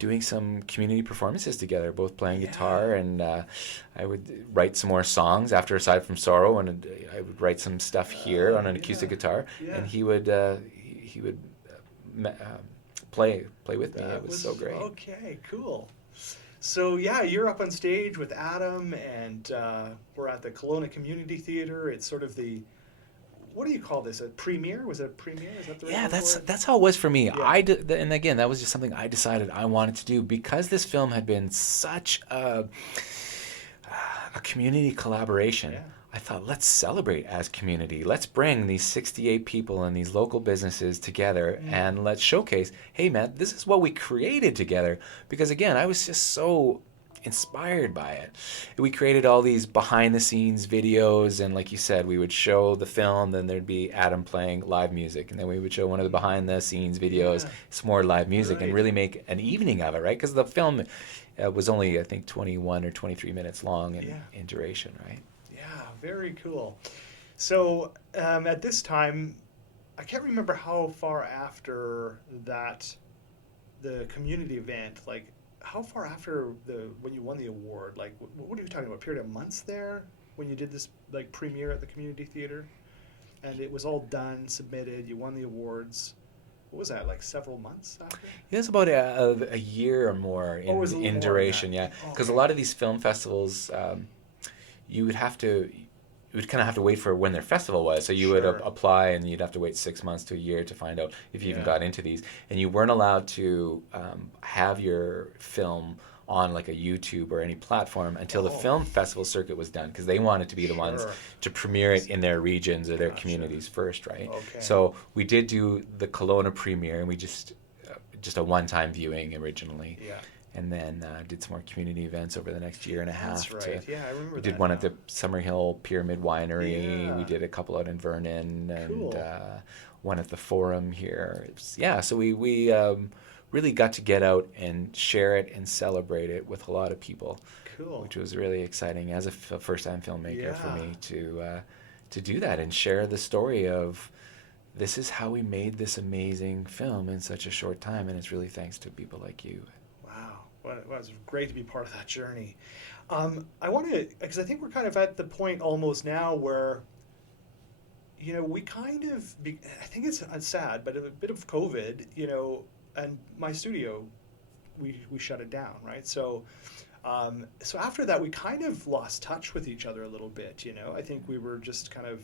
doing some community performances together, both playing guitar, and I would write some more songs after Aside From Sorrow, and I would write some stuff here on an acoustic guitar, and he would play with me. It was so great. Okay, cool. So you're up on stage with Adam, and we're at the Kelowna Community Theatre. It's sort of the, what do you call this? A premiere? Was it a premiere? Is that the right word for it? That's how it was for me. And again, that was just something I decided I wanted to do, because this film had been such a a community collaboration. Yeah. I thought, let's celebrate as community. Let's bring these 68 people and these local businesses together and let's showcase, hey man, this is what we created together. Because again, I was just so inspired by it. We created all these behind the scenes videos, and like you said, we would show the film, then there'd be Adam playing live music, and then we would show one of the behind the scenes videos, some more live music, and really make an evening of it, right? Because the film was only, I think, 21 or 23 minutes long in duration, right? Yeah, very cool. So at this time, I can't remember how far after that, the community event, like how far after when you won the award, like what are you talking about? Period of months there when you did this like premiere at the community theater, and it was all done, submitted, you won the awards. What was that, like several months after? Yeah, it's about a year or more in duration, yeah. Because a lot of these film festivals, you would kind of have to wait for when their festival was. So you would apply, and you'd have to wait 6 months to a year to find out if you even got into these. And you weren't allowed to have your film on like a YouTube or any platform until the film festival circuit was done, because they wanted to be the ones to premiere it in their regions or their communities first, right? Okay. So we did do the Kelowna premiere, and we just a one-time viewing originally. Yeah. And then did some more community events over the next year and a half. That's right. Yeah, I remember we that. did one at the Summerhill Pyramid Winery. Yeah. We did a couple out in Vernon, and Cool. One at the Forum here. So we really got to get out and share it and celebrate it with a lot of people. Cool. Which was really exciting as a first-time filmmaker for me to do that and share the story of, this is how we made this amazing film in such a short time, and it's really thanks to people like you. Wow. Well, it was great to be part of that journey. I want to, because I think we're kind of at the point almost now where, we kind of, I think it's sad, but a bit of COVID, and my studio, we shut it down, right? So after that, we kind of lost touch with each other a little bit, I think we were just kind of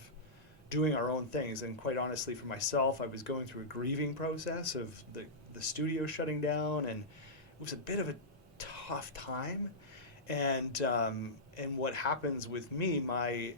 doing our own things. And quite honestly, for myself, I was going through a grieving process of the studio shutting down, and it was a bit of a tough time. And what happens with me, my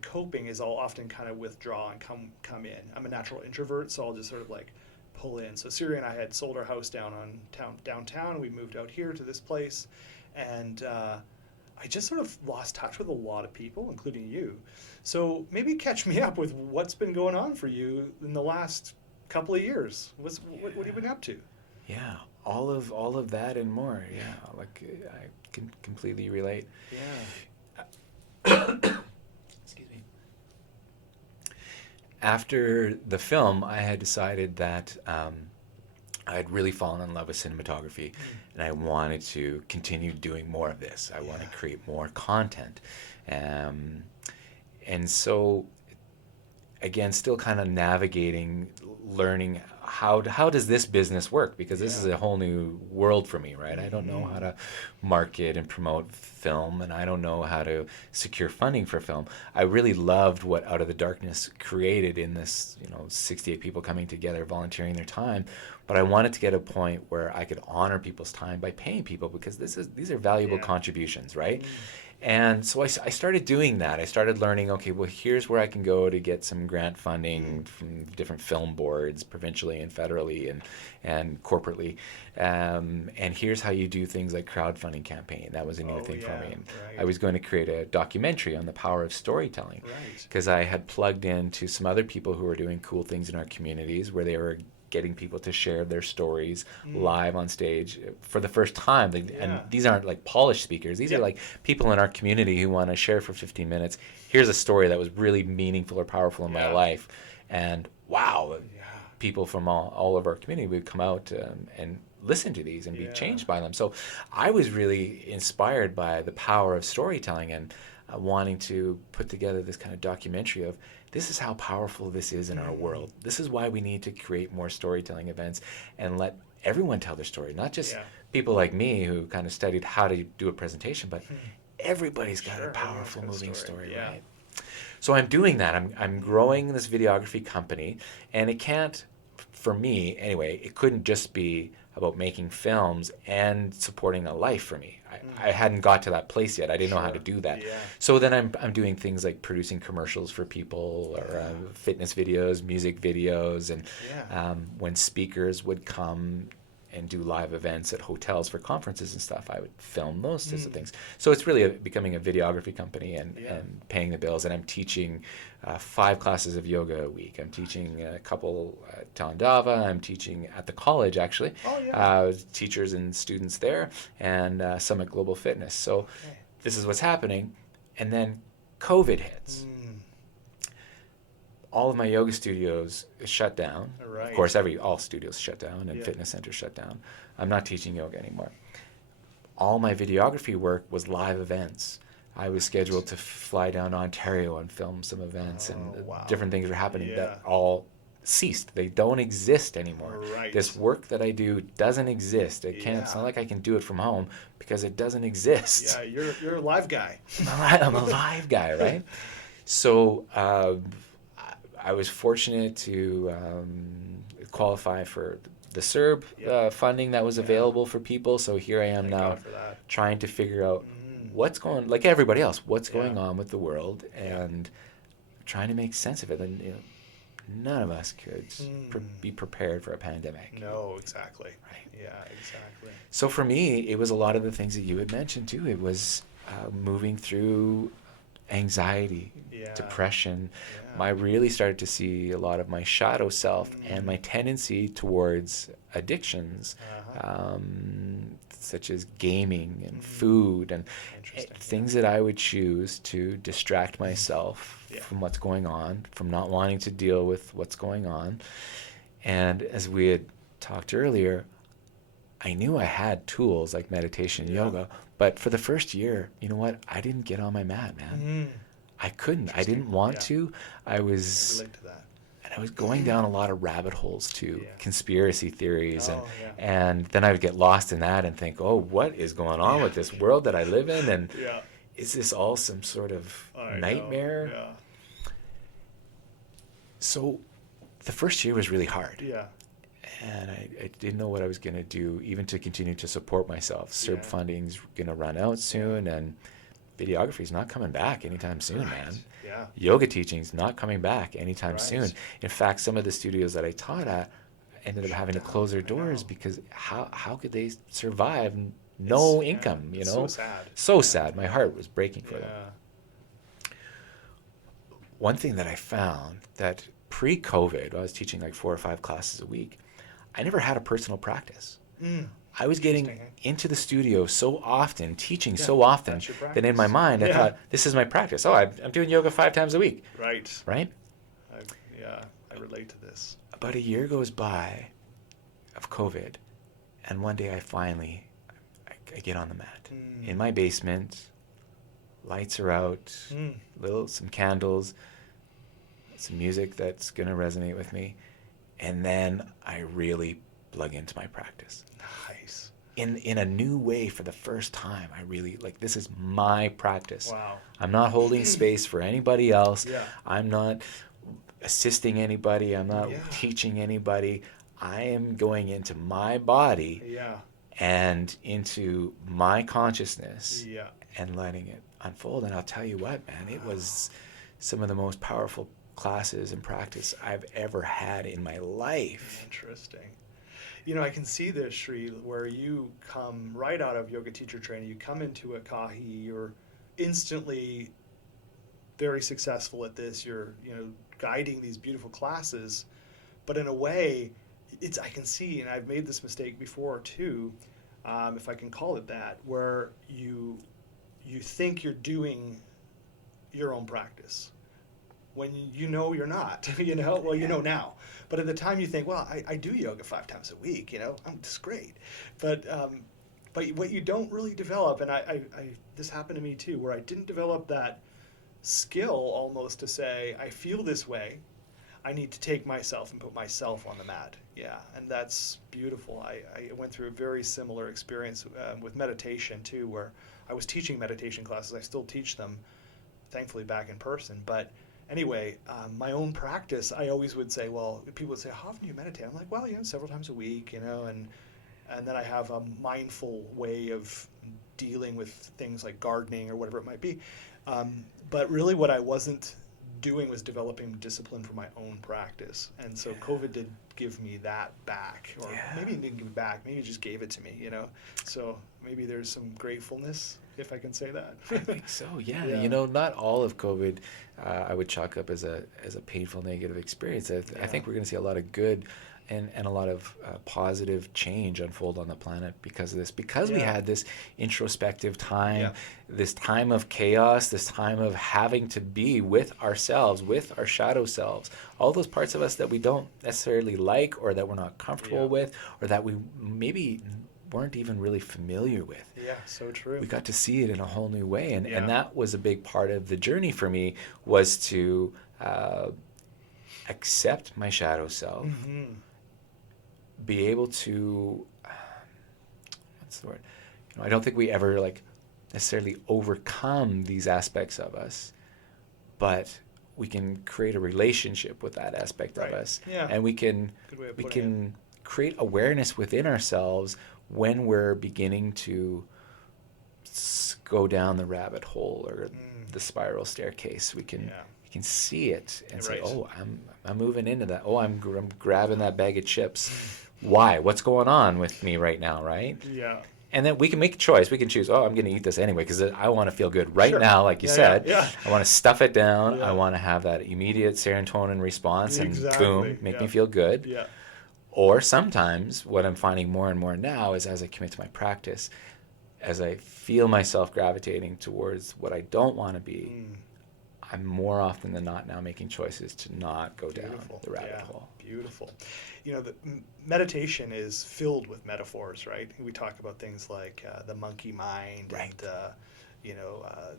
coping is I'll often kind of withdraw and come in. I'm a natural introvert, so I'll just sort of like pull in. So Siri and I had sold our house downtown. We moved out here to this place, and I just sort of lost touch with a lot of people, including you. So maybe catch me up with what's been going on for you in the last couple of years. What have you been up to? Yeah, all of that and more. Yeah, like I can completely relate. Yeah. Excuse me. After the film, I had decided that I had really fallen in love with cinematography, and I wanted to continue doing more of this. I want to create more content. And so, again, still kind of navigating, learning how does this business work? Because this is a whole new world for me, right? I don't know how to market and promote film, and I don't know how to secure funding for film. I really loved what Out of the Darkness created in this, 68 people coming together, volunteering their time. But I wanted to get a point where I could honor people's time by paying people, because these are valuable contributions, right? And so I started doing that. I started learning, okay, well, here's where I can go to get some grant funding from different film boards, provincially and federally and corporately. And here's how you do things like crowdfunding campaign. That was a new thing for me. And I was going to create a documentary on the power of storytelling, because I had plugged into some other people who were doing cool things in our communities, where they were getting people to share their stories live on stage for the first time. And these aren't like polished speakers. These are like people in our community who want to share for 15 minutes. Here's a story that was really meaningful or powerful in my life. And wow, people from all of our community would come out and listen to these and be changed by them. So I was really inspired by the power of storytelling, and wanting to put together this kind of documentary of, this is how powerful this is in our world. This is why we need to create more storytelling events and let everyone tell their story, not just people like me who kind of studied how to do a presentation, but everybody's got a powerful, moving story, right? So I'm doing that. I'm growing this videography company, and it can't, for me anyway, it couldn't just be about making films and supporting a life for me. I hadn't got to that place yet. I didn't know how to do that. Yeah. So then I'm doing things like producing commercials for people, or fitness videos, music videos, and when speakers would come and do live events at hotels for conferences and stuff, I would film those sorts of things. So it's really becoming a videography company and paying the bills. And I'm teaching 5 classes of yoga a week. I'm teaching a couple at Tandava. I'm teaching at the college, actually. Teachers and students there, and some at Global Fitness. So this is what's happening. And then COVID hits. All of my yoga studios shut down. Right. Of course, all studios shut down and fitness centers shut down. I'm not teaching yoga anymore. All my videography work was live events. I was scheduled to fly down to Ontario and film some events, and different things were happening that all ceased. They don't exist anymore. Right. This work that I do doesn't exist. It can't. It's not like I can do it from home because it doesn't exist. Yeah, you're a live guy. I'm a live guy, right? So I was fortunate to qualify for the CERB funding that was available for people. So here I am now trying to figure out what's going, like everybody else, what's going on with the world, and trying to make sense of it. And none of us could be prepared for a pandemic. No, exactly. Right. Yeah, exactly. So for me, it was a lot of the things that you had mentioned too. It was moving through anxiety, depression. I really started to see a lot of my shadow self and my tendency towards addictions, such as gaming and food and things that I would choose to distract myself from what's going on, from not wanting to deal with what's going on. And as we had talked earlier, I knew I had tools like meditation and yoga, but for the first year, you know what? I didn't get on my mat, man. I couldn't. I didn't want to. I relate to that. And I was going down a lot of rabbit holes too, conspiracy theories, and then I would get lost in that and think, oh, what is going on with this world that I live in? And is this all some sort of nightmare? So the first year was really hard. And I didn't know what I was going to do, even to continue to support myself. CERB funding's going to run out soon, and videography's not coming back anytime soon, man. Yoga teaching's not coming back anytime soon. In fact, some of the studios that I taught at ended up having to close their doors because how could they survive? No income, you know? So sad. My heart was breaking for them. One thing that I found that pre-COVID, I was teaching like 4 or 5 classes a week, I never had a personal practice. I was getting into the studio so often, teaching so often, that in my mind I thought, this is my practice. Oh, I'm doing yoga 5 times a week. Right? I relate to this. About a year goes by of COVID, and one day I get on the mat. In my basement, lights are out, some candles, some music that's going to resonate with me. And then I really plug into my practice. Nice. In a new way for the first time. I really, this is my practice. Wow. I'm not holding space for anybody else. I'm not assisting anybody. I'm not teaching anybody. I am going into my body and into my consciousness and letting it unfold. And I'll tell you what, man, it was some of the most powerful classes and practice I've ever had in my life. Interesting. You know, I can see this, Shri, where you come right out of yoga teacher training, you come into a kahi, you're instantly very successful at this, you're, guiding these beautiful classes, but in a way, I can see, and I've made this mistake before too, if I can call it that, where you think you're doing your own practice, when you're not, you know now. But at the time you think, well, I do yoga 5 times a week, it's great. But what you don't really develop, and I this happened to me too, where I didn't develop that skill almost to say, I feel this way, I need to take myself and put myself on the mat. Yeah, and that's beautiful. I went through a very similar experience with meditation too, where I was teaching meditation classes. I still teach them, thankfully back in person, but anyway, my own practice, I always would say, well, people would say, how often do you meditate? I'm like, well, several times a week, and and then I have a mindful way of dealing with things like gardening or whatever it might be. But really what I wasn't doing was developing discipline for my own practice. And so COVID did give me that back, or maybe it didn't give it back, maybe it just gave it to me, So maybe there's some gratefulness, if I can say that. I think so, yeah. Yeah. Not all of COVID I would chalk up as a painful, negative experience. I think we're going to see a lot of good and a lot of positive change unfold on the planet because of this. Because we had this introspective time, this time of chaos, this time of having to be with ourselves, with our shadow selves, all those parts of us that we don't necessarily like or that we're not comfortable with or that we maybe weren't even really familiar with. Yeah, so true. We got to see it in a whole new way. And that was a big part of the journey for me, was to accept my shadow self, be able to, what's the word? I don't think we ever necessarily overcome these aspects of us, but we can create a relationship with that aspect of us. Yeah. And we can create awareness within ourselves when we're beginning to go down the rabbit hole or the spiral staircase. We can see it and say, oh, I'm moving into that. Oh, I'm grabbing that bag of chips. Why? What's going on with me right now, right? Yeah. And then we can make a choice. We can choose, oh, I'm going to eat this anyway because I want to feel good right now, like you said. Yeah. I want to stuff it down. I want to have that immediate serotonin response and boom, make me feel good. Yeah. Or sometimes what I'm finding more and more now is as I commit to my practice, as I feel myself gravitating towards what I don't want to be, I'm more often than not now making choices to not go down the rabbit hole. Beautiful. The meditation is filled with metaphors, right? We talk about things like the monkey mind and,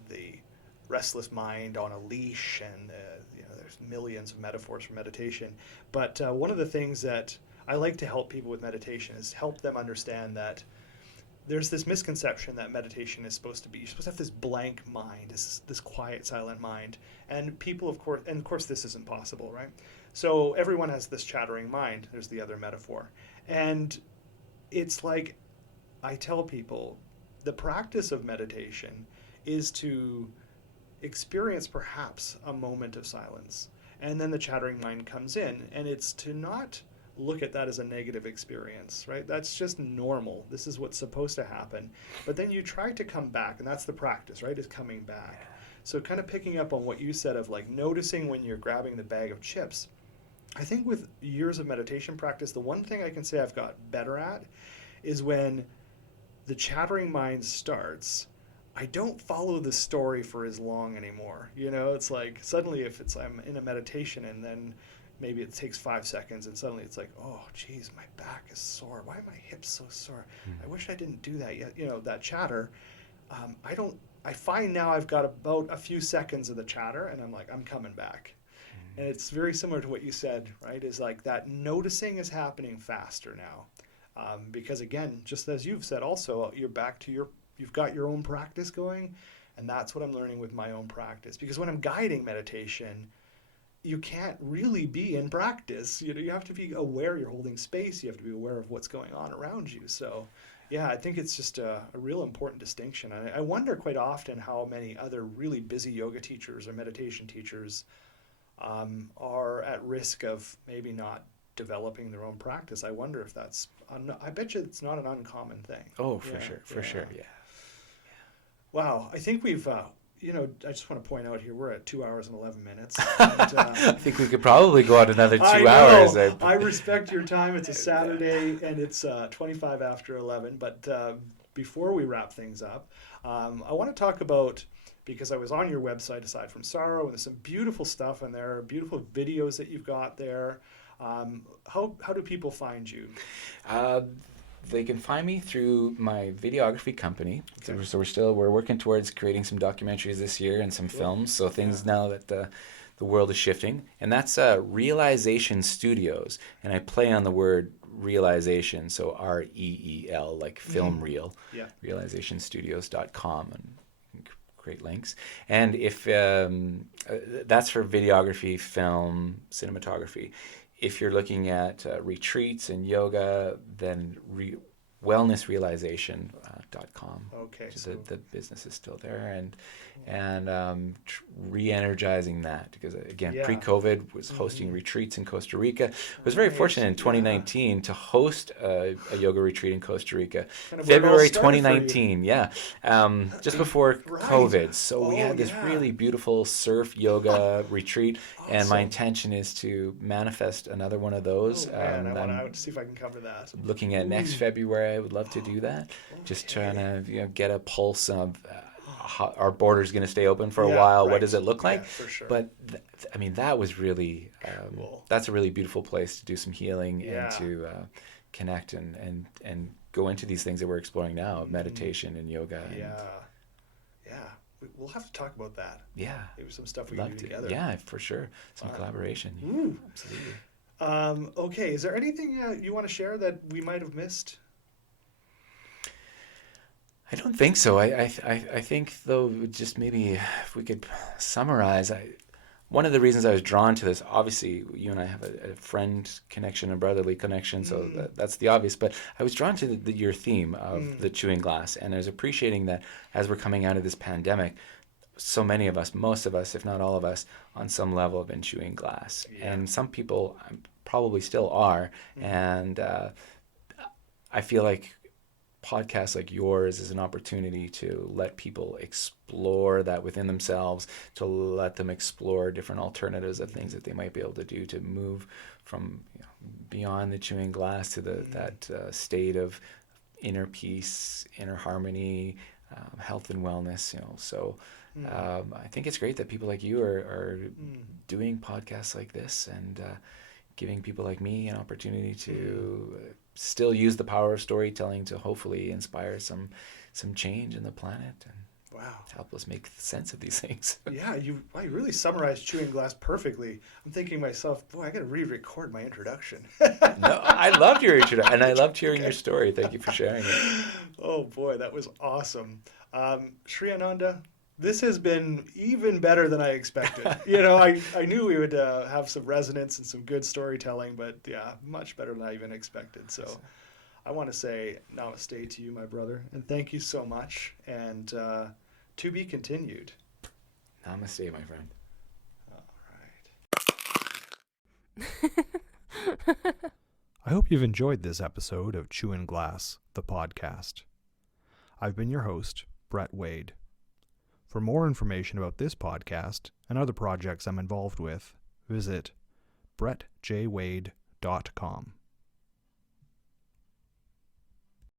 the restless mind on a leash, and there's millions of metaphors for meditation. But one of the things that I like to help people with meditation is help them understand that there's this misconception that meditation is supposed to be, you're supposed to have this blank mind, this quiet, silent mind. And people, of course, this isn't possible, right? So everyone has this chattering mind. There's the other metaphor. And it's like, I tell people, the practice of meditation is to experience perhaps a moment of silence. And then the chattering mind comes in, and it's to not look at that as a negative experience, right? That's just normal. This is what's supposed to happen. But then you try to come back, and that's the practice, right? Is coming back. So kind of picking up on what you said of noticing when you're grabbing the bag of chips. I think with years of meditation practice, the one thing I can say I've got better at is when the chattering mind starts, I don't follow the story for as long anymore. It's like suddenly if I'm in a meditation and then maybe it takes 5 seconds and suddenly it's like, oh, geez, my back is sore. Why are my hips so sore? I wish I didn't do that yet. That chatter, I find now I've got about a few seconds of the chatter and I'm like, I'm coming back. And it's very similar to what you said, right? Is like that noticing is happening faster now. Because again, just as you've said also, you're back to you've got your own practice going. And that's what I'm learning with my own practice. Because when I'm guiding meditation, you can't really be in practice. You have to be aware you're holding space. You have to be aware of what's going on around you. So, yeah, I think it's just a real important distinction. I wonder quite often how many other really busy yoga teachers or meditation teachers are at risk of maybe not developing their own practice. I wonder if that's, I bet you it's not an uncommon thing. Oh, for sure, yeah. Wow, I think we've, I just want to point out here, we're at 2 hours and 11 minutes. And, I think we could probably go on another 2 hours. I respect your time. It's a Saturday and it's 25 after 11. But before we wrap things up, I want to talk about, because I was on your website aside from Sorrow, and there's some beautiful stuff in there, beautiful videos that you've got there. How do people find you? They can find me through my videography company. Okay. So we're working towards creating some documentaries this year and some films. So things now that the world is shifting, and that's Realization Studios, and I play on the word realization, so REEL, like film reel. Yeah. Realizationstudios.com, and great links. And if that's for videography, film, cinematography. If you're looking at retreats and yoga, then wellnessrealization.com. Okay, So the business is still there, and re-energizing that, because again, pre-COVID was hosting retreats in Costa Rica. I was very fortunate in 2019 to host a yoga retreat in Costa Rica, Kind of where it all February started for you. 2019. Just before COVID. So we had this yeah. really beautiful surf yoga retreat, and my Awesome. intention is to manifest another one of those. Man, I want I'm to see if I can cover that. looking at next February. I would love to do that. Just trying to get a pulse of how our border's going to stay open for a while. What does it look like? Yeah, for sure. But that was really Cool. that's a really beautiful place to do some healing Yeah. and to connect and go into these things that we're exploring now, meditation and yoga. We'll have to talk about that. Yeah. Maybe some stuff we Love can do to. together. Yeah, for sure. Some collaboration. Absolutely. Okay, is there anything you want to share that we might have missed? I don't think so. I think, though, just maybe if we could summarize, one of the reasons I was drawn to this, obviously, you and I have a friend connection, a brotherly connection, so that's the obvious, but I was drawn to your theme of the chewing glass, and I was appreciating that as we're coming out of this pandemic, so many of us, most of us, if not all of us, on some level have been chewing glass. Yeah. And some people probably still are, and I feel like podcasts like yours is an opportunity to let people explore that within themselves, to let them explore different alternatives of things that they might be able to do to move from beyond the chewing glass to that state of inner peace, inner harmony, health and wellness. So I think it's great that people like you are doing podcasts like this and giving people like me an opportunity to still use the power of storytelling to hopefully inspire some change in the planet and help us make sense of these things. Yeah, you really summarized chewing glass perfectly. I'm thinking to myself, boy, I got to re-record my introduction. No, I loved your introduction, and I loved hearing your story. Thank you for sharing it. Oh boy, that was awesome. Shri Ananda, this has been even better than I expected. I knew we would have some resonance and some good storytelling, but yeah, much better than I even expected. So I want to say namaste to you, my brother, and thank you so much. And to be continued. Namaste, my friend. All right. I hope you've enjoyed this episode of Chewin' Glass, the podcast. I've been your host, Brett Wade. For more information about this podcast and other projects I'm involved with, visit brettjwade.com.